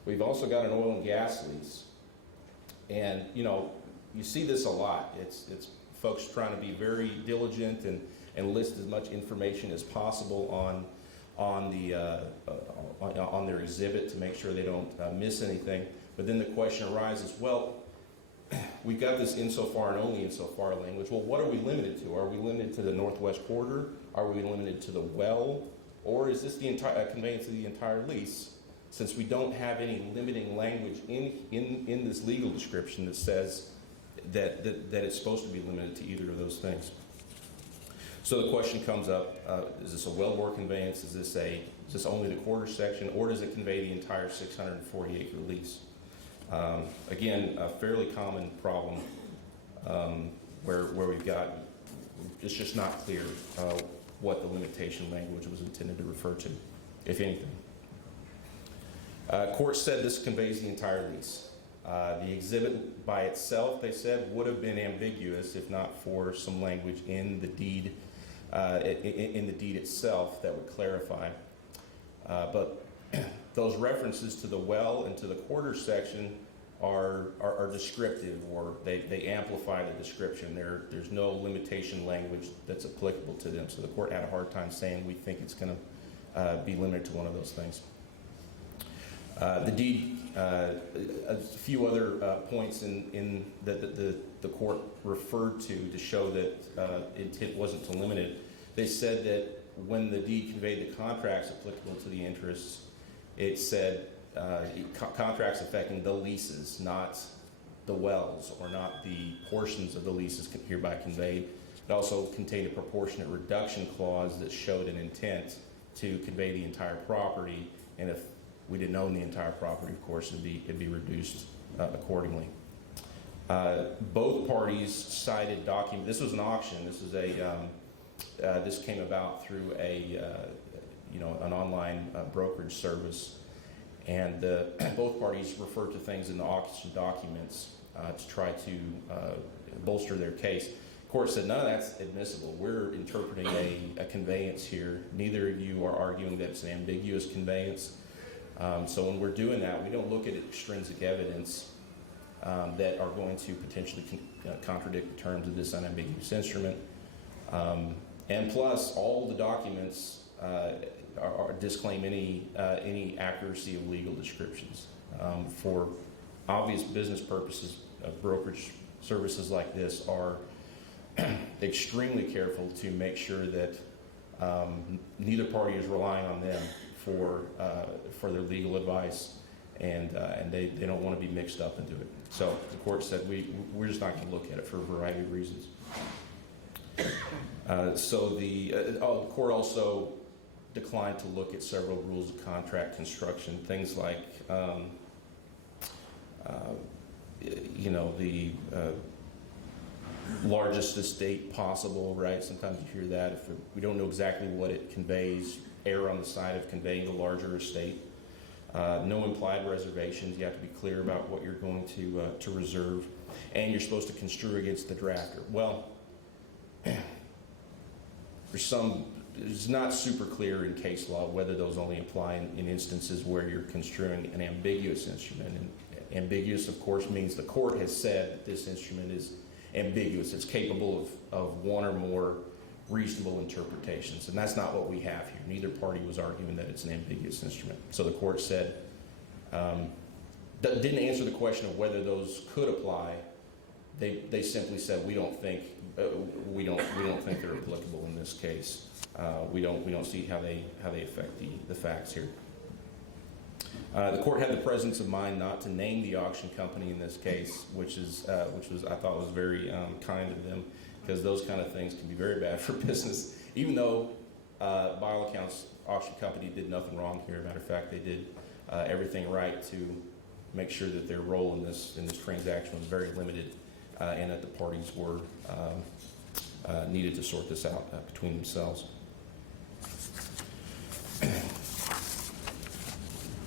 We've also got an oil and gas lease. And, you see this a lot. It's folks trying to be very diligent and list as much information as possible on their exhibit to make sure they don't miss anything. But then the question arises, well, we've got this insofar and only insofar language. Well, what are we limited to? Are we limited to the northwest quarter? Are we limited to the well? Or is this the entire conveyance of the entire lease? Since we don't have any limiting language in this legal description that says that it's supposed to be limited to either of those things. So the question comes up, is this a wellbore conveyance? Is this only the quarter section, or does it convey the entire 640-acre lease? Again, a fairly common problem where we've got, it's just not clear what the limitation language was intended to refer to, if anything. Court said this conveys the entire lease. The exhibit by itself, they said, would have been ambiguous if not for some language in the deed itself that would clarify. But those references to the well and to the quarter section are descriptive, or they amplify the description. There's no limitation language that's applicable to them. So the court had a hard time saying we think it's going to be limited to one of those things. The deed, a few other points in that the court referred to show that intent wasn't to limit it. They said that when the deed conveyed the contracts applicable to the interests, it said contracts affecting the leases, not the wells or not the portions of the leases hereby conveyed. It also contained a proportionate reduction clause that showed an intent to convey the entire property, and if we didn't own the entire property, of course, it'd be reduced accordingly. Both parties cited documents. This was an auction. This is this came about through an online brokerage service, and both parties referred to things in the auction documents to try to bolster their case. The court said none of that's admissible. We're interpreting a conveyance here. Neither of you are arguing that it's an ambiguous conveyance. So when we're doing that, we don't look at extrinsic evidence that are going to potentially contradict the terms of this unambiguous instrument. And plus, all the documents disclaim any accuracy of legal descriptions. For obvious business purposes, brokerage services like this are extremely careful to make sure that neither party is relying on them for their legal advice, and they don't want to be mixed up into it. So the court said we're just not going to look at it for a variety of reasons. So the court also declined to look at several rules of contract construction, things like the largest estate possible, right? Sometimes you hear that. If we don't know exactly what it conveys, err on the side of conveying a larger estate. No implied reservations. You have to be clear about what you're going to reserve, and you're supposed to construe against the drafter. Well, it's not super clear in case law whether those only apply in instances where you're construing an ambiguous instrument. And ambiguous, of course, means the court has said that this instrument is ambiguous. It's capable of one or more reasonable interpretations, and that's not what we have here. Neither party was arguing that it's an ambiguous instrument. So the court said, didn't answer the question of whether those could apply. They simply said we don't think they're applicable in this case. We don't see how they affect the facts here. The court had the presence of mind not to name the auction company in this case, which I thought was very kind of them, because those kind of things can be very bad for business. Even though by all accounts, auction company did nothing wrong here. Matter of fact, they did everything right to make sure that their role in this transaction was very limited, and that the parties were needed to sort this out between themselves.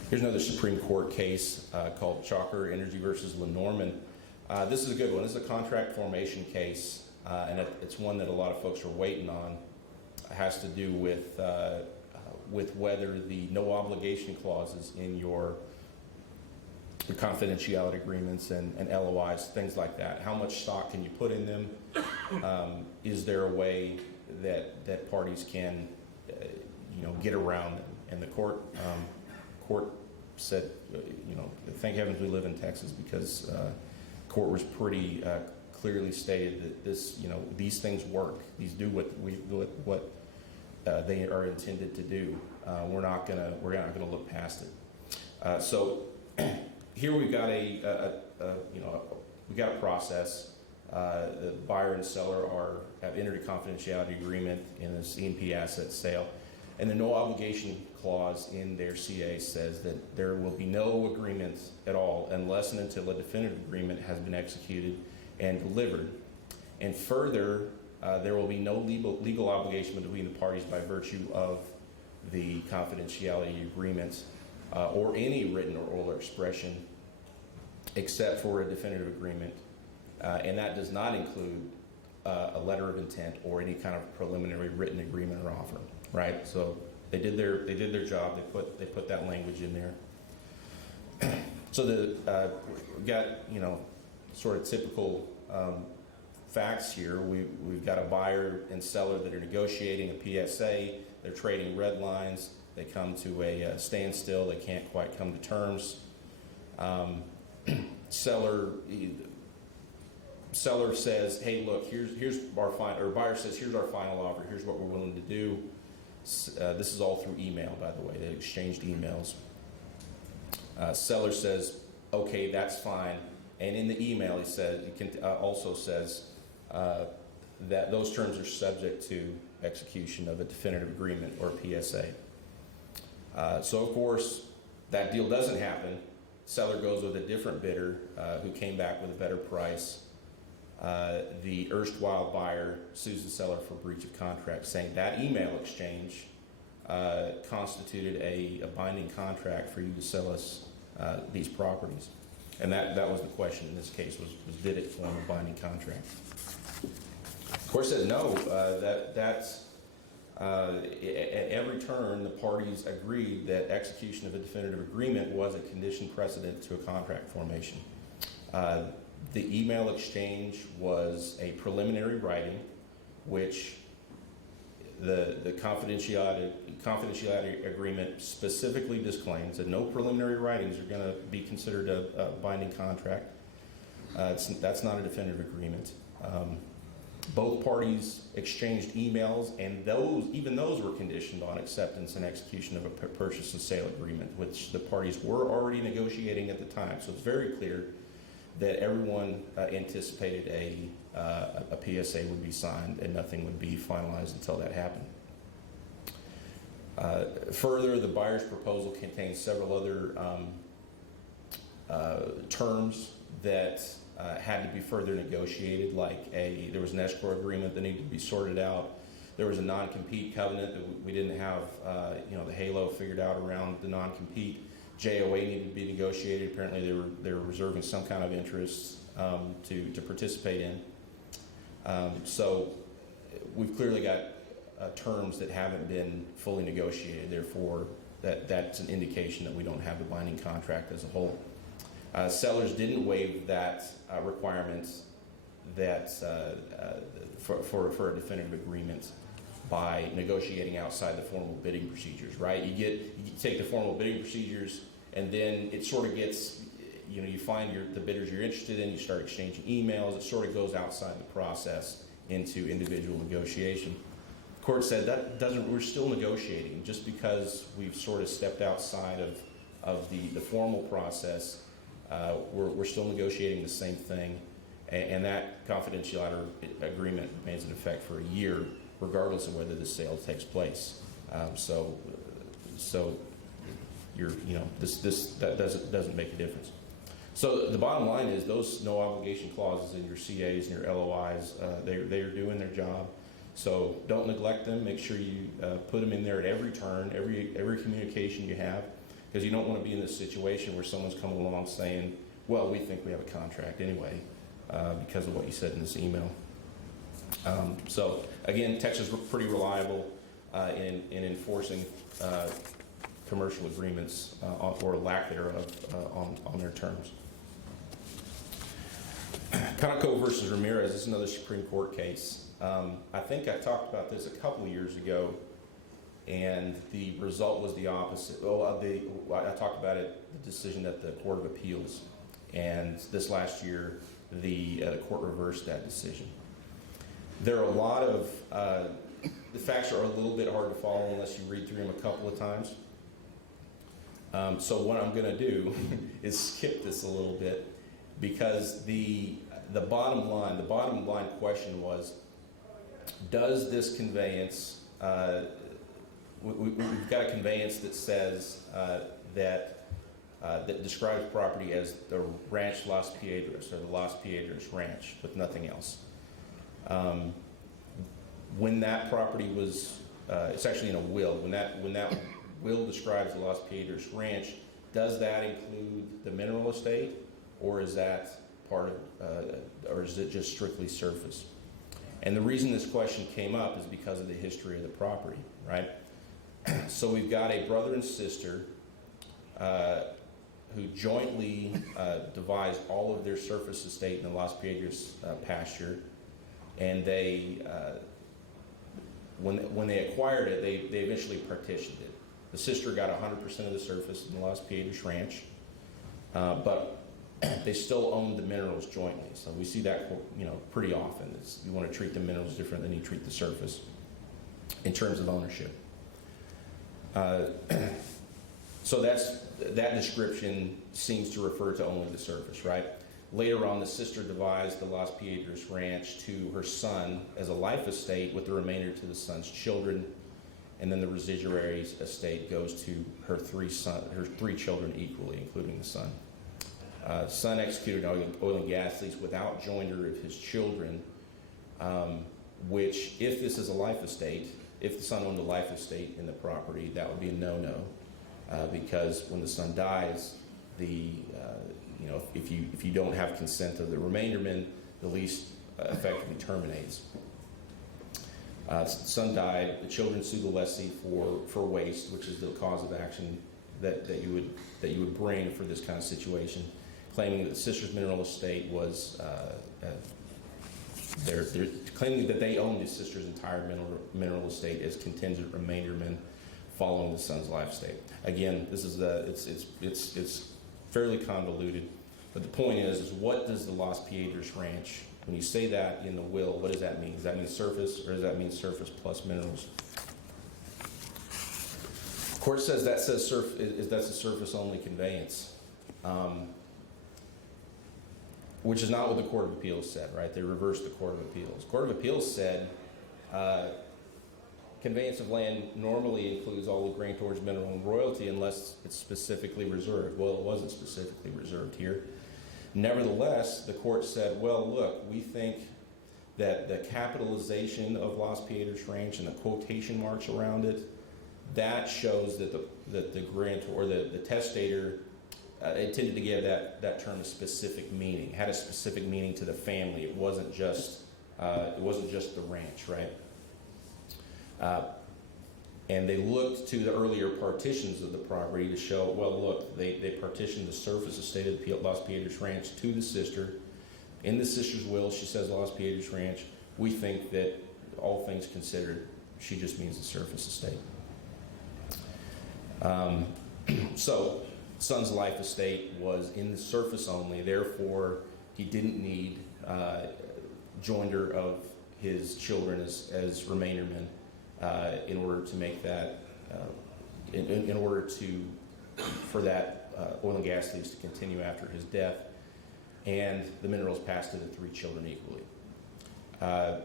Here's another Supreme Court case called Chalker Energy versus Lenormand. This is a good one. This is a contract formation case, and it's one that a lot of folks are waiting on. It has to do with whether the no obligation clauses in your confidentiality agreements and LOIs, things like that. How much stock can you put in them? Is there a way that parties can get around them? And the court said, thank heavens we live in Texas, because the court was pretty clearly stated that these things work. These do what they are intended to do. We're not gonna look past it. So here we've got we got a process. The buyer and seller have entered a confidentiality agreement in this E&P asset sale, and the no obligation clause in their CA says that there will be no agreement at all unless and until a definitive agreement has been executed and delivered. And further, there will be no legal obligation between the parties by virtue of the confidentiality agreement or any written or oral expression except for a definitive agreement. And that does not include a letter of intent or any kind of preliminary written agreement or offer, right? So they did their job. They put that language in there. So we've got sort of typical facts here. We've got a buyer and seller that are negotiating a PSA. They're trading red lines. They come to a standstill. They can't quite come to terms. Seller says, "Hey, look, here's our final," or buyer says, "Here's our final offer. Here's what we're willing to do." This is all through email, by the way. They exchanged emails. Seller says, "Okay, that's fine." And in the email, also says that those terms are subject to execution of a definitive agreement or PSA. So of course, that deal doesn't happen. Seller goes with a different bidder who came back with a better price. The erstwhile buyer sues the seller for breach of contract, saying that email exchange constituted a binding contract for you to sell us these properties. And that was the question in this case, was did it form a binding contract? Of course, said no. That's at every turn, the parties agreed that execution of a definitive agreement was a condition precedent to a contract formation. The email exchange was a preliminary writing, which the confidentiality agreement specifically disclaims that no preliminary writings are going to be considered a binding contract. That's not a definitive agreement. Both parties exchanged emails, and even those were conditioned on acceptance and execution of a purchase and sale agreement, which the parties were already negotiating at the time. So it's very clear that everyone anticipated a PSA would be signed and nothing would be finalized until that happened. Further, the buyer's proposal contains several other terms that had to be further negotiated, like there was an escrow agreement that needed to be sorted out. There was a non-compete covenant that we didn't have, the halo figured out around the non-compete. JOA needed to be negotiated. Apparently, they were reserving some kind of interest to participate in. So we've clearly got terms that haven't been fully negotiated. Therefore, that's an indication that we don't have a binding contract as a whole. Sellers didn't waive that requirement that for a definitive agreement by negotiating outside the formal bidding procedures, right? You take the formal bidding procedures, and then it sort of gets, you find the bidders you're interested in, you start exchanging emails, it sort of goes outside the process into individual negotiation. The court said we're still negotiating. Just because we've sort of stepped outside of the formal process, we're still negotiating the same thing, and that confidentiality agreement remains in effect for a year, regardless of whether the sale takes place. So that doesn't make a difference. So the bottom line is those no obligation clauses in your CAs and your LOIs, they are doing their job. So don't neglect them. Make sure you put them in there at every turn, every communication you have, because you don't want to be in this situation where someone's coming along saying, "Well, we think we have a contract anyway," because of what you said in this email. So again, Texas is pretty reliable in enforcing commercial agreements or lack thereof on their terms. Conoco versus Ramirez is another Supreme Court case. I think I talked about this a couple of years ago, and the result was the opposite. I talked about it, the decision at the Court of Appeals, and this last year the court reversed that decision. There are a lot of the facts are a little bit hard to follow unless you read through them a couple of times. So what I'm going to do is skip this a little bit, because the bottom line question was, does this conveyance, we've got a conveyance that says that describes property as the Ranch Las Piedras, or the Las Piedras Ranch, with nothing else. When that property was, it's actually in a will. When that will describes the Las Piedras Ranch, does that include the mineral estate, or is that part of, or is it just strictly surface? And the reason this question came up is because of the history of the property, right? So we've got a brother and sister who jointly devised all of their surface estate in the Las Piedras pasture, and they, when they acquired it, they eventually partitioned it. The sister got 100% of the surface in the Los Piedras Ranch, but they still owned the minerals jointly. So we see that, pretty often. You want to treat the minerals different than you treat the surface in terms of ownership. So that description seems to refer to only the surface, right? Later on, the sister devised the Los Piedras Ranch to her son as a life estate, with the remainder to the son's children, and then the residuary estate goes to her three children equally, including the son. Son executed an oil and gas lease without joinder of his children, which, if this is a life estate, if the son owned a life estate in the property, that would be a no-no, because when the son dies, if you don't have consent of the remaindermen, the lease effectively terminates. Son died. The children sued the lessee for waste, which is the cause of action that you would bring for this kind of situation, claiming that the sister's mineral estate was they're claiming that they owned the sister's entire mineral estate as contingent remaindermen following the son's life estate. Again, this is it's fairly convoluted, but the point is what does the Los Piedras Ranch, when you say that in the will, what does that mean? Does that mean surface, or does that mean surface plus minerals? Court says that's a surface only conveyance, which is not what the Court of Appeals said, right? They reversed the Court of Appeals. Court of Appeals said conveyance of land normally includes all the grantor's mineral and royalty unless it's specifically reserved. Well, it wasn't specifically reserved here. Nevertheless, the court said, well, look, we think that the capitalization of Los Piedras Ranch and the quotation marks around it, that shows that the grantor, or the testator, intended to give that term a specific meaning, had a specific meaning to the family. It wasn't just the ranch, right? And they looked to the earlier partitions of the property to show, well, look, they partitioned the surface estate of the Los Piedras Ranch to the sister. In the sister's will, she says Los Piedras Ranch. We think that, all things considered, she just means the surface estate. So, son's life estate was in the surface only, therefore he didn't need joinder of his children as remaindermen in order to make that, for that oil and gas lease to continue after his death, and the minerals passed to the three children equally. The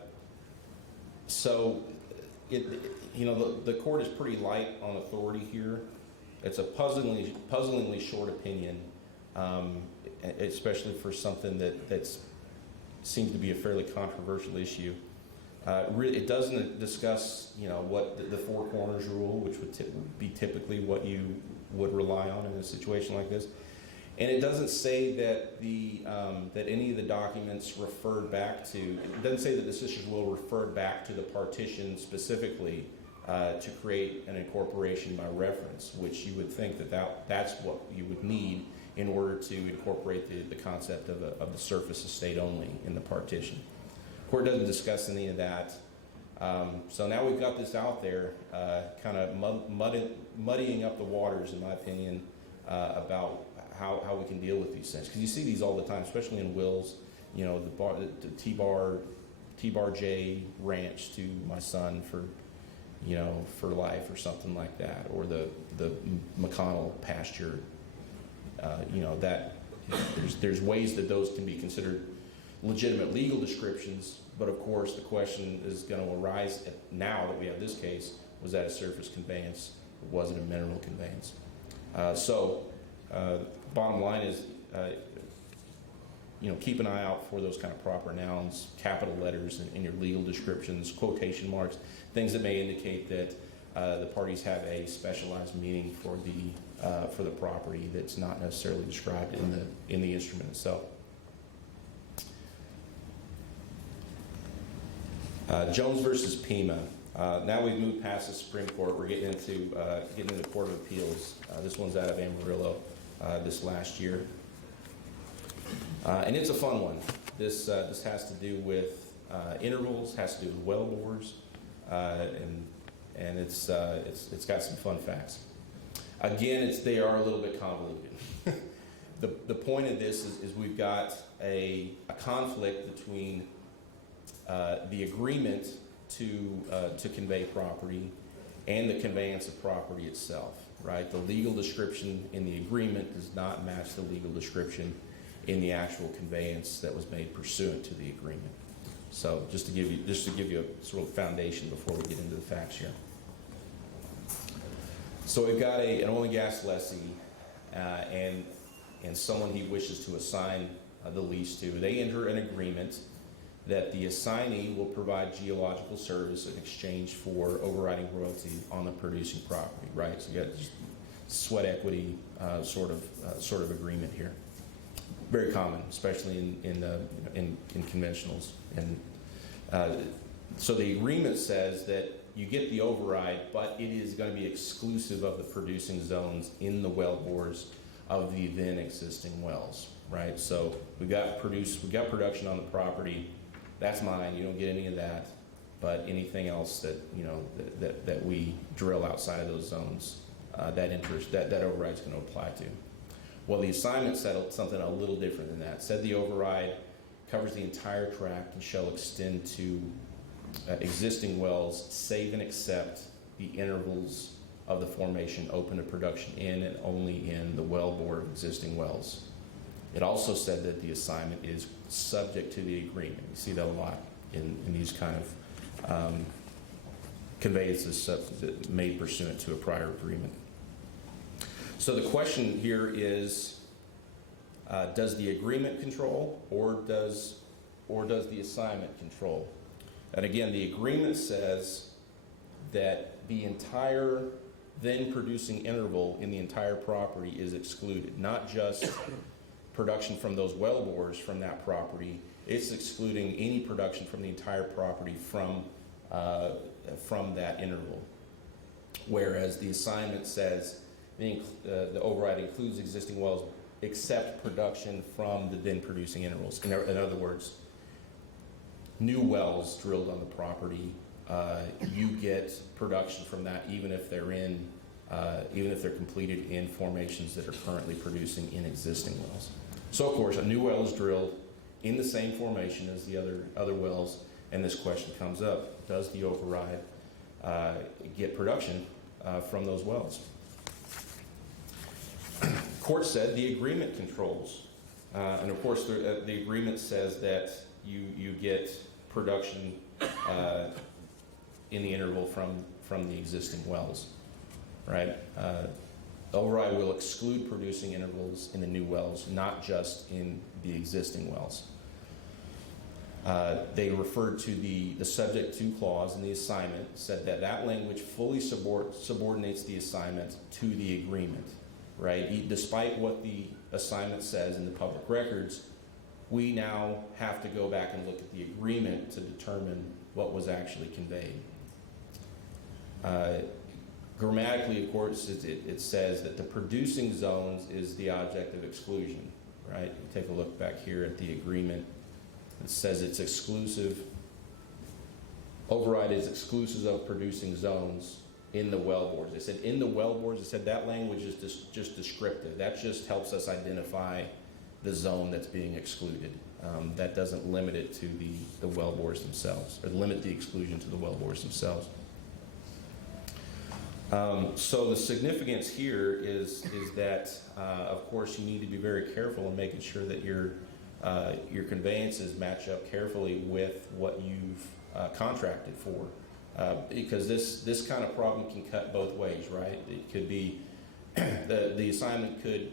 court is pretty light on authority here. It's a puzzlingly short opinion, especially for something that seems to be a fairly controversial issue. It doesn't discuss, what the four corners rule, which would be typically what you would rely on in a situation like this, and it doesn't say that that any of the documents referred back to. It doesn't say that the sister's will referred back to the partition specifically to create an incorporation by reference, which you would think that's what you would need in order to incorporate the concept of the surface estate only in the partition. Court doesn't discuss any of that. So now we've got this out there, kind of muddying up the waters, in my opinion, about how we can deal with these things. Because you see these all the time, especially in wills. The T-Bar J ranch to my son for life or something like that, or the McConnell pasture. That there's ways that those can be considered legitimate legal descriptions, but of course the question is going to arise now that we have this case: was that a surface conveyance, or was it a mineral conveyance? Bottom line is, keep an eye out for those kind of proper nouns, capital letters in your legal descriptions, quotation marks, things that may indicate that the parties have a specialized meaning for the property that's not necessarily described in the instrument itself. Jones versus Pima. Now we've moved past the Supreme Court. We're getting into the Court of Appeals. This one's out of Amarillo this last year, and it's a fun one. This has to do with intervals, has to do with well bores, and it's got some fun facts. Again, they are a little bit convoluted. The point of this is we've got a conflict between the agreement to convey property and the conveyance of property itself, right? The legal description in the agreement does not match the legal description in the actual conveyance that was made pursuant to the agreement. So just to give you a sort of foundation before we get into the facts here. So we've got an oil and gas lessee and someone he wishes to assign the lease to. They enter an agreement that the assignee will provide geological service in exchange for overriding royalty on the producing property, right? So you got just sweat equity sort of agreement here. Very common, especially in conventionals. And so the agreement says that you get the override, but it is going to be exclusive of the producing zones in the well bores of the then existing wells, right? So we got production on the property. That's mine. You don't get any of that. But anything else that that we drill outside of those zones, that override is going to apply to. Well, the assignment said something a little different than that. It said the override covers the entire tract and shall extend to existing wells, save and except the intervals of the formation open to production in and only in the wellbore of existing wells. It also said that the assignment is subject to the agreement. You see that a lot in these kind of conveyances made pursuant to a prior agreement. So the question here is, does the agreement control or does the assignment control? And again, the agreement says that the entire then producing interval in the entire property is excluded, not just production from those well bores from that property. It's excluding any production from the entire property from that interval. Whereas the assignment says the override includes existing wells except production from the then producing intervals. In other words, new wells drilled on the property, you get production from that even if they're completed in formations that are currently producing in existing wells. So of course, a new well is drilled in the same formation as the other wells, and this question comes up: does the override get production from those wells? Court said the agreement controls, and of course the agreement says that you get production in the interval from the existing wells, right? Override will exclude producing intervals in the new wells, not just in the existing wells. They referred to the subject to clause in the assignment, said that language fully subordinates the assignment to the agreement, right? Despite what the assignment says in the public records, we now have to go back and look at the agreement to determine what was actually conveyed. Grammatically, of course, it says that the producing zones is the object of exclusion, right? You take a look back here at the agreement. It says it's exclusive. Override is exclusive of producing zones in the wellbores. It said in the wellbores. It said that language is just descriptive. That just helps us identify the zone that's being excluded. That doesn't limit it to the wellbores themselves, or limit the exclusion to the wellbores themselves. So the significance here is that, of course, you need to be very careful in making sure that your conveyances match up carefully with what you've contracted for, because this kind of problem can cut both ways, right? It could be the assignment could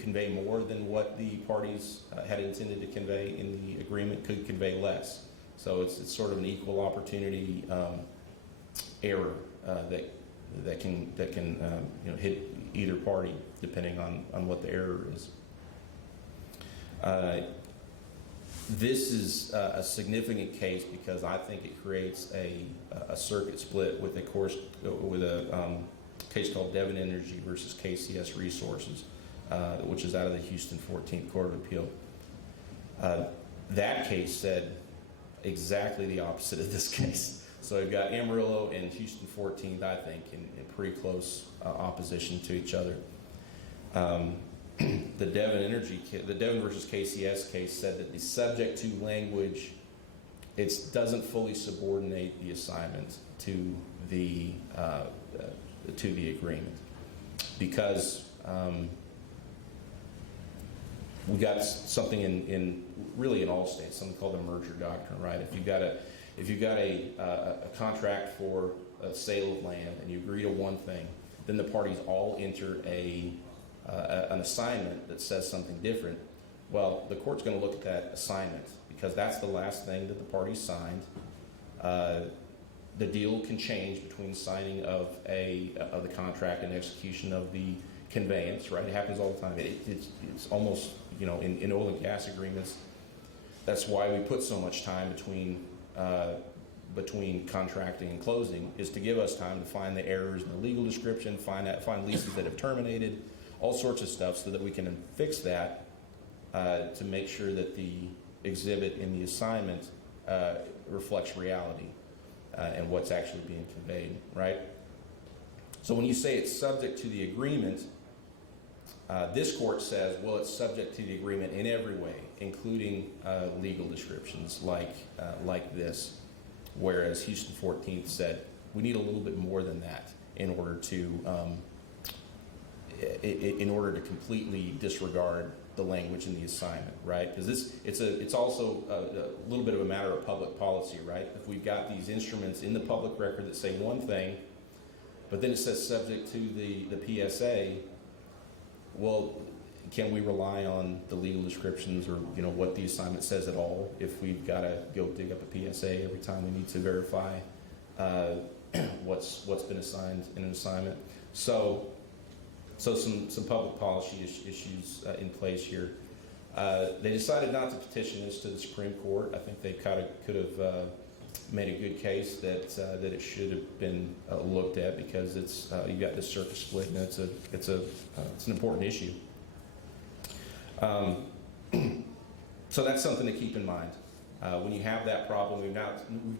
convey more than what the parties had intended to convey in the agreement, could convey less. So it's sort of an equal opportunity error that can hit either party depending on what the error is. This is a significant case because I think it creates a circuit split with a case called Devon Energy versus KCS Resources, which is out of the Houston 14th Court of Appeal. That case said exactly the opposite of this case. So we've got Amarillo and Houston 14th, I think, in pretty close opposition to each other. The Devon versus KCS case said that the subject to language, it doesn't fully subordinate the assignment to the agreement, because we got something in all states, something called the merger doctrine, right? If you've got a contract for a sale of land and you agree to one thing, then the parties all enter an assignment that says something different. Well, the court's going to look at that assignment because that's the last thing that the parties signed. The deal can change between signing of the contract and execution of the conveyance, right? It happens all the time. It's almost, in oil and gas agreements, that's why we put so much time between contracting and closing, is to give us time to find the errors in the legal description, find leases that have terminated, all sorts of stuff, so that we can fix that to make sure that the exhibit in the assignment reflects reality and what's actually being conveyed, right? So when you say it's subject to the agreement, this court says, well, it's subject to the agreement in every way, including legal descriptions like this, whereas Houston 14th said we need a little bit more than that in order to completely disregard the language in the assignment, right? Because it's also a little bit of a matter of public policy, right? If we've got these instruments in the public record that say one thing, but then it says subject to the PSA, well, can we rely on the legal descriptions or what the assignment says at all if we've got to go dig up a PSA every time we need to verify what's been assigned in an assignment? So some public policy issues in place here. They decided not to petition this to the Supreme Court. I think they could have made a good case that it should have been looked at, because you got this circuit split, and it's an important issue. So that's something to keep in mind. When you have that problem, we've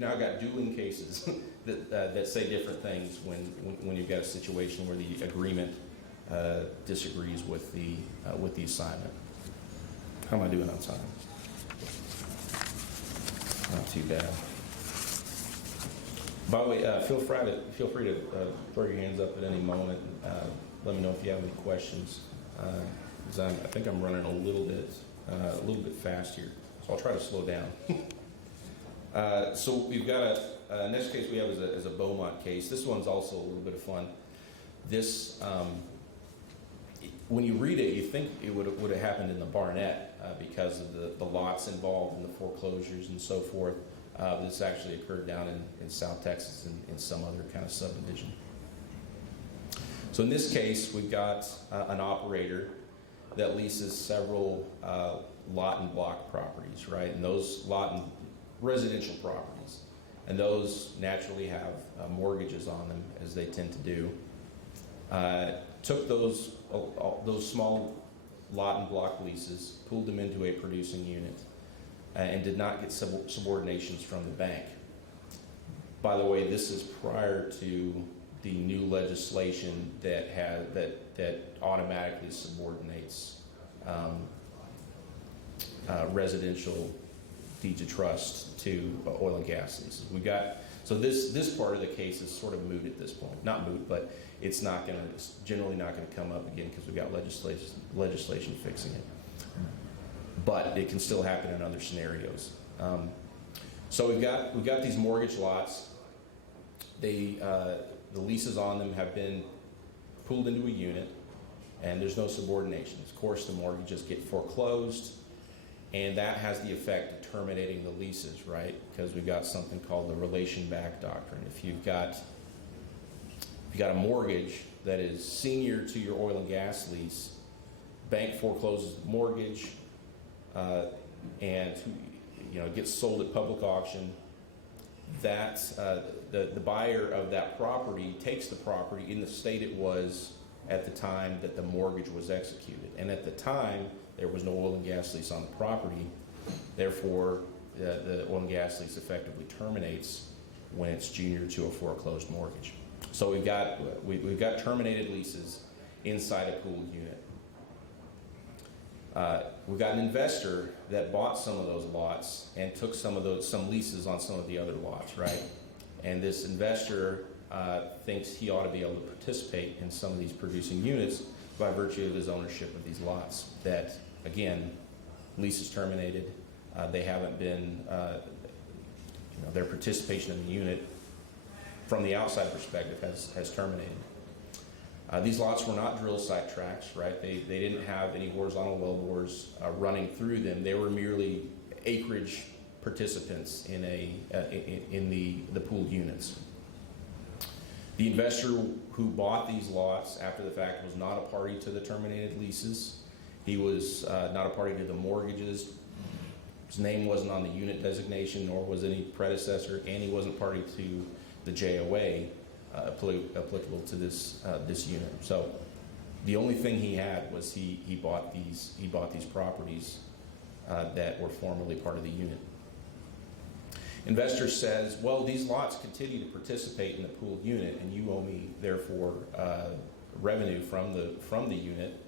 now got dueling cases that say different things when you've got a situation where the agreement disagrees with the assignment. How am I doing on time? Not too bad. By the way, feel free to throw your hands up at any moment. Let me know if you have any questions. 'Cause I think I'm running a little bit fast here, so I'll try to slow down. So we've got next case we have is a Beaumont case. This one's also a little bit of fun. This, when you read it, you think it would have happened in the Barnett because of the lots involved in the foreclosures and so forth. This actually occurred down in South Texas in some other kind of subdivision. So in this case, we've got an operator that leases several lot and block properties, right? And those residential properties, and those naturally have mortgages on them, as they tend to do. Took those small lot and block leases, pulled them into a producing unit, and did not get subordinations from the bank. By the way, this is prior to the new legislation that automatically subordinates residential deeds of trust to oil and gas leases. So this part of the case is sort of moot at this point. Not moot, but it's generally not going to come up again because we've got legislation fixing it. But it can still happen in other scenarios. So we've got these mortgage lots. The leases on them have been pooled into a unit, and there's no subordinations. Of course, the mortgages get foreclosed, and that has the effect of terminating the leases, right? Because we've got something called the relation back doctrine. If you've got a mortgage that is senior to your oil and gas lease, bank forecloses the mortgage, and it gets sold at public auction. That the buyer of that property takes the property in the state it was at the time that the mortgage was executed. And at the time, there was no oil and gas lease on the property. Therefore, the oil and gas lease effectively terminates when it's junior to a foreclosed mortgage. So we've got terminated leases inside a pooled unit. We've got an investor that bought some of those lots and took some leases on some of the other lots, right? And this investor thinks he ought to be able to participate in some of these producing units by virtue of his ownership of these lots. That, again, lease is terminated. They haven't been, their participation in the unit from the outside perspective has terminated. These lots were not drill site tracks, right? They didn't have any horizontal wellbores running through them. They were merely acreage participants in the pooled units. The investor who bought these lots after the fact was not a party to the terminated leases. He was not a party to the mortgages. His name wasn't on the unit designation, nor was any predecessor, and he wasn't party to the JOA applicable to this unit. So the only thing he had was he bought these properties that were formerly part of the unit. Investor says, well, these lots continue to participate in the pooled unit, and you owe me, therefore, revenue from the unit,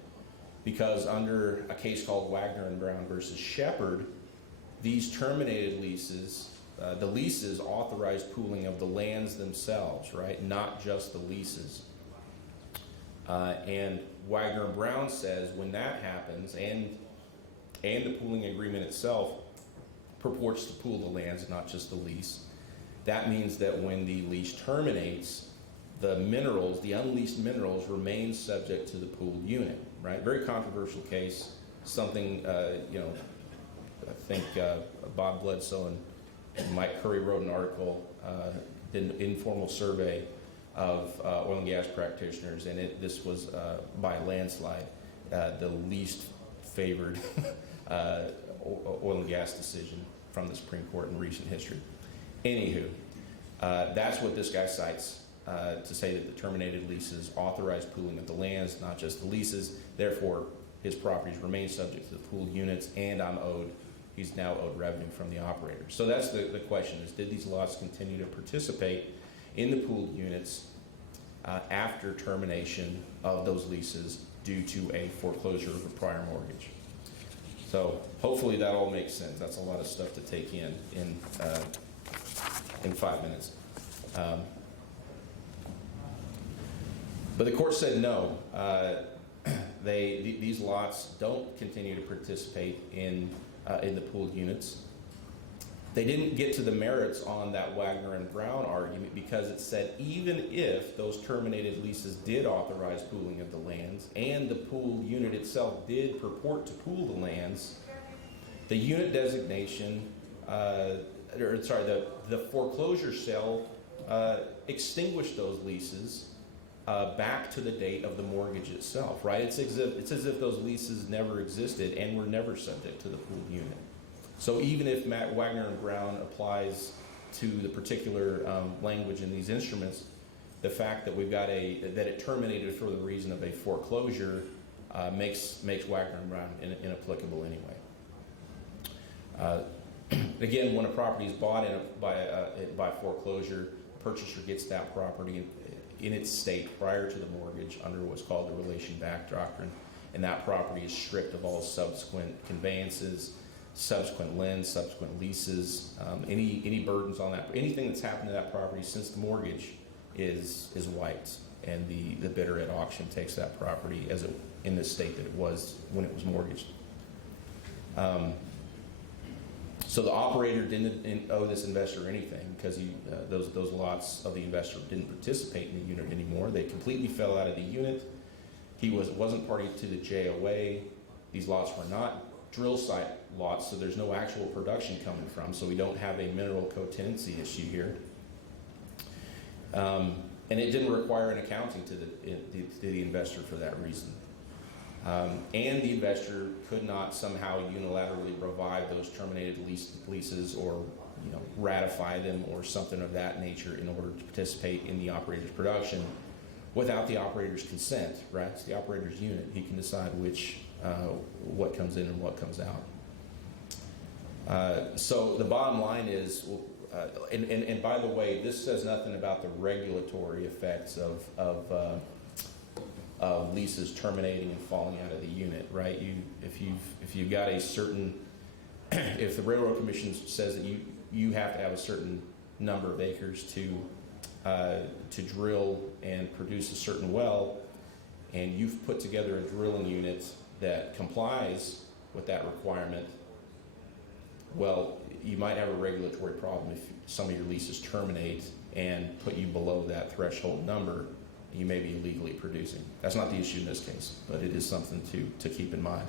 because under a case called Wagner and Brown versus Shepherd, these terminated leases, the leases authorize pooling of the lands themselves, right? Not just the leases. And Wagner and Brown says when that happens, and the pooling agreement itself purports to pool the lands, not just the lease, that means that when the lease terminates, the minerals, the unleased minerals, remain subject to the pooled unit, right? Very controversial case, something, I think Bob Bledsoe and Mike Curry wrote an article, did an informal survey of oil and gas practitioners, and this was by landslide the least favored oil and gas decision from the Supreme Court in recent history. Anywho, that's what this guy cites to say that the terminated leases authorize pooling of the lands, not just the leases. Therefore, his properties remain subject to the pooled units, and he's now owed revenue from the operator. So that's the question is, did these lots continue to participate in the pooled units after termination of those leases due to a foreclosure of a prior mortgage? So hopefully that all makes sense. That's a lot of stuff to take in 5 minutes. But the court said no. These lots don't continue to participate in the pooled units. They didn't get to the merits on that Wagner and Brown argument because it said even if those terminated leases did authorize pooling of the lands and the pooled unit itself did purport to pool the lands, the unit designation, the foreclosure sale extinguished those leases back to the date of the mortgage itself, right? It's as if those leases never existed and were never subject to the pooled unit. So even if Wagner and Brown applies to the particular language in these instruments, the fact that that it terminated for the reason of a foreclosure makes Wagner and Brown inapplicable anyway. Again, when a property is bought by foreclosure, the purchaser gets that property in its state prior to the mortgage under what's called the relation back doctrine, and that property is stripped of all subsequent conveyances, subsequent liens, subsequent leases, any burdens on that. Anything that's happened to that property since the mortgage is wiped, and the bidder at auction takes that property in the state that it was when it was mortgaged. So the operator didn't owe this investor anything because those lots of the investor didn't participate in the unit anymore. They completely fell out of the unit. He wasn't party to the JOA. These lots were not drill site lots, so there's no actual production coming from, so we don't have a mineral co-tenancy issue here. And it didn't require an accounting to the investor for that reason. And the investor could not somehow unilaterally revive those terminated leases or ratify them or something of that nature in order to participate in the operator's production without the operator's consent, right? It's the operator's unit. He can decide what comes in and what comes out. So the bottom line is and by the way, this says nothing about the regulatory effects of leases terminating and falling out of the unit, right? If you've got a certain, if the Railroad Commission says that you have to have a certain number of acres to drill and produce a certain well, and you've put together a drilling unit that complies with that requirement, well, you might have a regulatory problem if some of your leases terminate and put you below that threshold number. You may be illegally producing. That's not the issue in this case, but it is something to keep in mind.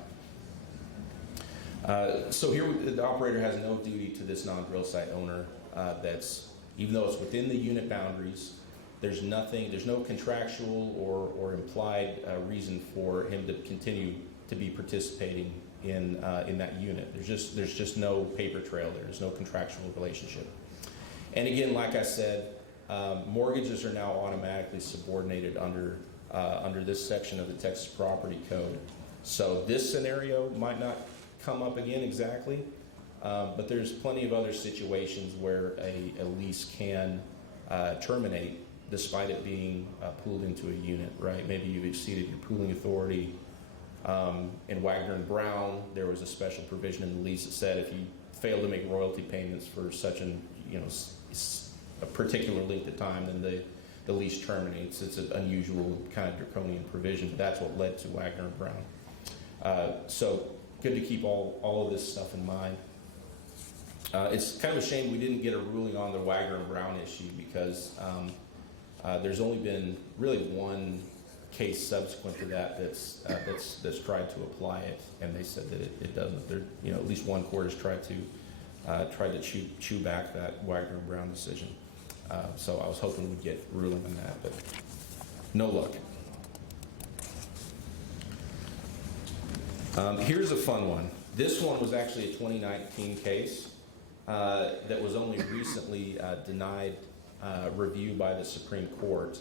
So here, the operator has no duty to this non-drill site owner. That's, even though it's within the unit boundaries, there's no contractual or implied reason for him to continue to be participating in that unit. There's just no paper trail there. There's no contractual relationship. And again, like I said, mortgages are now automatically subordinated under this section of the Texas Property Code. So this scenario might not come up again exactly, but there's plenty of other situations where a lease can terminate despite it being pooled into a unit, right? Maybe you've exceeded your pooling authority. In Wagner and Brown, there was a special provision in the lease that said if you fail to make royalty payments for such a particular length of time, then the lease terminates. It's an unusual kind of draconian provision, but that's what led to Wagner and Brown. So good to keep all of this stuff in mind. It's kind of a shame we didn't get a ruling on the Wagner and Brown issue because there's only been really one case subsequent to that that's tried to apply it, and they said that it doesn't. There, at least one court has tried to chew back that Wagner and Brown decision. So I was hoping we'd get a ruling on that, but no luck. Here's a fun one. This one was actually a 2019 case that was only recently denied review by the Supreme Court.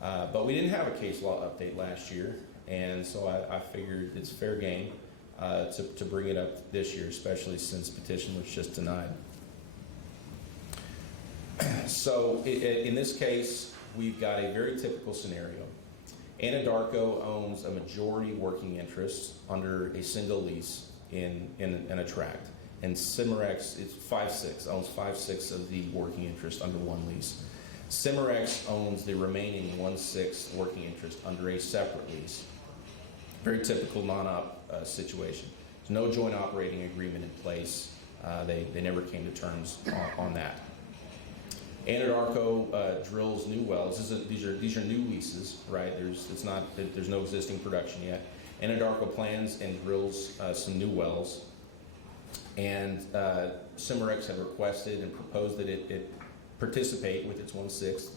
But we didn't have a case law update last year, and so I figured it's fair game to bring it up this year, especially since petition was just denied. So in this case, we've got a very typical scenario. Anadarko owns a majority working interest under a single lease in a tract, and Cimarex is 5/6, owns 5/6 of the working interest under one lease. Cimarex owns the remaining 1/6 working interest under a separate lease. Very typical non-op situation. There's no joint operating agreement in place. They never came to terms on that. Anadarko drills new wells. These are new leases, right? There's no existing production yet. Anadarko plans and drills some new wells, and Cimarex had requested and proposed that it participate with its 1/6.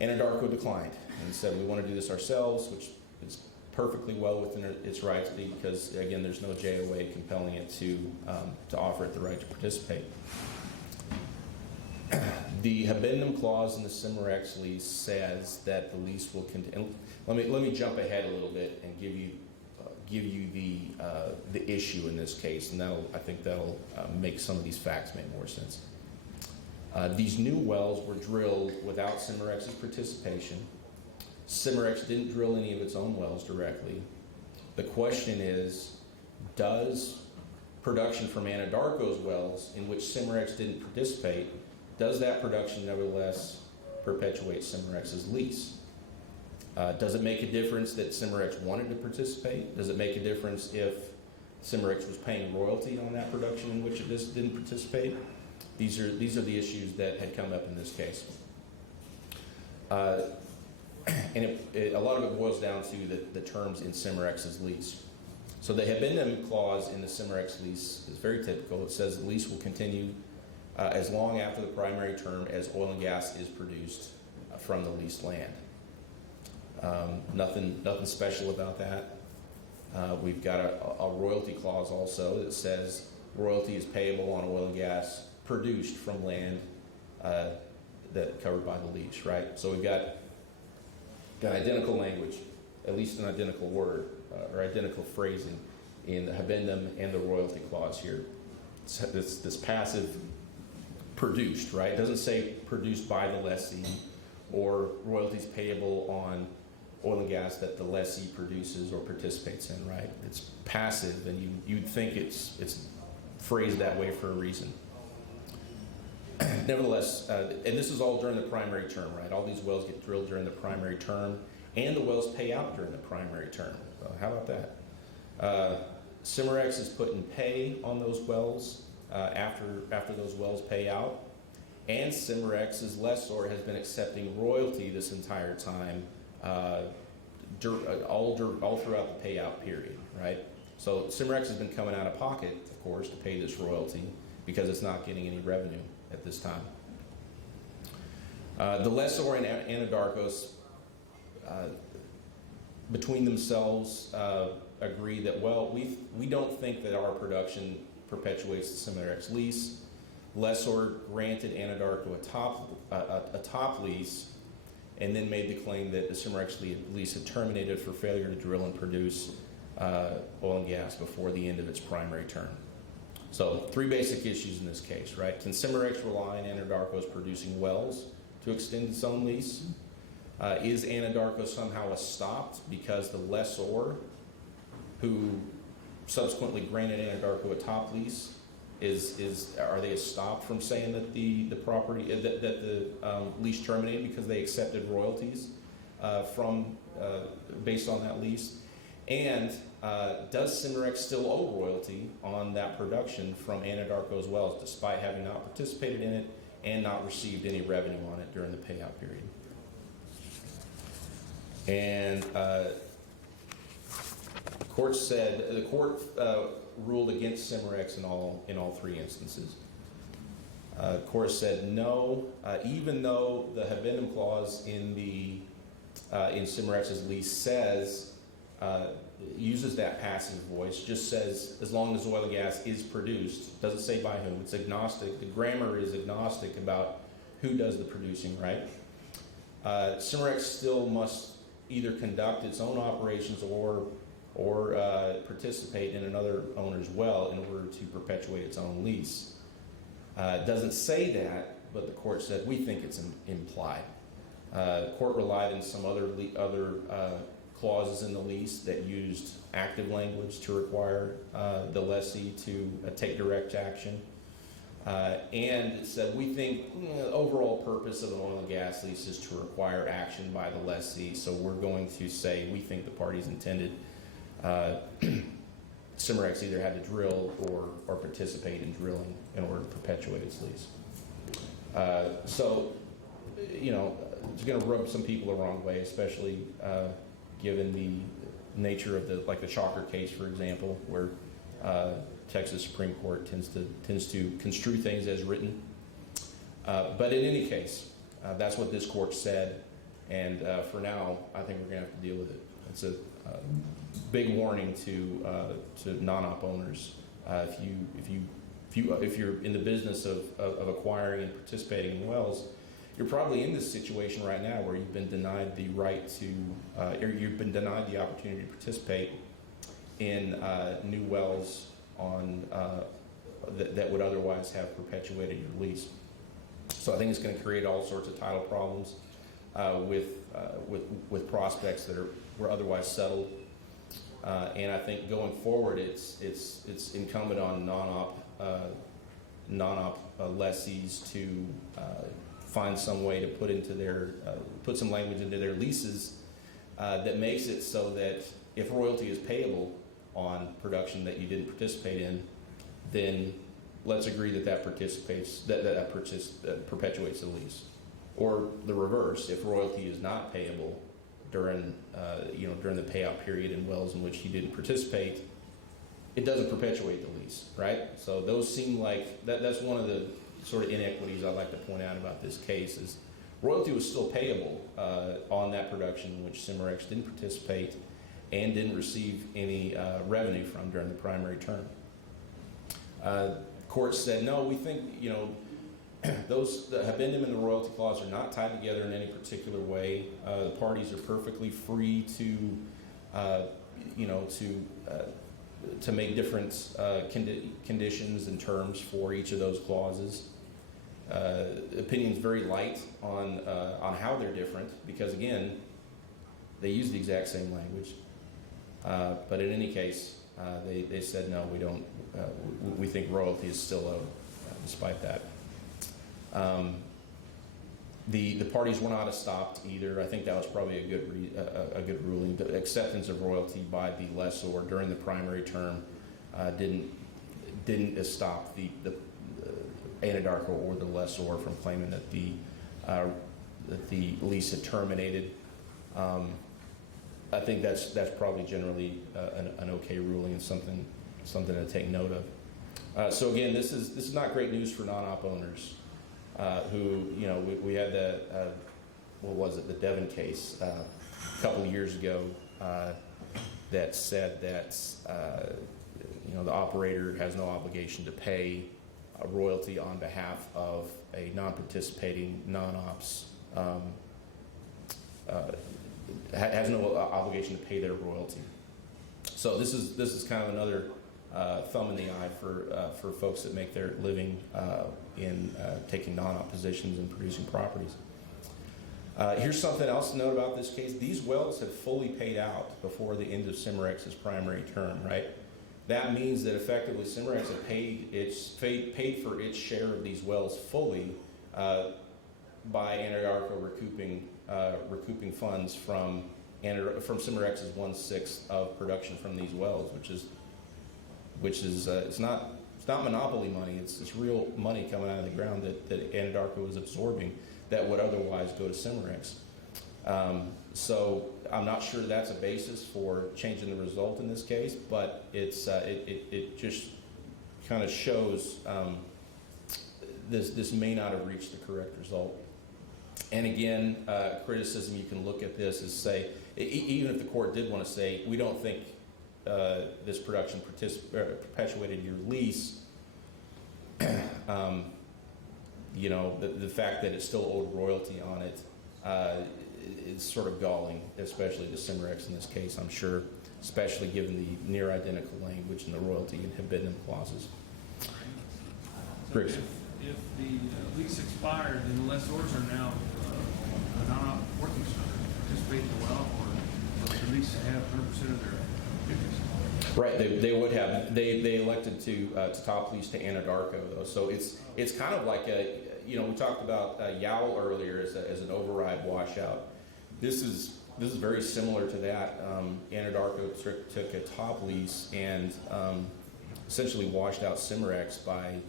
Anadarko declined and said, we want to do this ourselves, which is perfectly well within its rights because, again, there's no JOA compelling it to offer it the right to participate. The habendum clause in the Cimarex lease says that the lease will continue. Let me jump ahead a little bit and give you the issue in this case, and I think that'll make some of these facts make more sense. These new wells were drilled without Cimarex's participation. Cimarex didn't drill any of its own wells directly. The question is, does production from Anadarko's wells, in which Cimarex didn't participate, does that production nevertheless perpetuate Cimarex's lease? Does it make a difference that Cimarex wanted to participate? Does it make a difference if Cimarex was paying royalty on that production in which it didn't participate? These are the issues that had come up in this case. And a lot of it boils down to the terms in Cimarex's lease. So the habendum clause in the Cimarex lease is very typical. It says the lease will continue as long after the primary term as oil and gas is produced from the leased land. Nothing special about that. We've got a royalty clause also that says royalty is payable on oil and gas produced from land that covered by the lease, right? So we've got identical language, at least an identical word or identical phrasing in the habendum and the royalty clause here. It's this passive produced, right? It doesn't say produced by the lessee or royalties payable on oil and gas that the lessee produces or participates in, right? It's passive, and you'd think it's phrased that way for a reason. Nevertheless, and this is all during the primary term, right? All these wells get drilled during the primary term, and the wells pay out during the primary term. Well, how about that? Cimarex is putting pay on those wells after those wells pay out, and Cimarex's lessor has been accepting royalty this entire time, all throughout the payout period, right? So Cimarex has been coming out of pocket, of course, to pay this royalty because it's not getting any revenue at this time. The lessor and Anadarkos, between themselves, agree that, well, we don't think that our production perpetuates the Cimarex lease. Lessor granted Anadarko a top lease, and then made the claim that the Cimarex lease had terminated for failure to drill and produce oil and gas before the end of its primary term. So 3 basic issues in this case, right? Can Cimarex rely on Anadarko's producing wells to extend its own lease? Is Anadarko somehow stopped because the lessor, who subsequently granted Anadarko a top lease, are they stopped from saying that the property that the lease terminated because they accepted royalties based on that lease? And does Cimarex still owe royalty on that production from Anadarko's wells, despite having not participated in it and not received any revenue on it during the payout period? And the court ruled against Cimarex in all 3 instances. The court said no, even though the habendum clause in Cimarex's lease uses that passive voice, just says as long as oil and gas is produced, doesn't say by whom. It's agnostic. The grammar is agnostic about who does the producing, right? Cimarex still must either conduct its own operations or participate in another owner's well in order to perpetuate its own lease. It doesn't say that, but the court said we think it's implied. The court relied on some other clauses in the lease that used active language to require the lessee to take direct action. And it said we think the overall purpose of an oil and gas lease is to require action by the lessee, so we're going to say we think the parties intended Cimarex either had to drill or participate in drilling in order to perpetuate its lease. So, it's going to rub some people the wrong way, especially given the nature of the Chalker case, for example, where Texas Supreme Court tends to construe things as written. But in any case, that's what this court said, and for now, I think we're going to have to deal with it. It's a big warning to non-op owners. If you're in the business of acquiring and participating in wells, you're probably in this situation right now where you've been denied the right to, or you've been denied the opportunity to participate in new wells on that would otherwise have perpetuated your lease. So I think it's going to create all sorts of title problems with prospects that were otherwise settled. And I think going forward, it's incumbent on non-op lessees to find some way to put some language into their leases that makes it so that if royalty is payable on production that you didn't participate in, then let's agree that perpetuates the lease. Or the reverse, if royalty is not payable during the payout period in wells in which he didn't participate, it doesn't perpetuate the lease, right? So those seem like that's one of the sort of inequities I'd like to point out about this case is royalty was still payable on that production in which Cimarex didn't participate and didn't receive any revenue from during the primary term. Court said, no, we think, the habendum and the royalty clause are not tied together in any particular way. The parties are perfectly free to make different conditions and terms for each of those clauses. opinions very light on how they're different, because again, they use the exact same language. But in any case, they said no, we don't. We think royalty is still owed, despite that. The parties were not stopped either. I think that was probably a good ruling. The acceptance of royalty by the lessor during the primary term didn't stop the Anadarko or the lessor from claiming that the lease had terminated. I think that's probably generally an okay ruling and something to take note of. So again, this is not great news for non-op owners who, you know, we had the what was it, the Devon case a couple of years ago that said that you know, the operator has no obligation to pay a royalty on behalf of a non-participating non-ops. Has no obligation to pay their royalty. So this is kind of another thumb in the eye for folks that make their living in taking non-op positions and producing properties. Here's something else to note about this case. These wells have fully paid out before the end of Cimarex's primary term, right? That means that effectively Cimarex had paid for its share of these wells fully by Anadarko recouping funds from Cimarex's 1/6 of production from these wells, which is it's not monopoly money. It's real money coming out of the ground that Anadarko is absorbing that would otherwise go to Cimarex. So I'm not sure that's a basis for changing the result in this case, but it just kind of shows this may not have reached the correct result. And again, criticism you can look at this is say, even if the court did want to say, we don't think this production perpetuated your lease, you know, the fact that it still owed royalty on it, it's sort of galling, especially to Cimarex in this case, I'm sure, especially given the near identical language in the royalty and addendum clauses. Briggs. If the lease expired, then the lessors are now not working to participate in the well, or the lease have 100% of their interest. Right, they would have. They elected to top lease to Anadarko though, so it's kind of like we talked about Yowl earlier as an override washout. This is very similar to that. Anadarko took a top lease and essentially washed out Cimarex by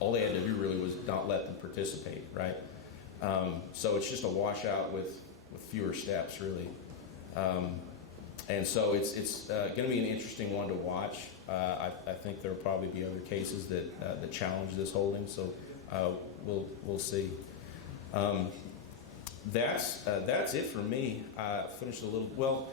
all they had to do really was not let them participate, right? So it's just a washout with fewer steps, really. And so it's going to be an interesting one to watch. I think there will probably be other cases that challenge this holding. So we'll see. That's it for me. I finished a little. Well,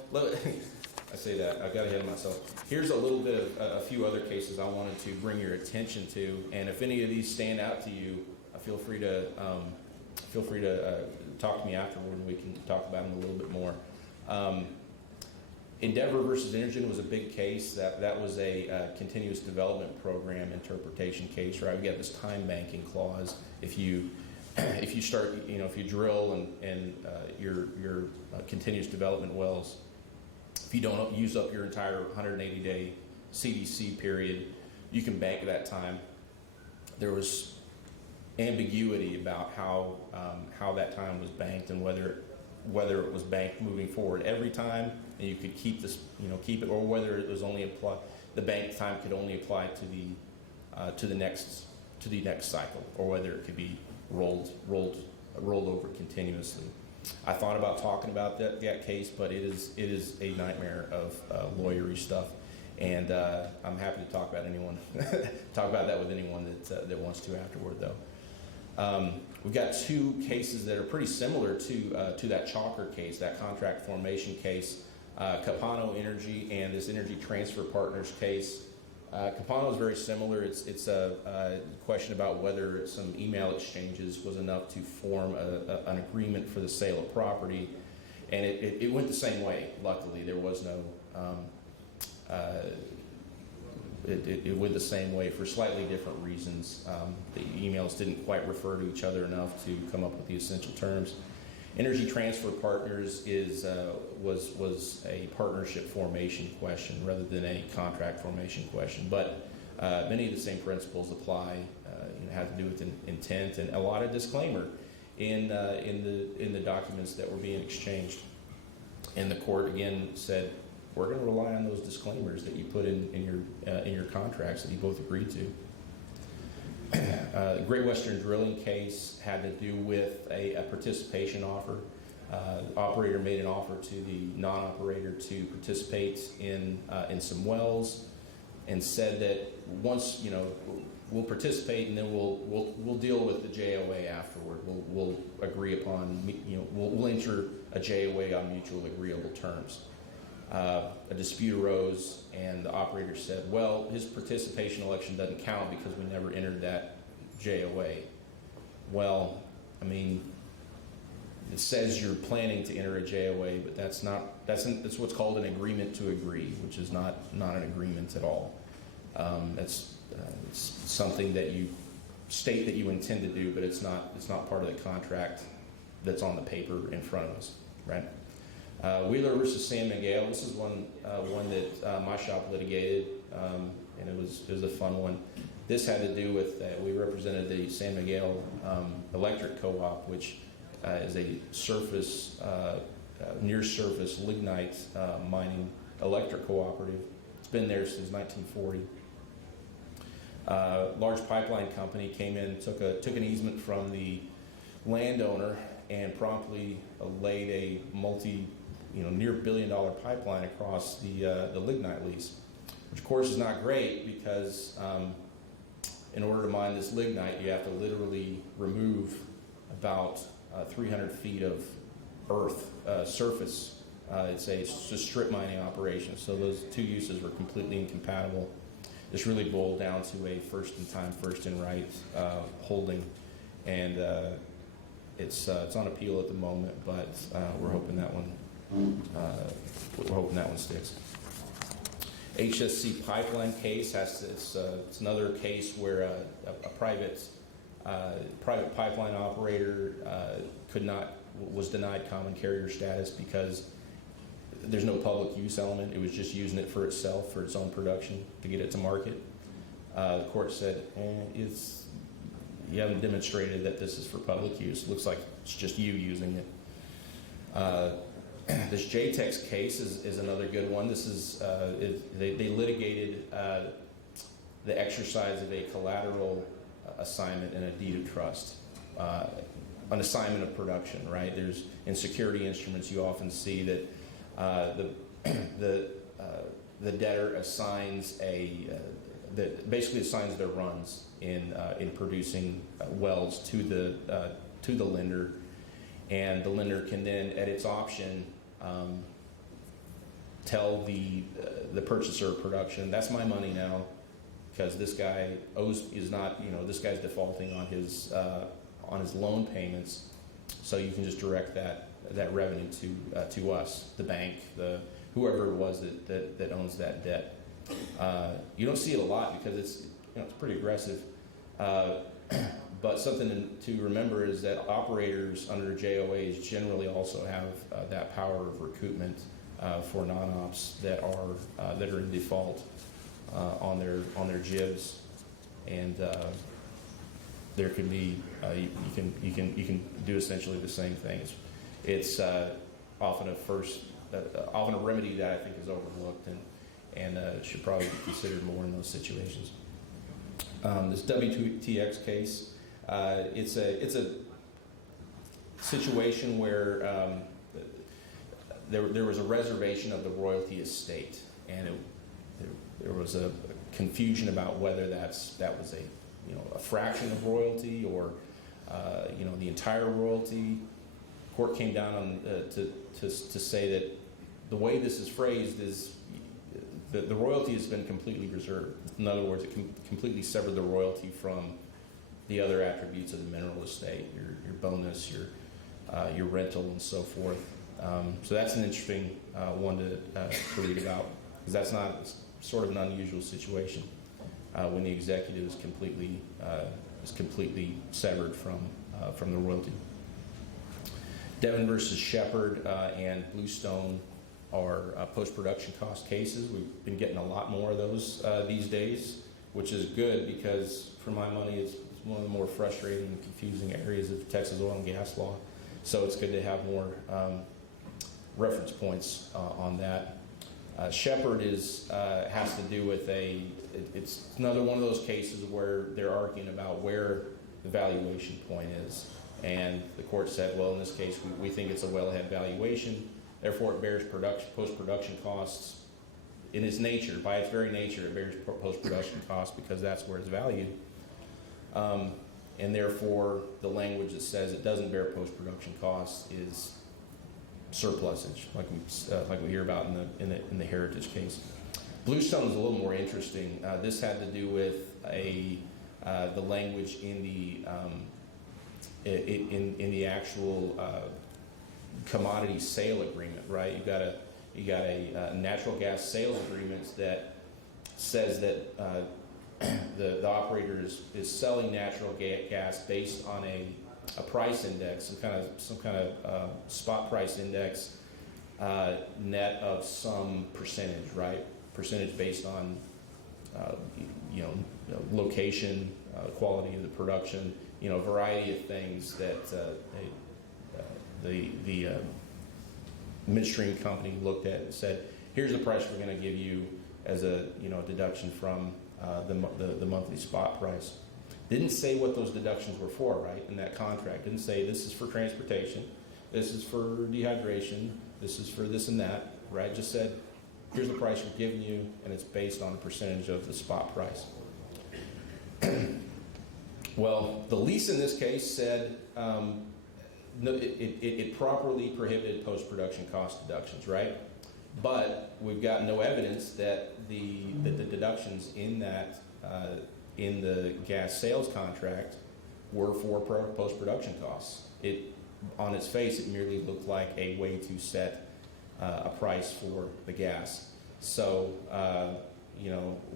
I say that I got ahead of myself. Here's a little bit of a few other cases I wanted to bring your attention to, and if any of these stand out to you, feel free to talk to me afterward, and we can talk about them a little bit more. Endeavor versus Energen was a big case. That was a continuous development program interpretation case, right? We got this time banking clause. If you start, if you drill and your continuous development wells, if you don't use up your entire 180-day CDC period, you can bank that time. There was ambiguity about how that time was banked and whether it was banked moving forward every time, and you could keep it, or whether it was only the bank time could only apply to the next cycle, or whether it could be rolled over continuously. I thought about talking about that case, but it is a nightmare of lawyery stuff, and I'm happy to talk about that with anyone that wants to afterward, though. We've got two cases that are pretty similar to that Chalker case, that contract formation case, Capano Energy and this Energy Transfer Partners case. Capano is very similar. It's a question about whether some email exchanges was enough to form an agreement for the sale of property, and it went the same way. Luckily, there was no it went the same way for slightly different reasons. The emails didn't quite refer to each other enough to come up with the essential terms. Energy Transfer Partners was a partnership formation question rather than a contract formation question, but many of the same principles apply. Have to do with intent and a lot of disclaimer in the documents that were being exchanged. And the court again said, we're going to rely on those disclaimers that you put in your contracts that you both agreed to. The Great Western Drilling case had to do with a participation offer. The operator made an offer to the non-operator to participate in some wells, and said that once we'll participate and then we'll deal with the JOA afterward. We'll agree upon we'll enter a JOA on mutual agreeable terms. A dispute arose, and the operator said, well, his participation election doesn't count because we never entered that JOA. Well, I mean, it says you're planning to enter a JOA, but that's what's called an agreement to agree, which is not an agreement at all. It's something that you state that you intend to do, but it's not part of the contract that's on the paper in front of us, right? Wheeler versus San Miguel. This is one that my shop litigated, and it was a fun one. This had to do with we represented the San Miguel Electric Co-op, which is a near-surface lignite mining electric cooperative. It's been there since 1940. Large pipeline company came in, took an easement from the landowner, and promptly laid a near $1 billion pipeline across the lignite lease, which of course is not great because in order to mine this lignite, you have to literally remove about 300 feet of earth surface. It's a strip mining operation, so those two uses were completely incompatible. This really boiled down to a first-in-time, first-in-right holding, and it's on appeal at the moment, but we're hoping that one sticks. HSC pipeline case it's another case where a private pipeline operator was denied common carrier status because there's no public use element. It was just using it for itself, for its own production, to get it to market. The court said, you haven't demonstrated that this is for public use. It looks like it's just you using it. This JTEX case is another good one. This is they litigated the exercise of a collateral assignment in a deed of trust, an assignment of production. Right? There's in security instruments you often see that the debtor assigns that basically assigns their runs in producing wells to the lender, and the lender can then, at its option, tell the purchaser of production, that's my money now, because this guy this guy's defaulting on his loan payments, so you can just direct that revenue to us, the bank, whoever it was that owns that debt. You don't see it a lot because it's pretty aggressive. But something to remember is that operators under JOAs generally also have that power of recoupment for non-ops that are in default on their jibs, and there can be you can do essentially the same things. It's often a remedy that I think is overlooked and should probably be considered more in those situations. This WTX case, it's a situation where there was a reservation of the royalty estate, and there was a confusion about whether that was a fraction of royalty or the entire royalty. Court came down on to say that the way this is phrased is the royalty has been completely reserved. In other words, it completely severed the royalty from the other attributes of the mineral estate, your bonus, your rental, and so forth. So that's an interesting one to read about, because sort of an unusual situation when the executive is completely severed from the royalty. Devon versus Shepherd and Bluestone are post-production cost cases. We've been getting a lot more of those these days, which is good because, for my money, it's one of the more frustrating and confusing areas of Texas oil and gas law. So it's good to have more reference points on that. Shepherd has to do with it's another one of those cases where they're arguing about where the valuation point is. And the court said, well, in this case, we think it's a wellhead valuation. Therefore, it bears post-production costs. In its nature, by its very nature, it bears post-production costs because that's where it's valued. And therefore, the language that says it doesn't bear post-production costs is surplusage, like we hear about in the Heritage case. Bluestone is a little more interesting. This had to do with the language in the actual commodity sale agreement, right? You got a natural gas sales agreement that says that the operator is selling natural gas based on a price index, some kind of spot price index, net of some percentage, right? Percentage based on location, quality of the production, a variety of things that the midstream company looked at and said, here's the price we're going to give you as a deduction from the monthly spot price. Didn't say what those deductions were for, right, in that contract. Didn't say this is for transportation, this is for dehydration, this is for this and that, right? Just said, here's the price we're giving you, and it's based on a percentage of the spot price. Well, the lease in this case said it properly prohibited post-production cost deductions, right? But we've got no evidence that the deductions in that in the gas sales contract were for post-production costs. On its face, it merely looked like a way to set a price for the gas. So,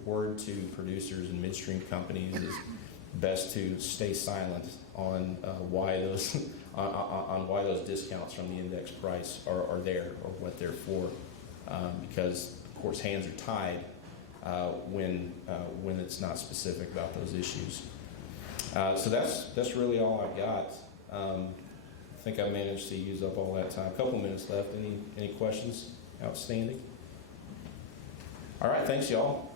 word to producers and midstream companies is best to stay silent on why those discounts from the index price are there or what they're for, because of course hands are tied when it's not specific about those issues. So that's really all I got. I think I managed to use up all that time. A couple minutes left. Any questions? Outstanding. All right, thanks y'all.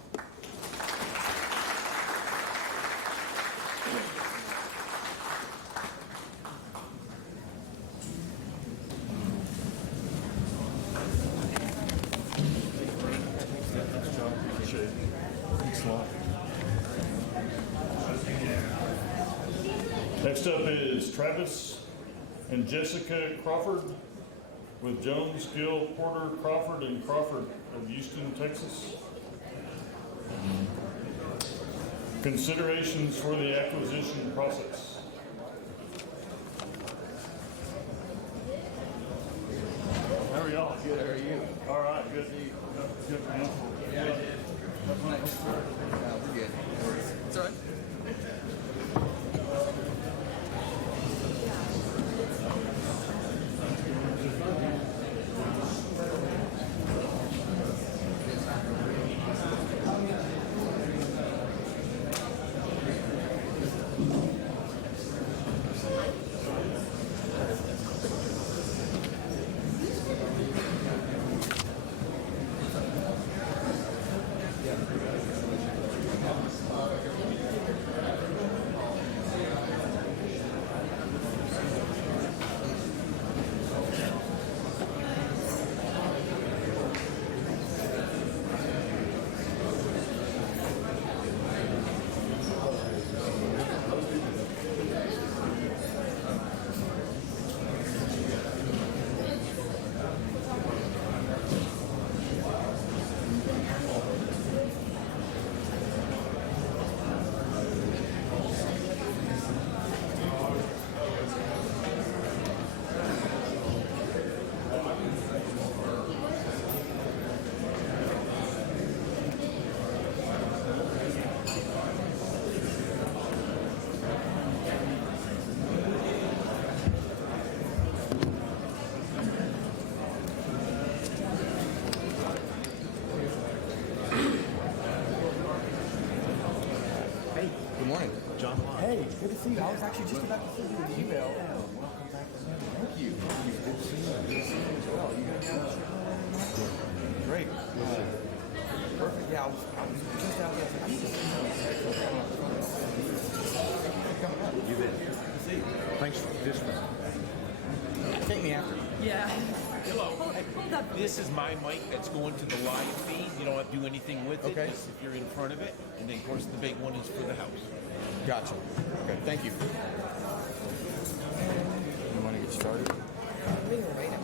Next up is Travis and Jessica Crawford with Jones, Gill, Porter, Crawford, and Crawford of Houston, Texas. Considerations for the acquisition process. How are y'all? Good, how are you? All right, good. Good, man. Yeah, I did. We're good. It's all right. John Lodge. Hey, good to see you. I was actually just about to send you an email. Welcome back to London. Thank you. Good to see you. Good to see you as well. You guys have great. Perfect. Yeah, I was just out there. I need to see you. Coming up. You bet. Good to see you. Thanks for this one. Take me after. Yeah. Hello. Hold up. This is my mic that's going to the live feed. You don't have to do anything with it. Okay. Just if you're in front of it. And then, of course, the big one is for the house. Gotcha. Okay, thank you. You want to get started? We can wait a minute.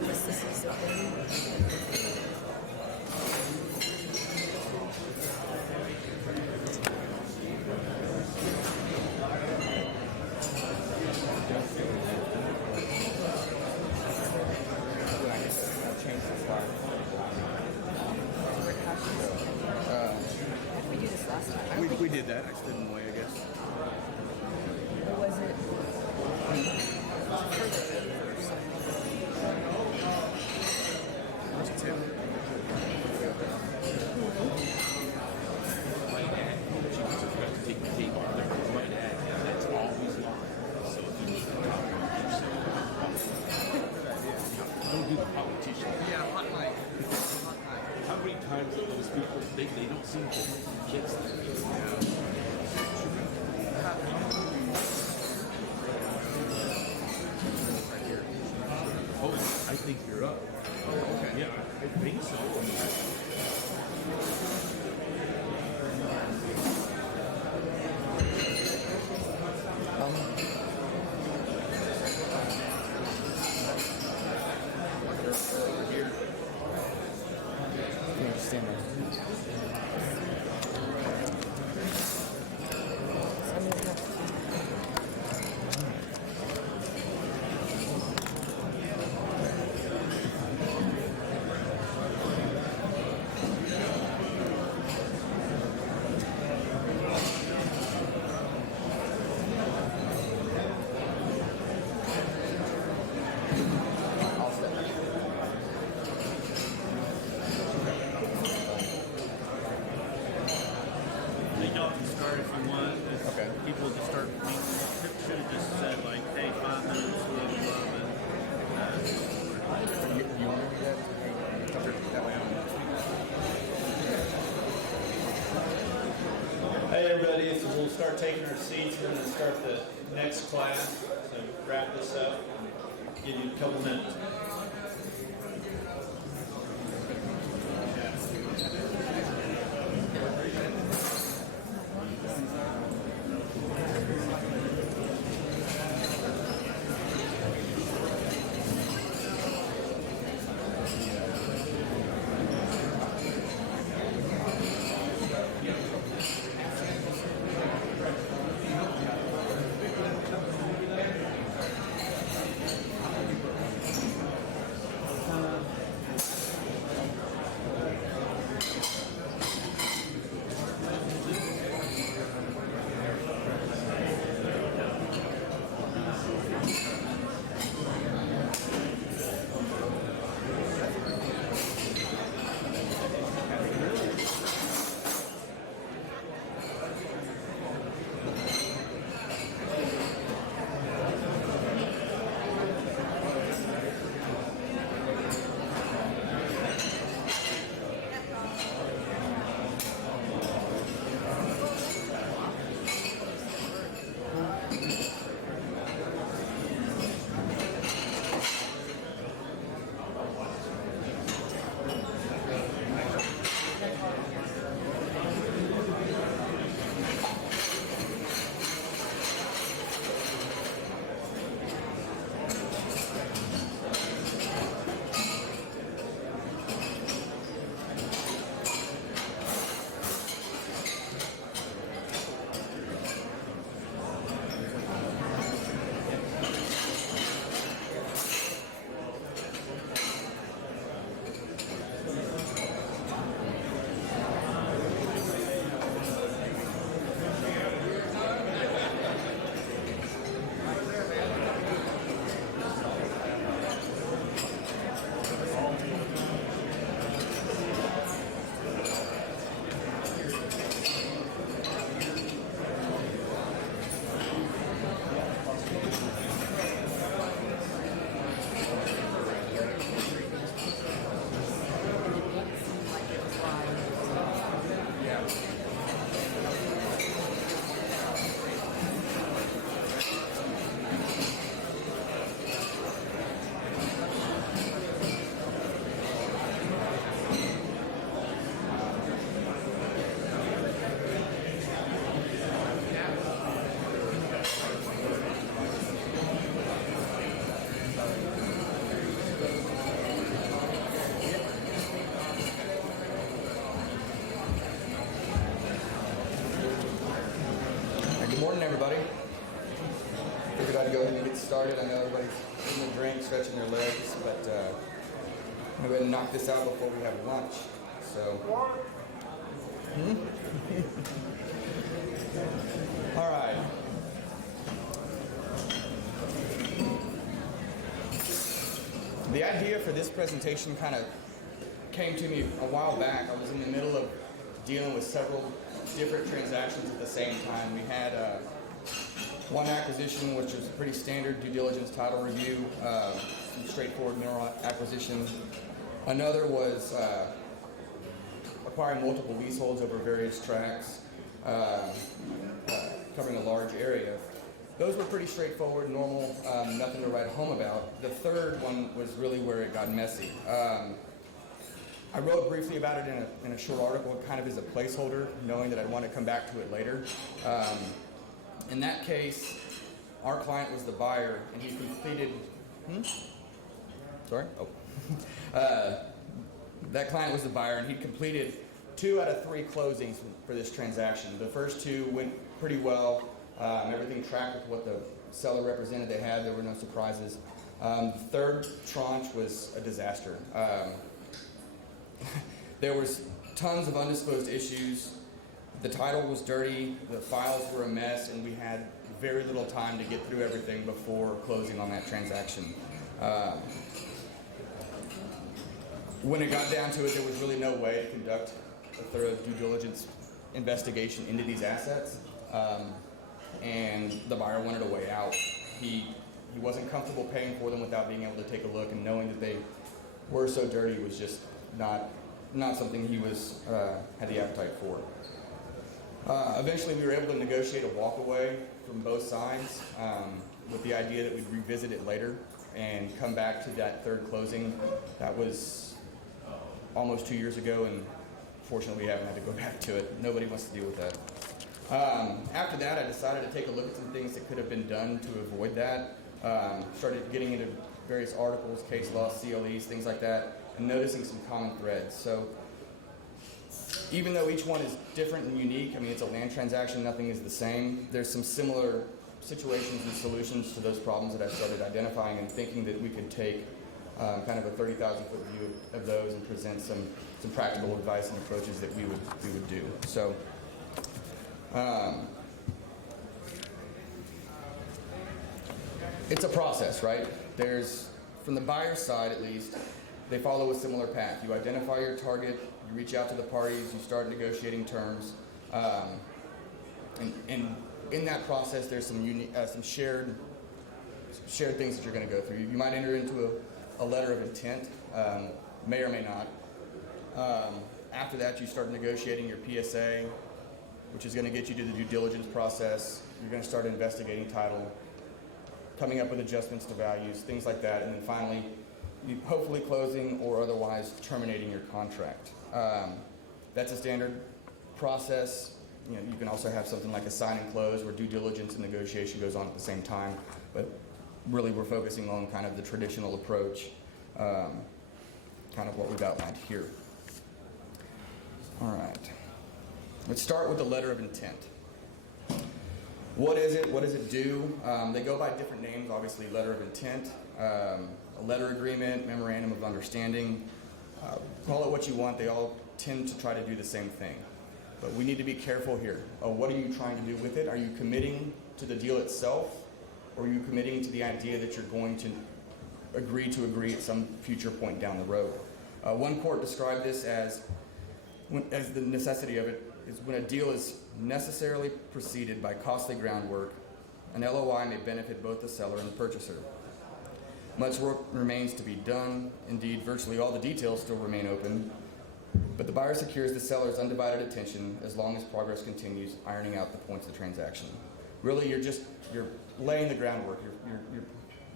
This is the thing. Change the slide. How did we do this last time? I don't think We did that. I stood in the way, I guess. or was it further over or something? Where's Tim? My dad, she was about to take the tape off there. My dad, that's always live. So if you need to talk about yourself, don't do the politician. Yeah, hot mic. How many times do those people, they don't seem to get Oh, I think you're up. Okay. Yeah, I think so. You understand that? I'll step back. Y'all can start if you want. If Okay. People just start. Should have just said like, hey, 5 minutes, blah blah blah. You want to do that? Sure. That way Hey everybody, so we'll start taking our seats. We're going to start the next class. So wrap this up and give you a couple minutes. started. I know everybody's eating a drink, stretching their legs, but I'm going to knock this out before we have lunch. So, all right. The idea for this presentation kind of came to me a while back. I was in the middle of dealing with several different transactions at the same time. We had one acquisition, which was a pretty standard due diligence title review, some straightforward mineral acquisition. Another was acquiring multiple leaseholds over various tracts, covering a large area. Those were pretty straightforward, normal, nothing to write home about. The third one was really where it got messy. I wrote briefly about it in a short article, kind of as a placeholder, knowing that I'd want to come back to it later. In that case, our client was the buyer, and he completed. Sorry? Oh. That client was the buyer, and he completed 2 out of 3 closings for this transaction. The first 2 went pretty well. Everything tracked with what the seller represented they had. There were no surprises. The third tranche was a disaster. There was tons of undisclosed issues. The title was dirty, the files were a mess, and we had very little time to get through everything before closing on that transaction. When it got down to it, there was really no way to conduct a thorough due diligence investigation into these assets. And the buyer wanted a way out. He wasn't comfortable paying for them without being able to take a look, and knowing that they were so dirty was just not something he was had the appetite for. Eventually, we were able to negotiate a walkaway from both sides, with the idea that we'd revisit it later and come back to that third closing. That was almost 2 years ago, and fortunately, we haven't had to go back to it. Nobody wants to deal with that. After that, I decided to take a look at some things that could have been done to avoid that. Started getting into various articles, case law, CLEs, things like that, and noticing some common threads. So even though each one is different and unique, I mean, it's a land transaction, nothing is the same, there's some similar situations and solutions to those problems that I started identifying and thinking that we could take kind of a 30,000-foot view of those and present some practical advice and approaches that we would do. So. It's a process, right? From the buyer's side at least, they follow a similar path. You identify your target, you reach out to the parties, you start negotiating terms, and in that process there's some shared things that you're going to go through. You might enter into a letter of intent, may or may not. After that, you start negotiating your PSA, which is going to get you to the due diligence process. You're going to start investigating title, coming up with adjustments to values, things like that, and then finally, hopefully closing or otherwise terminating your contract. That's a standard process. You can also have something like a sign and close where due diligence and negotiation goes on at the same time, but really we're focusing on kind of the traditional approach, kind of what we've outlined here. All right. Let's start with the letter of intent. What is it? What does it do? They go by different names, obviously. Letter of intent, a letter agreement, memorandum of understanding. Call it what you want. They all tend to try to do the same thing. But we need to be careful here. What are you trying to do with it? Are you committing to the deal itself? Or are you committing to the idea that you're going to agree at some future point down the road? One court described this as the necessity of it is when a deal is necessarily preceded by costly groundwork, an LOI may benefit both the seller and the purchaser. Much work remains to be done. Indeed, virtually all the details still remain open, but the buyer secures the seller's undivided attention as long as progress continues, ironing out the points of the transaction. Really, you're laying the groundwork.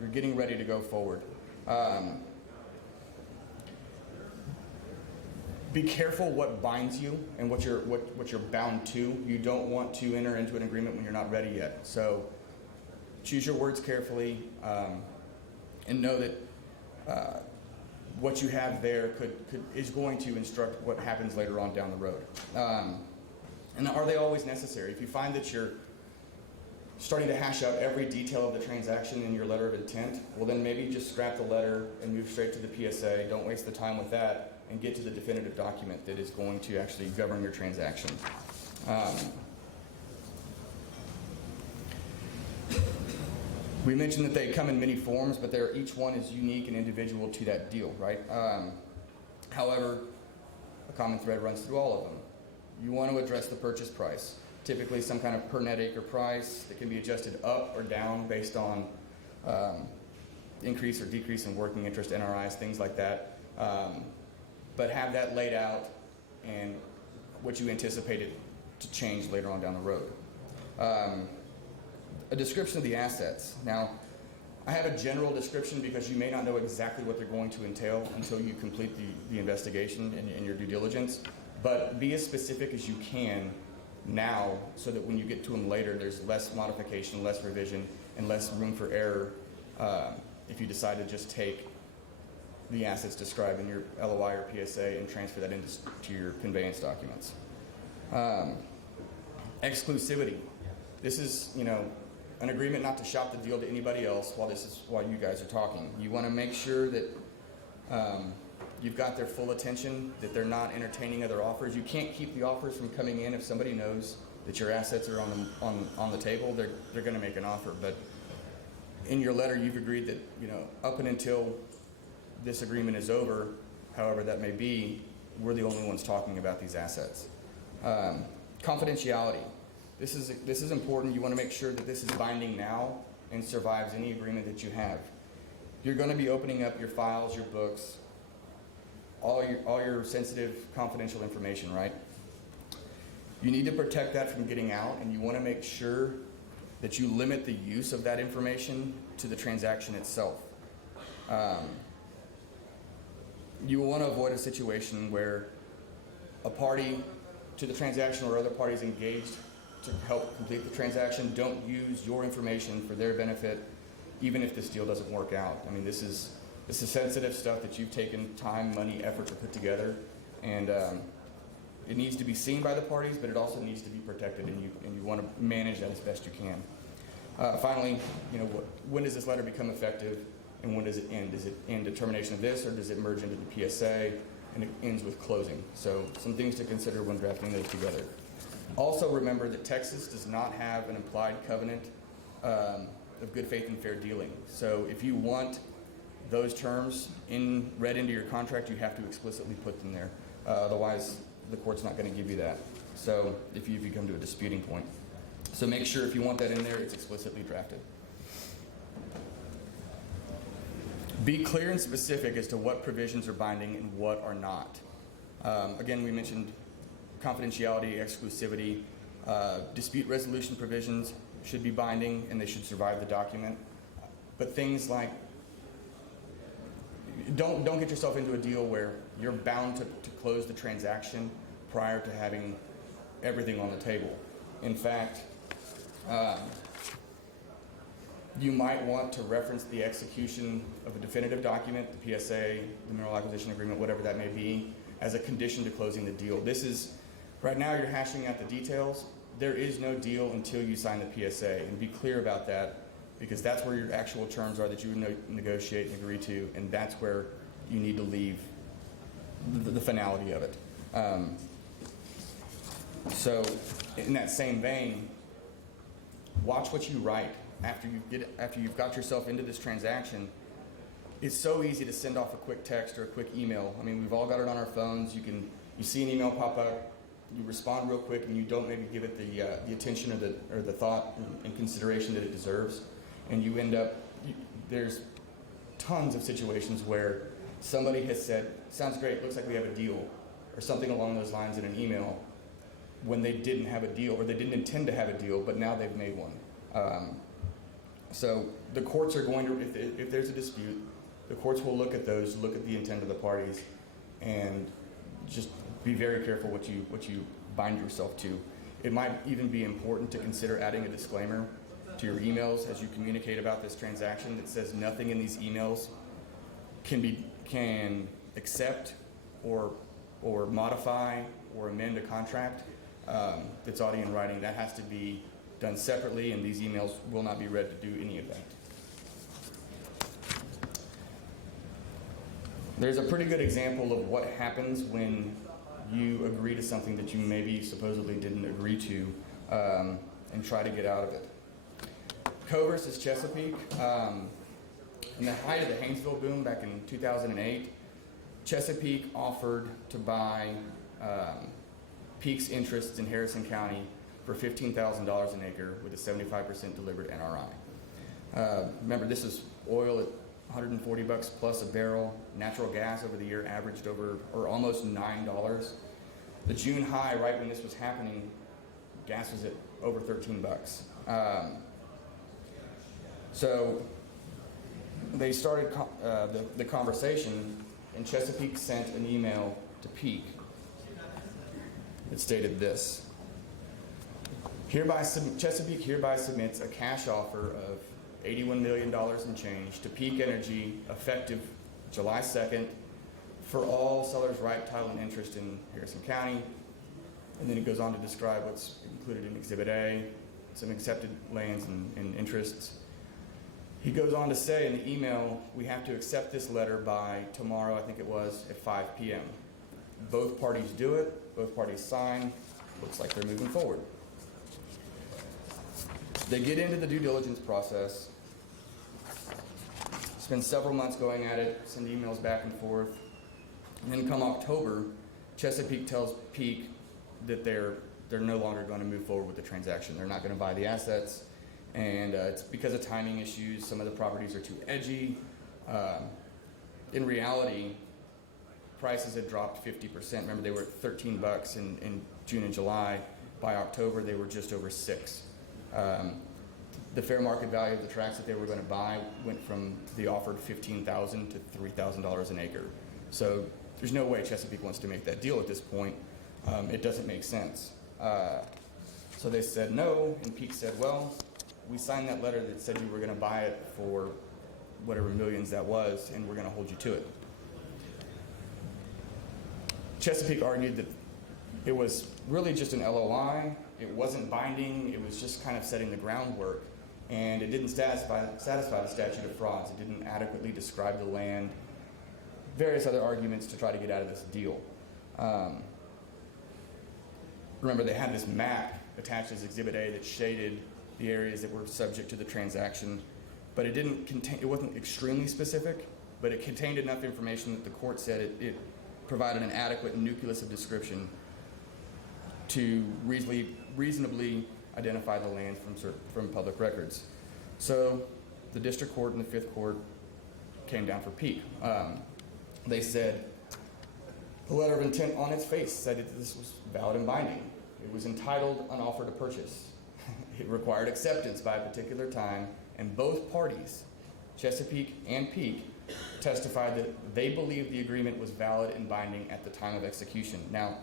You're getting ready to go forward. Be careful what binds you and what you're bound to. You don't want to enter into an agreement when you're not ready yet. So choose your words carefully, and know that what you have there is going to instruct what happens later on down the road. And are they always necessary? If you find that you're starting to hash out every detail of the transaction in your letter of intent, well then maybe just scrap the letter and move straight to the PSA. Don't waste the time with that and get to the definitive document that is going to actually govern your transaction. We mentioned that they come in many forms, but each one is unique and individual to that deal, right? However, a common thread runs through all of them. You want to address the purchase price. Typically some kind of per net acre price that can be adjusted up or down based on increase or decrease in working interest, NRIs, things like that. But have that laid out and what you anticipated to change later on down the road. A description of the assets. Now, I have a general description because you may not know exactly what they're going to entail until you complete the investigation and your due diligence, but be as specific as you can now so that when you get to them later, there's less modification, less revision, and less room for error if you decide to just take the assets described in your LOI or PSA and transfer that into your conveyance documents. Exclusivity. This is, an agreement not to shop the deal to anybody else while you guys are talking. You want to make sure that you've got their full attention, that they're not entertaining other offers. You can't keep the offers from coming in. If somebody knows that your assets are on the table, they're going to make an offer. But in your letter, you've agreed that up and until this agreement is over, however that may be, we're the only ones talking about these assets. Confidentiality. This is important. You want to make sure that this is binding now and survives any agreement that you have. You're going to be opening up your files, your books, all your sensitive, confidential information, right? You need to protect that from getting out, and you want to make sure that you limit the use of that information to the transaction itself. You will want to avoid a situation where a party to the transaction or other parties engaged to help complete the transaction don't use your information for their benefit, even if this deal doesn't work out. I mean, this is sensitive stuff that you've taken time, money, effort to put together, and it needs to be seen by the parties, but it also needs to be protected, and you want to manage that as best you can. Finally, when does this letter become effective, and when does it end? Does it end at termination of this, or does it merge into the PSA, and it ends with closing? So some things to consider when drafting those together. Also remember that Texas does not have an implied covenant of good faith and fair dealing. So if you want those terms read into your contract, you have to explicitly put them there. Otherwise, the court's not going to give you that. So if you come to a disputing point. So make sure if you want that in there, it's explicitly drafted. Be clear and specific as to what provisions are binding and what are not. Again, we mentioned confidentiality, exclusivity, dispute resolution provisions should be binding and they should survive the document. But things like, don't get yourself into a deal where you're bound to close the transaction prior to having everything on the table. In fact, you might want to reference the execution of a definitive document, the PSA, the mineral acquisition agreement, whatever that may be, as a condition to closing the deal. This is, right now you're hashing out the details. There is no deal until you sign the PSA, and be clear about that, because that's where your actual terms are that you would negotiate and agree to, and that's where you need to leave the finality of it. So in that same vein, watch what you write after you've got yourself into this transaction. It's so easy to send off a quick text or a quick email. I mean, we've all got it on our phones. You see an email pop up, you respond real quick, and you don't maybe give it the attention or the thought and consideration that it deserves, and you end up. There's tons of situations where somebody has said, "Sounds great, looks like we have a deal," or something along those lines in an email, when they didn't have a deal or they didn't intend to have a deal, but now they've made one. So the courts are going to, if there's a dispute, the courts will look at those, look at the intent of the parties, and just be very careful what you bind yourself to. It might even be important to consider adding a disclaimer to your emails as you communicate about this transaction that says nothing in these emails can accept or modify or amend a contract that's already in writing. That has to be done separately, and these emails will not be read to do any of that. There's a pretty good example of what happens when you agree to something that you maybe supposedly didn't agree to, and try to get out of it. Co versus Chesapeake. In the height of the Haynesville boom back in 2008, Chesapeake offered to buy Peak's interests in Harrison County for $15,000 an acre with a 75% delivered NRI. Remember, this is oil at $140 plus a barrel. Natural gas over the year averaged over, or almost $9. The June high, right when this was happening, gas was at over $13. So they started the conversation, and Chesapeake sent an email to Peak that stated this: Chesapeake hereby submits a cash offer of $81 million in change to Peak Energy effective July 2nd for all sellers' right, title, and interest in Harrison County. And then it goes on to describe what's included in Exhibit A, some accepted lands and interests. He goes on to say in the email, we have to accept this letter by tomorrow, I think it was, at 5 p.m. Both parties do it, both parties sign, looks like they're moving forward. They get into the due diligence process, spend several months going at it, send emails back and forth, and then come October, Chesapeake tells Peak that they're no longer going to move forward with the transaction. They're not going to buy the assets, and it's because of timing issues. Some of the properties are too edgy. In reality, prices had dropped 50%. Remember, they were at $13 in June and July. By October, they were just over $6. The fair market value of the tracts that they were going to buy went from the offered $15,000 to $3,000 an acre. So there's no way Chesapeake wants to make that deal at this point. It doesn't make sense. So they said no, and Peak said, well, we signed that letter that said you were going to buy it for whatever millions that was, and we're going to hold you to it. Chesapeake argued that it was really just an LOI. It wasn't binding. It was just kind of setting the groundwork, and it didn't satisfy the statute of frauds. It didn't adequately describe the land. Various other arguments to try to get out of this deal. Remember, they had this map attached as Exhibit A that shaded the areas that were subject to the transaction, but it didn't contain. It wasn't extremely specific, but it contained enough information that the court said it provided an adequate nucleus of description to reasonably identify the land from public records. So the district court and the fifth court came down for Peak. They said the letter of intent on its face said that this was valid and binding. It was entitled an offer to purchase. It required acceptance by a particular time, and both parties, Chesapeake and Peak, testified that they believed the agreement was valid and binding at the time of execution. Now,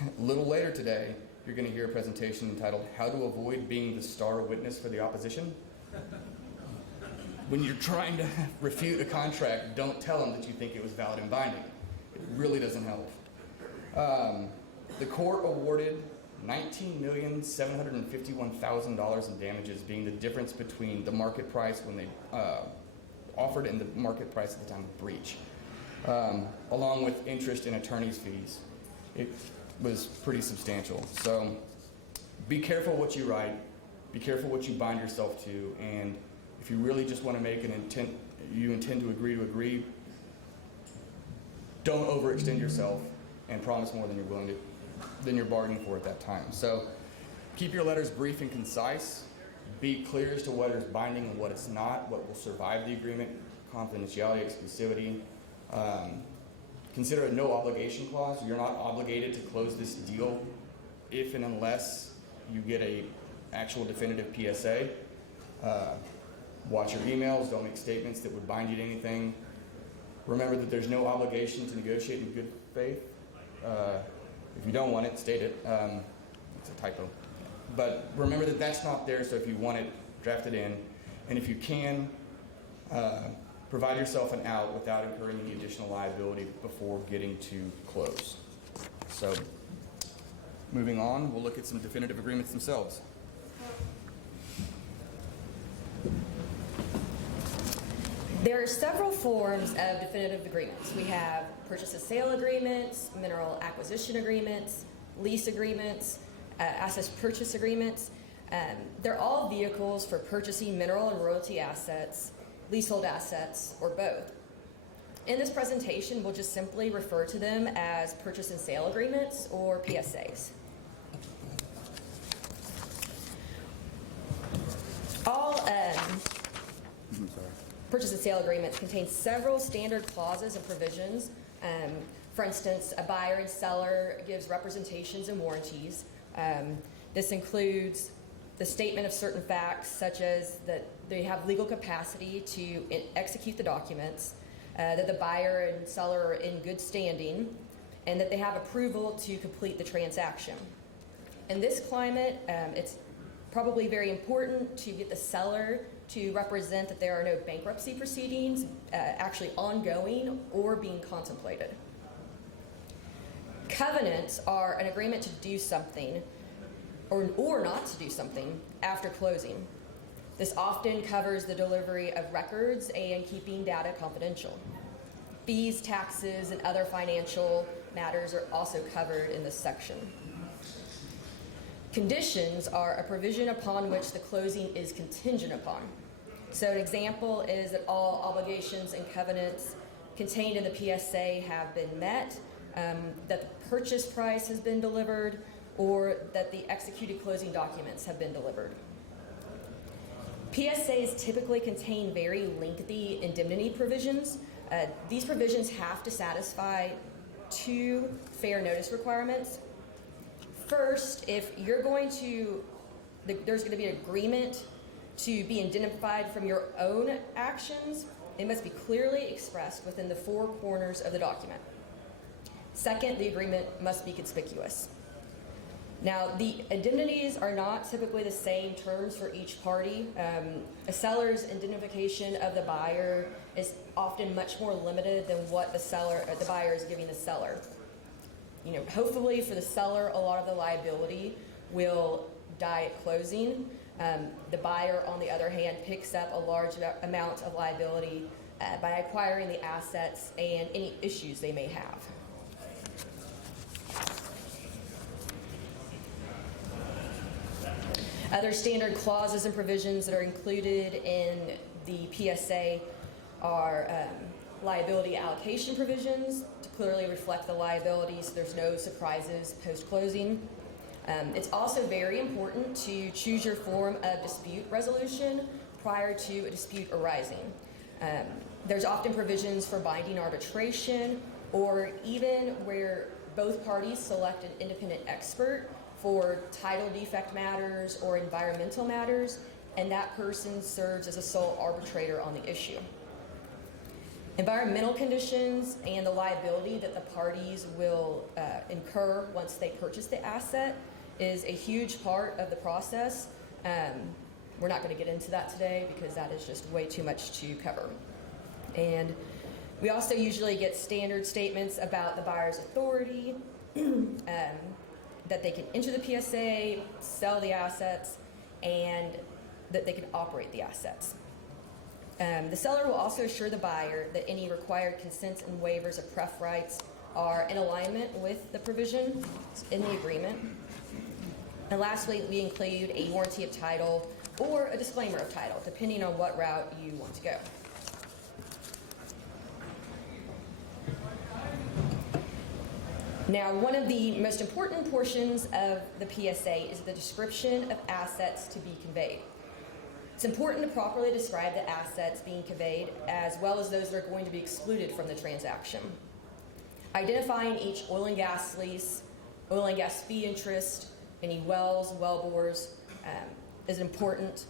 a little later today, you're going to hear a presentation entitled How to Avoid Being the Star Witness for the Opposition. When you're trying to refute a contract, don't tell them that you think it was valid and binding. It really doesn't help. The court awarded $19,751,000 in damages, being the difference between the market price when they offered and the market price at the time of breach, along with interest and attorney's fees. It was pretty substantial. So be careful what you write, be careful what you bind yourself to, and if you really just want to make an intent, you intend to agree, don't overextend yourself and promise more than you're willing to, than you're bargaining for at that time. So keep your letters brief and concise. Be clear as to what is binding and what it's not, what will survive the agreement, confidentiality, exclusivity. Consider a no obligation clause. You're not obligated to close this deal if and unless you get a actual definitive PSA. Watch your emails. Don't make statements that would bind you to anything. Remember that there's no obligation to negotiate in good faith. If you don't want it, state it. It's a typo. But remember that that's not there, so if you want it, draft it in. And if you can, provide yourself an out without incurring any additional liability before getting to close. So moving on, we'll look at some definitive agreements themselves. There are several forms of definitive agreements. We have purchase and sale agreements, mineral acquisition agreements, lease agreements, asset purchase agreements. They're all vehicles for purchasing mineral and royalty assets, leasehold assets, or both. In this presentation, we'll just simply refer to them as purchase and sale agreements or PSAs. All purchase and sale agreements contain several standard clauses and provisions. For instance, a buyer and seller gives representations and warranties. This includes the statement of certain facts, such as that they have legal capacity to execute the documents, that the buyer and seller are in good standing, and that they have approval to complete the transaction. In this climate, it's probably very important to get the seller to represent that there are no bankruptcy proceedings actually ongoing or being contemplated. Covenants are an agreement to do something or not to do something after closing. This often covers the delivery of records and keeping data confidential. Fees, taxes, and other financial matters are also covered in this section. Conditions are a provision upon which the closing is contingent upon. So an example is that all obligations and covenants contained in the PSA have been met, that the purchase price has been delivered, or that the executed closing documents have been delivered. PSAs typically contain very lengthy indemnity provisions. These provisions have to satisfy two fair notice requirements. First, if you're going to, there's going to be an agreement to be indemnified from your own actions, it must be clearly expressed within the four corners of the document. Second, the agreement must be conspicuous. Now, the indemnities are not typically the same terms for each party. A seller's indemnification of the buyer is often much more limited than what the buyer is giving the seller. Hopefully for the seller, a lot of the liability will die at closing. The buyer, on the other hand, picks up a large amount of liability by acquiring the assets and any issues they may have. Other standard clauses and provisions that are included in the PSA are liability allocation provisions to clearly reflect the liability so there's no surprises post-closing. It's also very important to choose your form of dispute resolution prior to a dispute arising. There's often provisions for binding arbitration, or even where both parties select an independent expert for title defect matters or environmental matters, and that person serves as a sole arbitrator on the issue. Environmental conditions and the liability that the parties will incur once they purchase the asset is a huge part of the process. We're not going to get into that today because that is just way too much to cover. And we also usually get standard statements about the buyer's authority, that they can enter the PSA, sell the assets, and that they can operate the assets. The seller will also assure the buyer that any required consents and waivers of pref rights are in alignment with the provision in the agreement. And lastly, we include a warranty of title or a disclaimer of title, depending on what route you want to go. Now, one of the most important portions of the PSA is the description of assets to be conveyed. It's important to properly describe the assets being conveyed as well as those that are going to be excluded from the transaction. Identifying each oil and gas lease, oil and gas fee interest, any wells, well bores is important.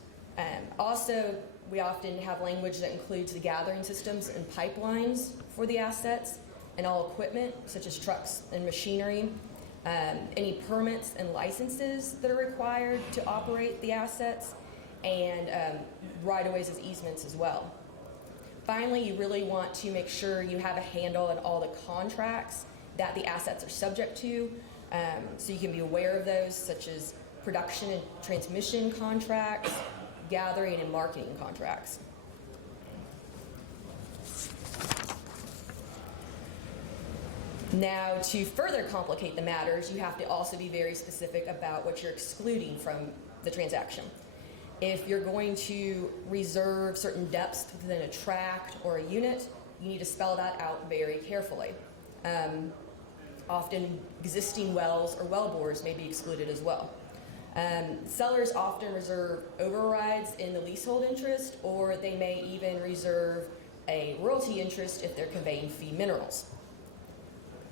Also, we often have language that includes the gathering systems and pipelines for the assets, and all equipment, such as trucks and machinery, any permits and licenses that are required to operate the assets, and right-of-ways as easements as well. Finally, you really want to make sure you have a handle on all the contracts that the assets are subject to, so you can be aware of those, such as production and transmission contracts, gathering and marketing contracts. Now, to further complicate the matters, you have to also be very specific about what you're excluding from the transaction. If you're going to reserve certain depths within a tract or a unit, you need to spell that out very carefully. Often existing wells or well bores may be excluded as well. Sellers often reserve overrides in the leasehold interest, or they may even reserve a royalty interest if they're conveying fee minerals.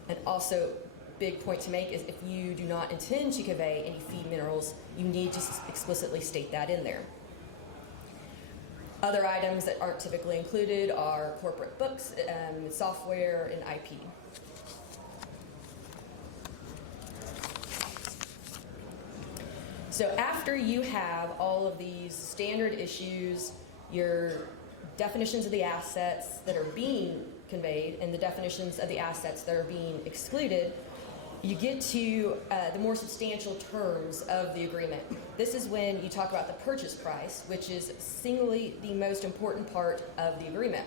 And also, big point to make is if you do not intend to convey any fee minerals, you need to explicitly state that in there. Other items that aren't typically included are corporate books, software, and IP. So after you have all of these standard issues, your definitions of the assets that are being conveyed and the definitions of the assets that are being excluded, you get to the more substantial terms of the agreement. This is when you talk about the purchase price, which is singly the most important part of the agreement.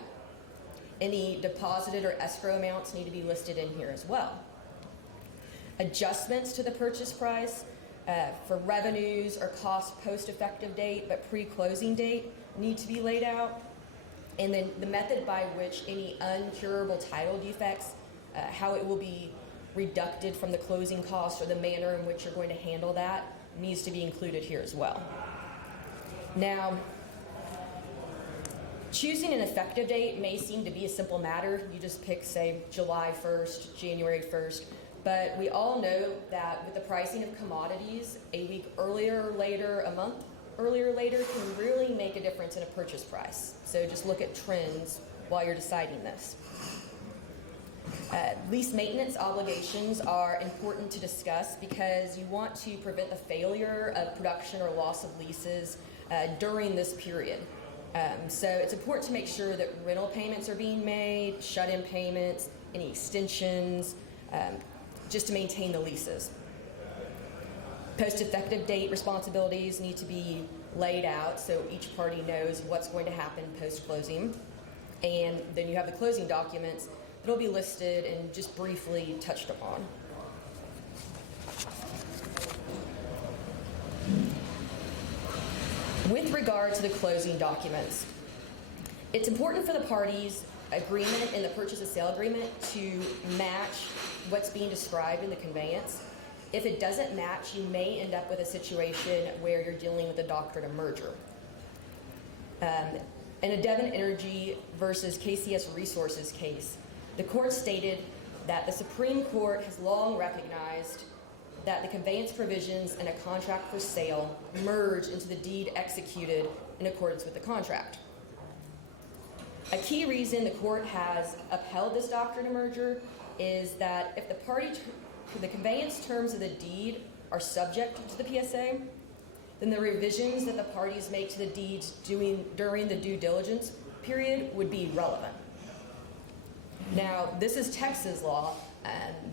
Any deposited or escrow amounts need to be listed in here as well. Adjustments to the purchase price for revenues or costs post-effective date but pre-closing date need to be laid out. And then the method by which any uncurable title defects, how it will be reducted from the closing costs or the manner in which you're going to handle that needs to be included here as well. Now, choosing an effective date may seem to be a simple matter. You just pick, say, July 1st, January 1st. But we all know that with the pricing of commodities, a week earlier or later, a month earlier or later can really make a difference in a purchase price. So just look at trends while you're deciding this. Lease maintenance obligations are important to discuss because you want to prevent the failure of production or loss of leases during this period. So it's important to make sure that rental payments are being made, shut-in payments, any extensions, just to maintain the leases. Post-effective date responsibilities need to be laid out so each party knows what's going to happen post-closing. And then you have the closing documents that'll be listed and just briefly touched upon. With regard to the closing documents, it's important for the parties' agreement in the purchase and sale agreement to match what's being described in the conveyance. If it doesn't match, you may end up with a situation where you're dealing with a doctrine of merger. In a Devon Energy versus KCS Resources case, the court stated that the Supreme Court has long recognized that the conveyance provisions in a contract for sale merge into the deed executed in accordance with the contract. A key reason the court has upheld this doctrine of merger is that if the conveyance terms of the deed are subject to the PSA, then the revisions that the parties make to the deeds during the due diligence period would be relevant. Now, this is Texas law,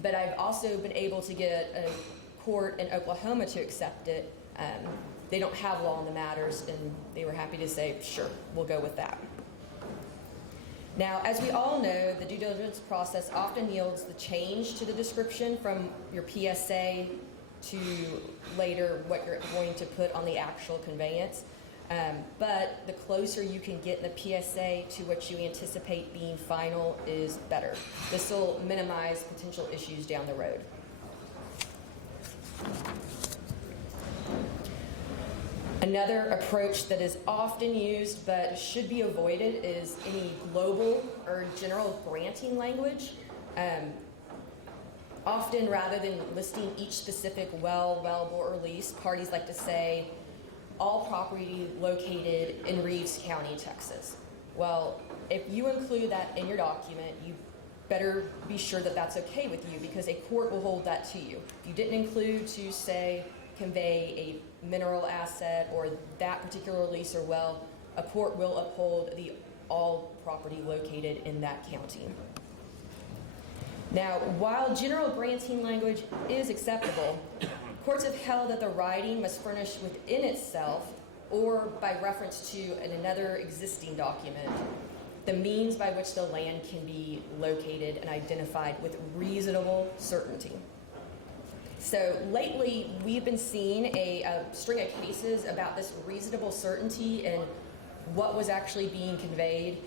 but I've also been able to get a court in Oklahoma to accept it. They don't have law on the matters, and they were happy to say, sure, we'll go with that. Now, as we all know, the due diligence process often yields the change to the description from your PSA to later what you're going to put on the actual conveyance. But the closer you can get in the PSA to what you anticipate being final is better. This will minimize potential issues down the road. Another approach that is often used but should be avoided is any global or general granting language. Often, rather than listing each specific well bore, or lease, parties like to say, all property located in Reeves County, Texas. Well, if you include that in your document, you better be sure that that's okay with you because a court will hold that to you. If you didn't include to, say, convey a mineral asset or that particular lease or well, a court will uphold the all property located in that county. Now, while general granting language is acceptable, courts have held that the writing must furnish within itself or by reference to another existing document the means by which the land can be located and identified with reasonable certainty. So lately, we've been seeing a string of cases about this reasonable certainty and what was actually being conveyed.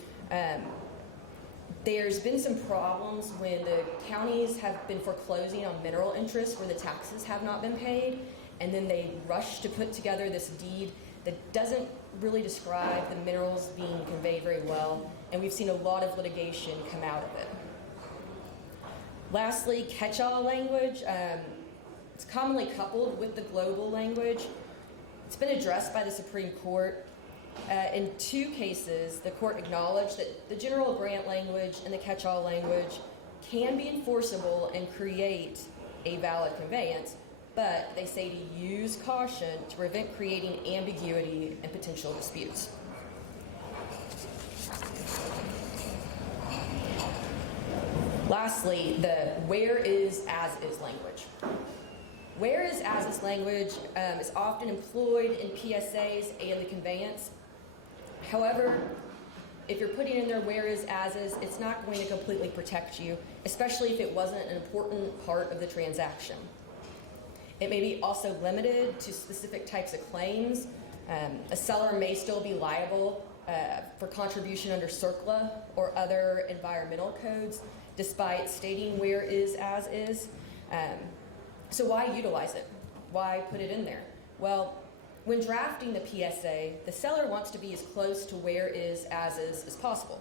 There's been some problems when the counties have been foreclosing on mineral interests where the taxes have not been paid, and then they rush to put together this deed that doesn't really describe the minerals being conveyed very well, and we've seen a lot of litigation come out of it. Lastly, catch-all language. It's commonly coupled with the global language. It's been addressed by the Supreme Court. In 2 cases, the court acknowledged that the general grant language and the catch-all language can be enforceable and create a valid conveyance, but they say to use caution to prevent creating ambiguity and potential disputes. Lastly, the where is as is language. Where is as is language is often employed in PSAs and the conveyance. However, if you're putting in there where is as is, it's not going to completely protect you, especially if it wasn't an important part of the transaction. It may be also limited to specific types of claims. A seller may still be liable for contribution under CERCLA or other environmental codes, despite stating where is as is. So why utilize it? Why put it in there? Well, when drafting the PSA, the seller wants to be as close to where is as possible.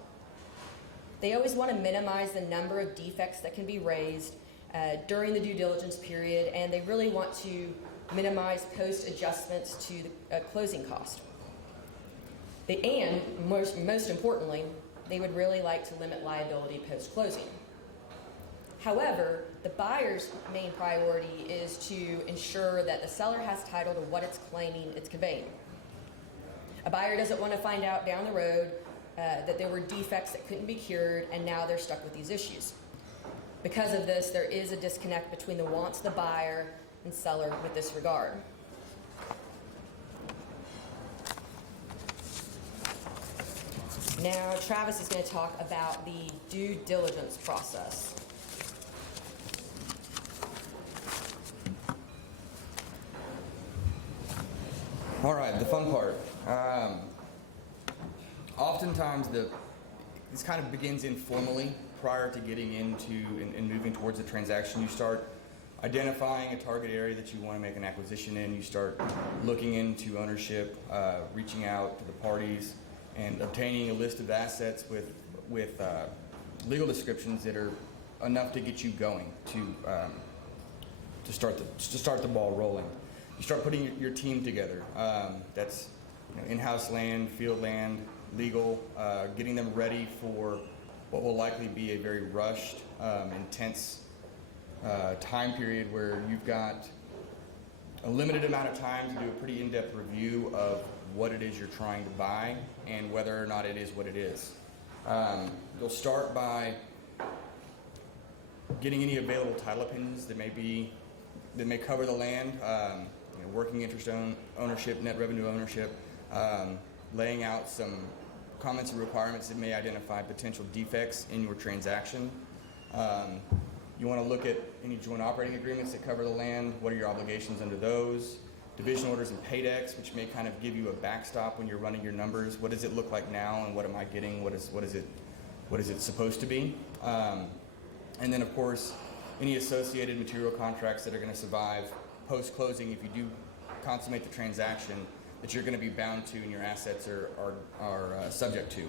They always want to minimize the number of defects that can be raised during the due diligence period, and they really want to minimize post-adjustments to the closing cost. And most importantly, they would really like to limit liability post-closing. However, the buyer's main priority is to ensure that the seller has title to what it's claiming it's conveying. A buyer doesn't want to find out down the road that there were defects that couldn't be cured, and now they're stuck with these issues. Because of this, there is a disconnect between the wants of the buyer and seller with this regard. Now, Travis is going to talk about the due diligence process. All right, the fun part. Oftentimes, this kind of begins informally prior to getting into and moving towards the transaction. You start identifying a target area that you want to make an acquisition in. You start looking into ownership, reaching out to the parties, and obtaining a list of assets with legal descriptions that are enough to get you going to start the ball rolling. You start putting your team together. That's in-house land, field land, legal, getting them ready for what will likely be a very rushed, intense time period where you've got a limited amount of time to do a pretty in-depth review of what it is you're trying to buy and whether or not it is what it is. You'll start by getting any available title opinions that may cover the land, working interest ownership, net revenue ownership, laying out some comments and requirements that may identify potential defects in your transaction. You want to look at any joint operating agreements that cover the land. What are your obligations under those? Division orders and paydex, which may kind of give you a backstop when you're running your numbers. What does it look like now, and what am I getting? What is it supposed to be? And then, of course, any associated material contracts that are going to survive post-closing if you do consummate the transaction that you're going to be bound to and your assets are subject to.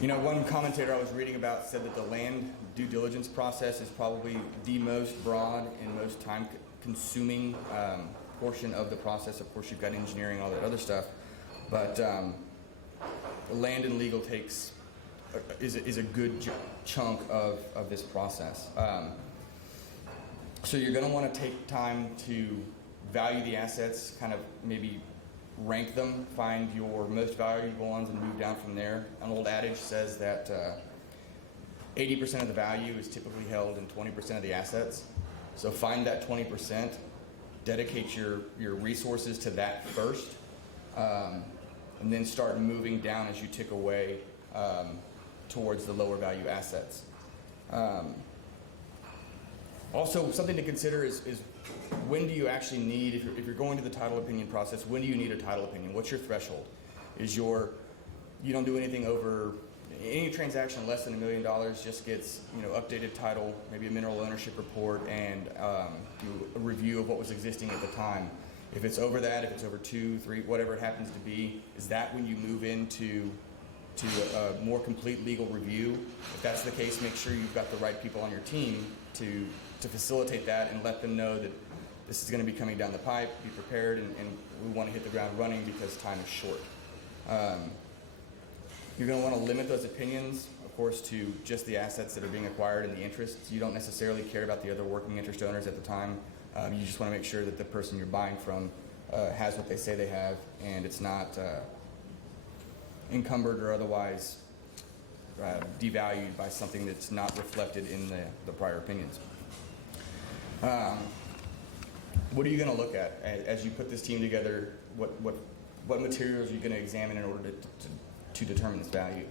One commentator I was reading about said that the land due diligence process is probably the most broad and most time-consuming portion of the process. Of course, you've got engineering, all that other stuff, but land and legal is a good chunk of this process. So you're going to want to take time to value the assets, kind of maybe rank them, find your most valuable ones, and move down from there. An old adage says that 80% of the value is typically held in 20% of the assets. So find that 20%, dedicate your resources to that first, and then start moving down as you tick away towards the lower value assets. Also, something to consider is when do you actually need, if you're going to the title opinion process, when do you need a title opinion? What's your threshold? You don't do anything over, any transaction less than $1 million just gets, updated title, maybe a mineral ownership report, and a review of what was existing at the time. If it's over that, if it's over 2, 3, whatever it happens to be, is that when you move into a more complete legal review? If that's the case, make sure you've got the right people on your team to facilitate that and let them know that this is going to be coming down the pipe, be prepared, and we want to hit the ground running because time is short. You're going to want to limit those opinions, of course, to just the assets that are being acquired and the interests. You don't necessarily care about the other working interest owners at the time. You just want to make sure that the person you're buying from has what they say they have, and it's not encumbered or otherwise devalued by something that's not reflected in the prior opinions. What are you going to look at as you put this team together? What materials are you going to examine in order to determine this value?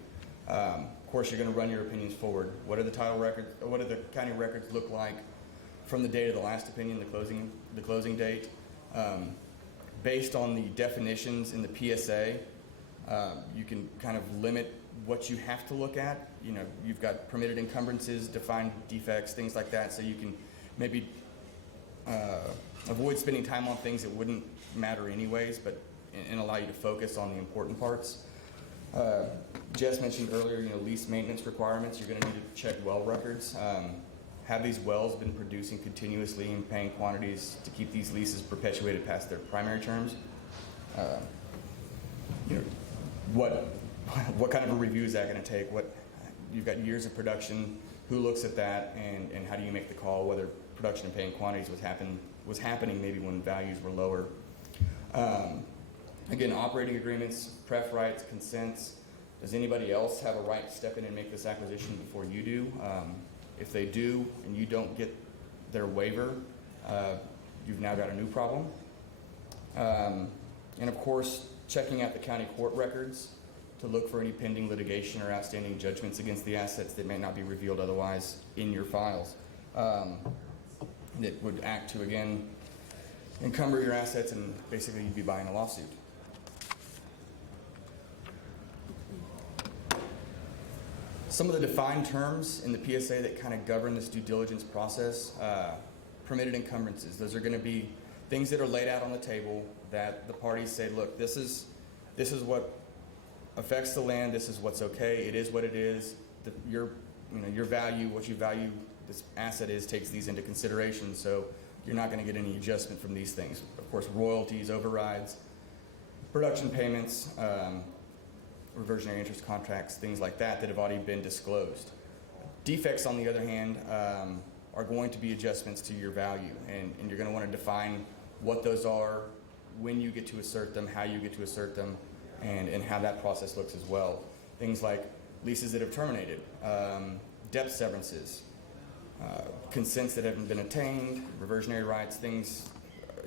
Of course, you're going to run your opinions forward. What are the title records? What do the county records look like from the date of the last opinion, the closing date? Based on the definitions in the PSA, you can kind of limit what you have to look at. You've got permitted encumbrances, defined defects, things like that, so you can maybe avoid spending time on things that wouldn't matter anyways, but and allow you to focus on the important parts. Jess mentioned earlier, lease maintenance requirements. You're going to need to check well records. Have these wells been producing continuously and paying quantities to keep these leases perpetuated past their primary terms? What kind of a review is that going to take? You've got years of production. Who looks at that, and how do you make the call whether production and paying quantities was happening maybe when values were lower? Again, operating agreements, pref rights, consents. Does anybody else have a right to step in and make this acquisition before you do? If they do and you don't get their waiver, you've now got a new problem. And of course, checking out the county court records to look for any pending litigation or outstanding judgments against the assets that may not be revealed otherwise in your files. That would act to, again, encumber your assets, and basically you'd be buying a lawsuit. Some of the defined terms in the PSA that kind of govern this due diligence process, permitted encumbrances. Those are going to be things that are laid out on the table that the parties say, look, this is what affects the land. This is what's okay. It is what it is. Your value, what you value this asset is, takes these into consideration. So you're not going to get any adjustment from these things. Of course, royalties, overrides, production payments, reversionary interest contracts, things like that have already been disclosed. Defects, on the other hand, are going to be adjustments to your value, and you're going to want to define what those are, when you get to assert them, how you get to assert them, and how that process looks as well. Things like leases that have terminated, debt severances, consents that haven't been attained, reversionary rights,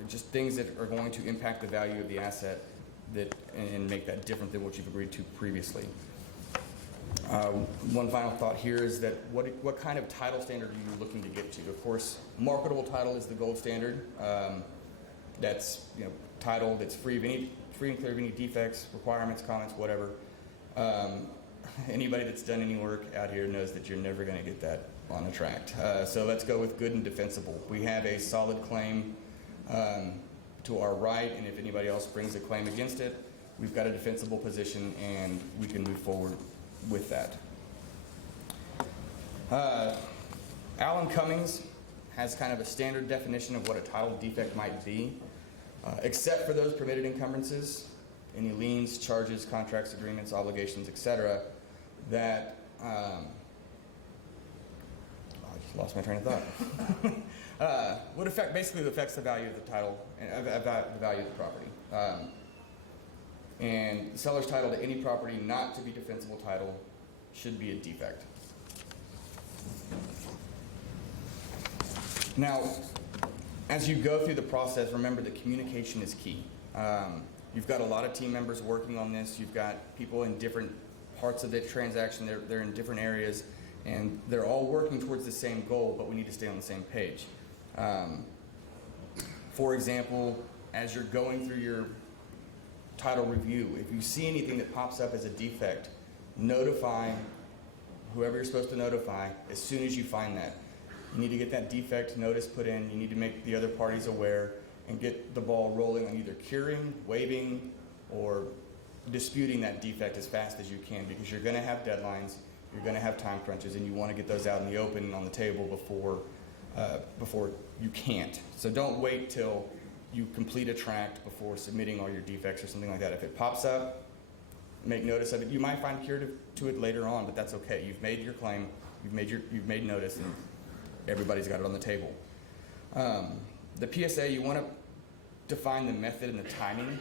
just things that are going to impact the value of the asset and make that different than what you've agreed to previously. One final thought here is that what kind of title standard are you looking to get to? Of course, marketable title is the gold standard. That's title that's free and clear of any defects, requirements, comments, whatever. Anybody that's done any work out here knows that you're never going to get that on a tract. So let's go with good and defensible. We have a solid claim to our right, and if anybody else brings a claim against it, we've got a defensible position and we can move forward with that. Alan Cummings has kind of a standard definition of what a title defect might be, except for those permitted encumbrances, any liens, charges, contracts, agreements, obligations, etc. that I just lost my train of thought. Basically affects the value of the title and the value of the property. And the seller's title to any property not to be defensible title should be a defect. Now, as you go through the process, remember that communication is key. You've got a lot of team members working on this. You've got people in different parts of the transaction. They're in different areas, and they're all working towards the same goal, but we need to stay on the same page. For example, as you're going through your title review, if you see anything that pops up as a defect, notify whoever you're supposed to notify as soon as you find that. You need to get that defect notice put in. You need to make the other parties aware and get the ball rolling on either curing, waiving, or disputing that defect as fast as you can, because you're going to have deadlines, you're going to have time crunches, and you want to get those out in the open on the table before you can't. So don't wait till you complete a tract before submitting all your defects or something like that. If it pops up, make notice of it. You might find cure to it later on, but that's okay. You've made your claim, you've made notice, and everybody's got it on the table. The PSA, you want to define the method and the timing.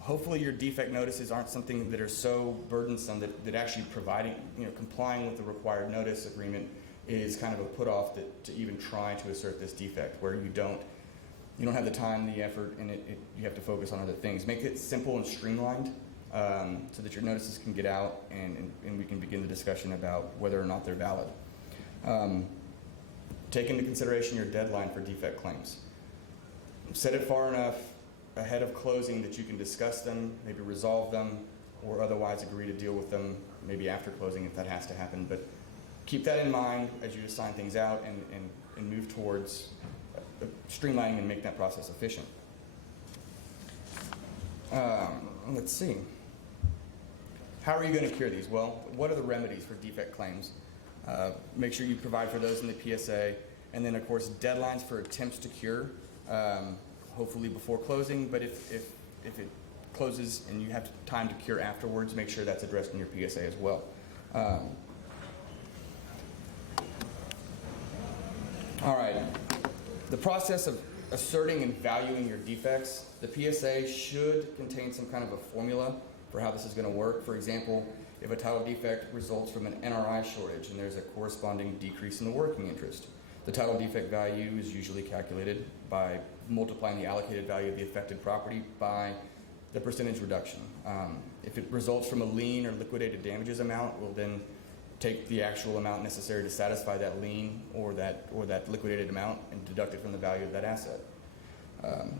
Hopefully your defect notices aren't something that are so burdensome that actually providing, complying with the required notice agreement is kind of a put off to even try to assert this defect, where you don't have the time, the effort, and you have to focus on other things. Make it simple and streamlined so that your notices can get out and we can begin the discussion about whether or not they're valid. Take into consideration your deadline for defect claims. Set it far enough ahead of closing that you can discuss them, maybe resolve them, or otherwise agree to deal with them maybe after closing if that has to happen. But keep that in mind as you assign things out and move towards streamlining and make that process efficient. Let's see. How are you going to cure these? Well, what are the remedies for defect claims? Make sure you provide for those in the PSA. And then, of course, deadlines for attempts to cure, hopefully before closing. But if it closes and you have time to cure afterwards, make sure that's addressed in your PSA as well. All right. The process of asserting and valuing your defects, the PSA should contain some kind of a formula for how this is going to work. For example, if a title defect results from an NRI shortage and there's a corresponding decrease in the working interest, the title defect value is usually calculated by multiplying the allocated value of the affected property by the percentage reduction. If it results from a lien or liquidated damages amount, we'll then take the actual amount necessary to satisfy that lien or that liquidated amount and deduct it from the value of that asset.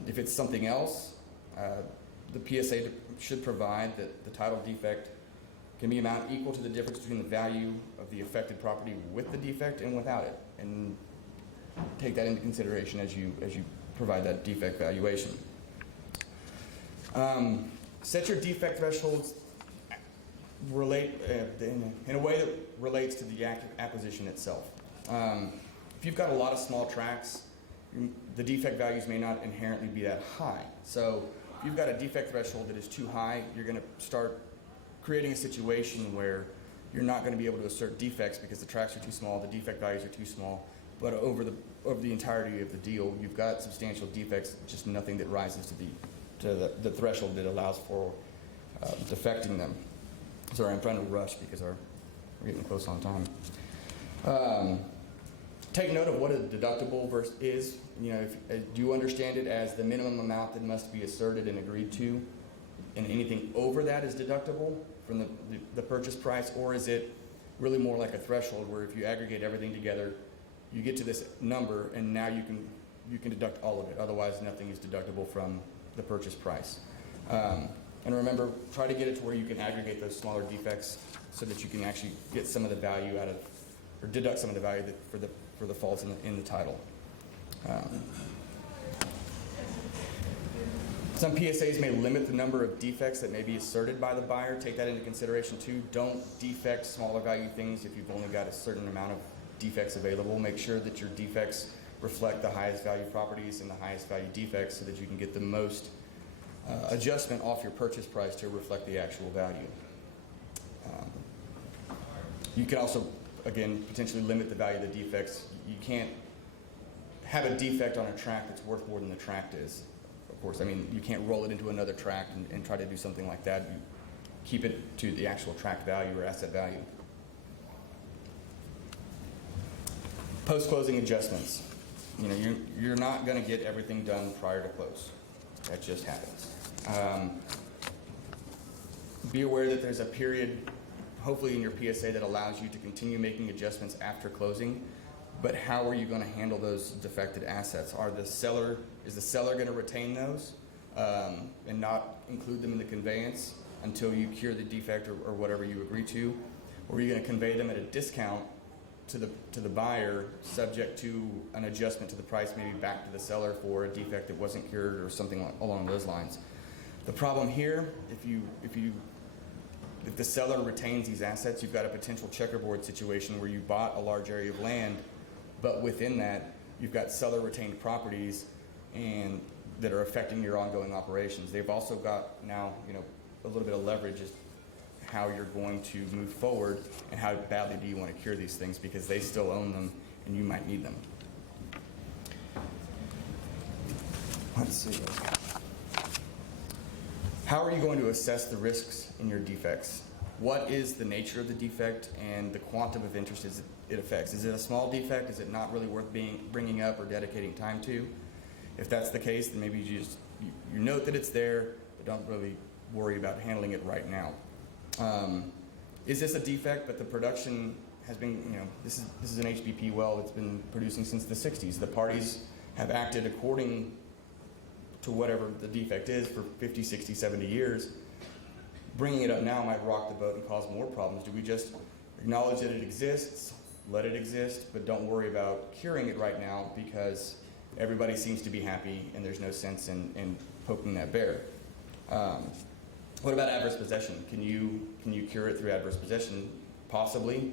If it's something else, the PSA should provide that the title defect can be amount equal to the difference between the value of the affected property with the defect and without it, and take that into consideration as you provide that defect valuation. Set your defect thresholds in a way that relates to the acquisition itself. If you've got a lot of small tracts, the defect values may not inherently be that high. So if you've got a defect threshold that is too high, you're going to start creating a situation where you're not going to be able to assert defects because the tracts are too small, the defect values are too small. But over the entirety of the deal, you've got substantial defects, just nothing that rises to the threshold that allows for defecting them. Sorry, I'm trying to rush because we're getting close on time. Take note of what a deductible is. Do you understand it as the minimum amount that must be asserted and agreed to, and anything over that is deductible from the purchase price, or is it really more like a threshold where if you aggregate everything together, you get to this number and now you can deduct all of it. Otherwise, nothing is deductible from the purchase price. And remember, try to get it to where you can aggregate those smaller defects so that you can actually get some of the value out of, or deduct some of the value for the faults in the title. Some PSAs may limit the number of defects that may be asserted by the buyer. Take that into consideration too. Don't defect smaller value things if you've only got a certain amount of defects available. Make sure that your defects reflect the highest value properties and the highest value defects so that you can get the most adjustment off your purchase price to reflect the actual value. You can also, again, potentially limit the value of the defects. You can't have a defect on a tract that's worth more than the tract is. Of course, you can't roll it into another tract and try to do something like that. You keep it to the actual tract value or asset value. Post-closing adjustments. You're not going to get everything done prior to close. That just happens. Be aware that there's a period, hopefully in your PSA, that allows you to continue making adjustments after closing. But how are you going to handle those defected assets? Is the seller going to retain those and not include them in the conveyance until you cure the defect or whatever you agree to? Or are you going to convey them at a discount to the buyer, subject to an adjustment to the price, maybe back to the seller for a defect that wasn't cured or something along those lines? The problem here, if the seller retains these assets, you've got a potential checkerboard situation where you bought a large area of land, but within that, you've got seller retained properties and that are affecting your ongoing operations. They've also got now, a little bit of leverage as how you're going to move forward and how badly do you want to cure these things, because they still own them and you might need them. Let's see. How are you going to assess the risks in your defects? What is the nature of the defect and the quantum of interest it affects? Is it a small defect? Is it not really worth bringing up or dedicating time to? If that's the case, then maybe you note that it's there, but don't really worry about handling it right now. Is this a defect, but the production has been, this is an HBP well that's been producing since the 60s. The parties have acted according to whatever the defect is for 50, 60, 70 years. Bringing it up now might rock the boat and cause more problems. Do we just acknowledge that it exists, let it exist, but don't worry about curing it right now because everybody seems to be happy and there's no sense in poking that bear? What about adverse possession? Can you cure it through adverse possession? Possibly,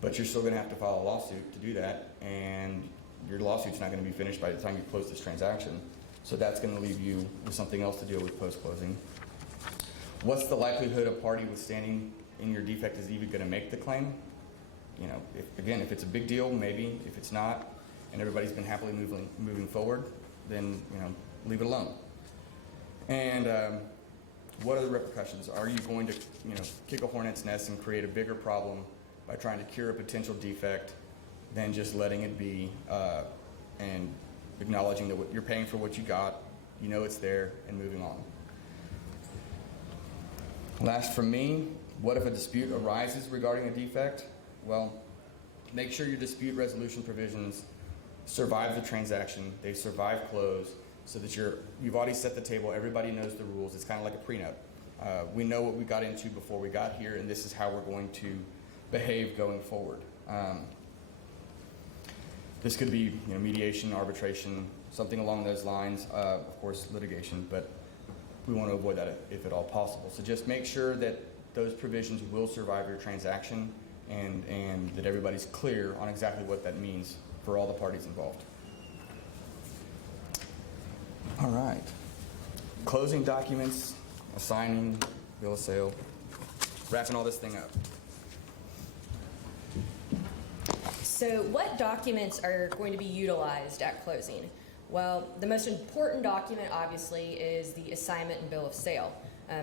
but you're still going to have to file a lawsuit to do that, and your lawsuit's not going to be finished by the time you close this transaction. So that's going to leave you with something else to deal with post-closing. What's the likelihood a party withstanding in your defect is even going to make the claim? If it's a big deal, maybe. If it's not, and everybody's been happily moving forward, then leave it alone. And what are the repercussions? Are you going to kick a hornet's nest and create a bigger problem by trying to cure a potential defect than just letting it be and acknowledging that you're paying for what you got, it's there, and moving on? Last from me, what if a dispute arises regarding a defect? Well, make sure your dispute resolution provisions survive the transaction, they survive close, so that you've already set the table, everybody knows the rules. It's kind of like a prenup. We know what we got into before we got here, and this is how we're going to behave going forward. This could be mediation, arbitration, something along those lines, of course litigation, but we want to avoid that if at all possible. So just make sure that those provisions will survive your transaction and that everybody's clear on exactly what that means for all the parties involved. All right. Closing documents, assigning, bill of sale, wrapping all this thing up. So what documents are going to be utilized at closing? Well, the most important document, obviously, is the assignment and bill of sale.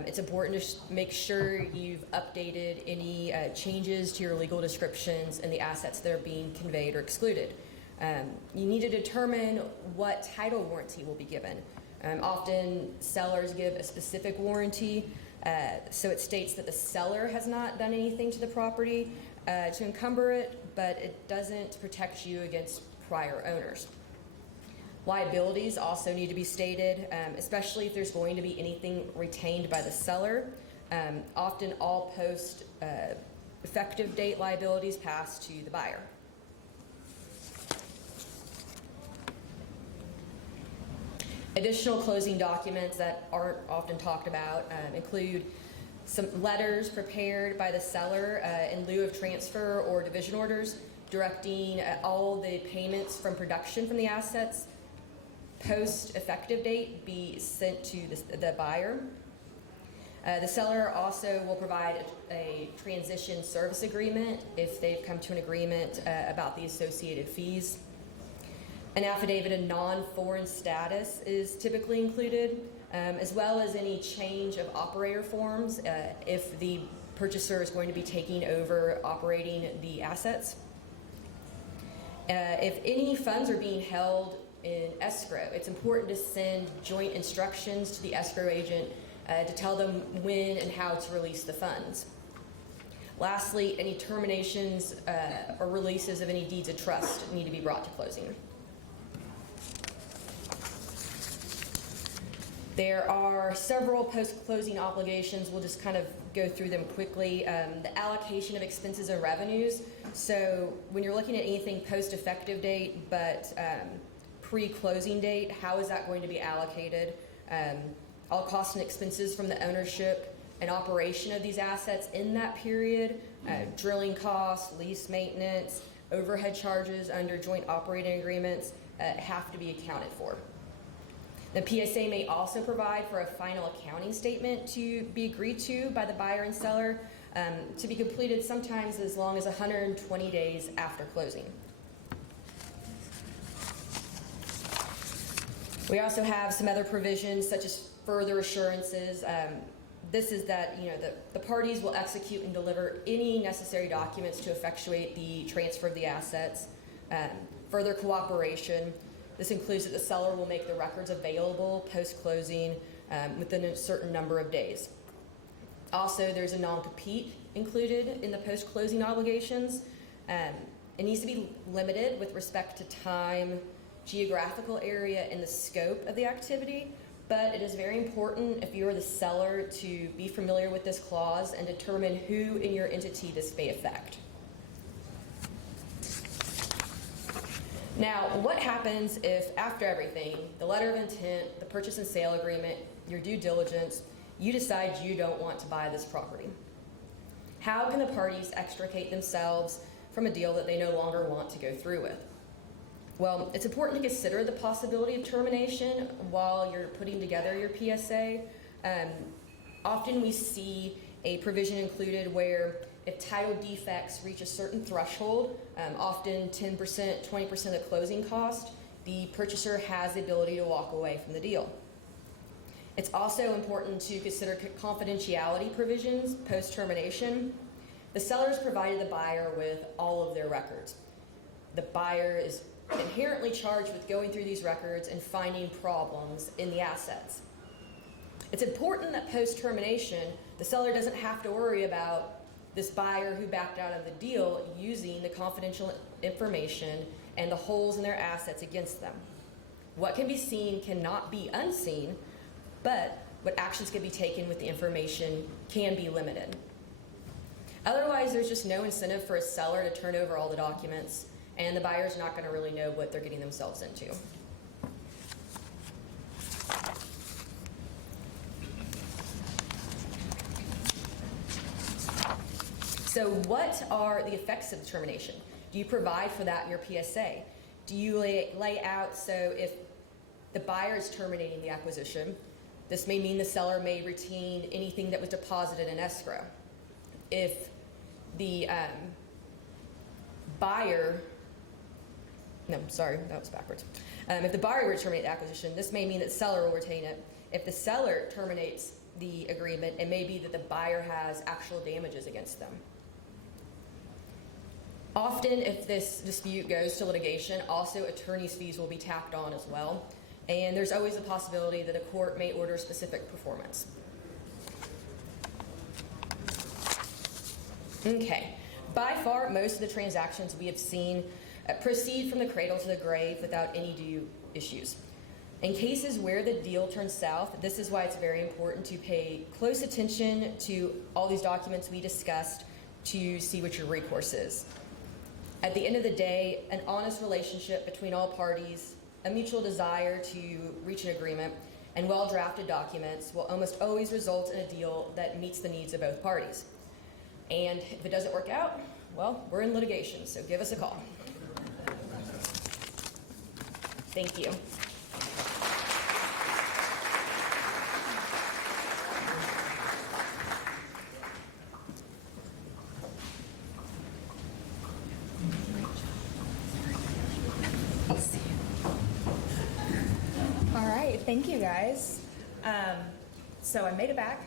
It's important to make sure you've updated any changes to your legal descriptions and the assets that are being conveyed or excluded. You need to determine what title warranty will be given. Often sellers give a specific warranty, so it states that the seller has not done anything to the property to encumber it, but it doesn't protect you against prior owners. Liabilities also need to be stated, especially if there's going to be anything retained by the seller. Often all post-effective date liabilities pass to the buyer. Additional closing documents that aren't often talked about include some letters prepared by the seller in lieu of transfer or division orders, directing all the payments from production from the assets post-effective date be sent to the buyer. The seller also will provide a transition service agreement if they've come to an agreement about the associated fees. An affidavit of non-foreign status is typically included, as well as any change of operator forms if the purchaser is going to be taking over operating the assets. If any funds are being held in escrow. It's important to send joint instructions to the escrow agent to tell them when and how to release the funds. Lastly, any terminations or releases of any deeds of trust need to be brought to closing. There are several post-closing obligations. We'll just kind of go through them quickly. The allocation of expenses and revenues. So when you're looking at anything post-effective date but pre-closing date, how is that going to be allocated? All costs and expenses from the ownership and operation of these assets in that period, drilling costs, lease maintenance, overhead charges under joint operating agreements have to be accounted for. The PSA may also provide for a final accounting statement to be agreed to by the buyer and seller to be completed sometimes as long as 120 days after closing. We also have some other provisions such as further assurances. This is that the parties will execute and deliver any necessary documents to effectuate the transfer of the assets. Further cooperation. This includes that the seller will make the records available post-closing within a certain number of days. Also, there's a non-compete included in the post-closing obligations. It needs to be limited with respect to time, geographical area, and the scope of the activity, but it is very important if you are the seller to be familiar with this clause and determine who in your entity this may affect. Now, what happens if after everything, the letter of intent, the purchase and sale agreement, your due diligence, you decide you don't want to buy this property? How can the parties extricate themselves from a deal that they no longer want to go through with? Well, it's important to consider the possibility of termination while you're putting together your PSA. Often we see a provision included where if title defects reach a certain threshold, often 10%, 20% of the closing cost, the purchaser has the ability to walk away from the deal. It's also important to consider confidentiality provisions post-termination. The seller has provided the buyer with all of their records. The buyer is inherently charged with going through these records and finding problems in the assets. It's important that post-termination, the seller doesn't have to worry about this buyer who backed out of the deal using the confidential information and the holes in their assets against them. What can be seen cannot be unseen, but what actions can be taken with the information can be limited. Otherwise, there's just no incentive for a seller to turn over all the documents, and the buyer's not going to really know what they're getting themselves into. So what are the effects of termination? Do you provide for that in your PSA? Do you lay out so if the buyer is terminating the acquisition, this may mean the seller may retain anything that was deposited in escrow. If the if the buyer were to terminate the acquisition, this may mean that the seller will retain it. If the seller terminates the agreement, it may be that the buyer has actual damages against them. Often, if this dispute goes to litigation, also attorney's fees will be tacked on as well. And there's always a possibility that a court may order specific performance. Okay. By far, most of the transactions we have seen proceed from the cradle to the grave without any due issues. In cases where the deal turns south, this is why it's very important to pay close attention to all these documents we discussed to see what your recourse is. At the end of the day, an honest relationship between all parties, a mutual desire to reach an agreement, and well-drafted documents will almost always result in a deal that meets the needs of both parties. And if it doesn't work out, well, we're in litigation, so give us a call. Thank you. All right, thank you guys. So I made it back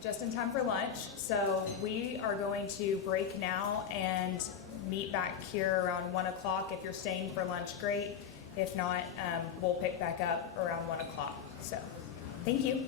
just in time for lunch. So we are going to break now and meet back here around 1 o'clock. If you're staying for lunch, great. If not, we'll pick back up around 1 o'clock. So, thank you.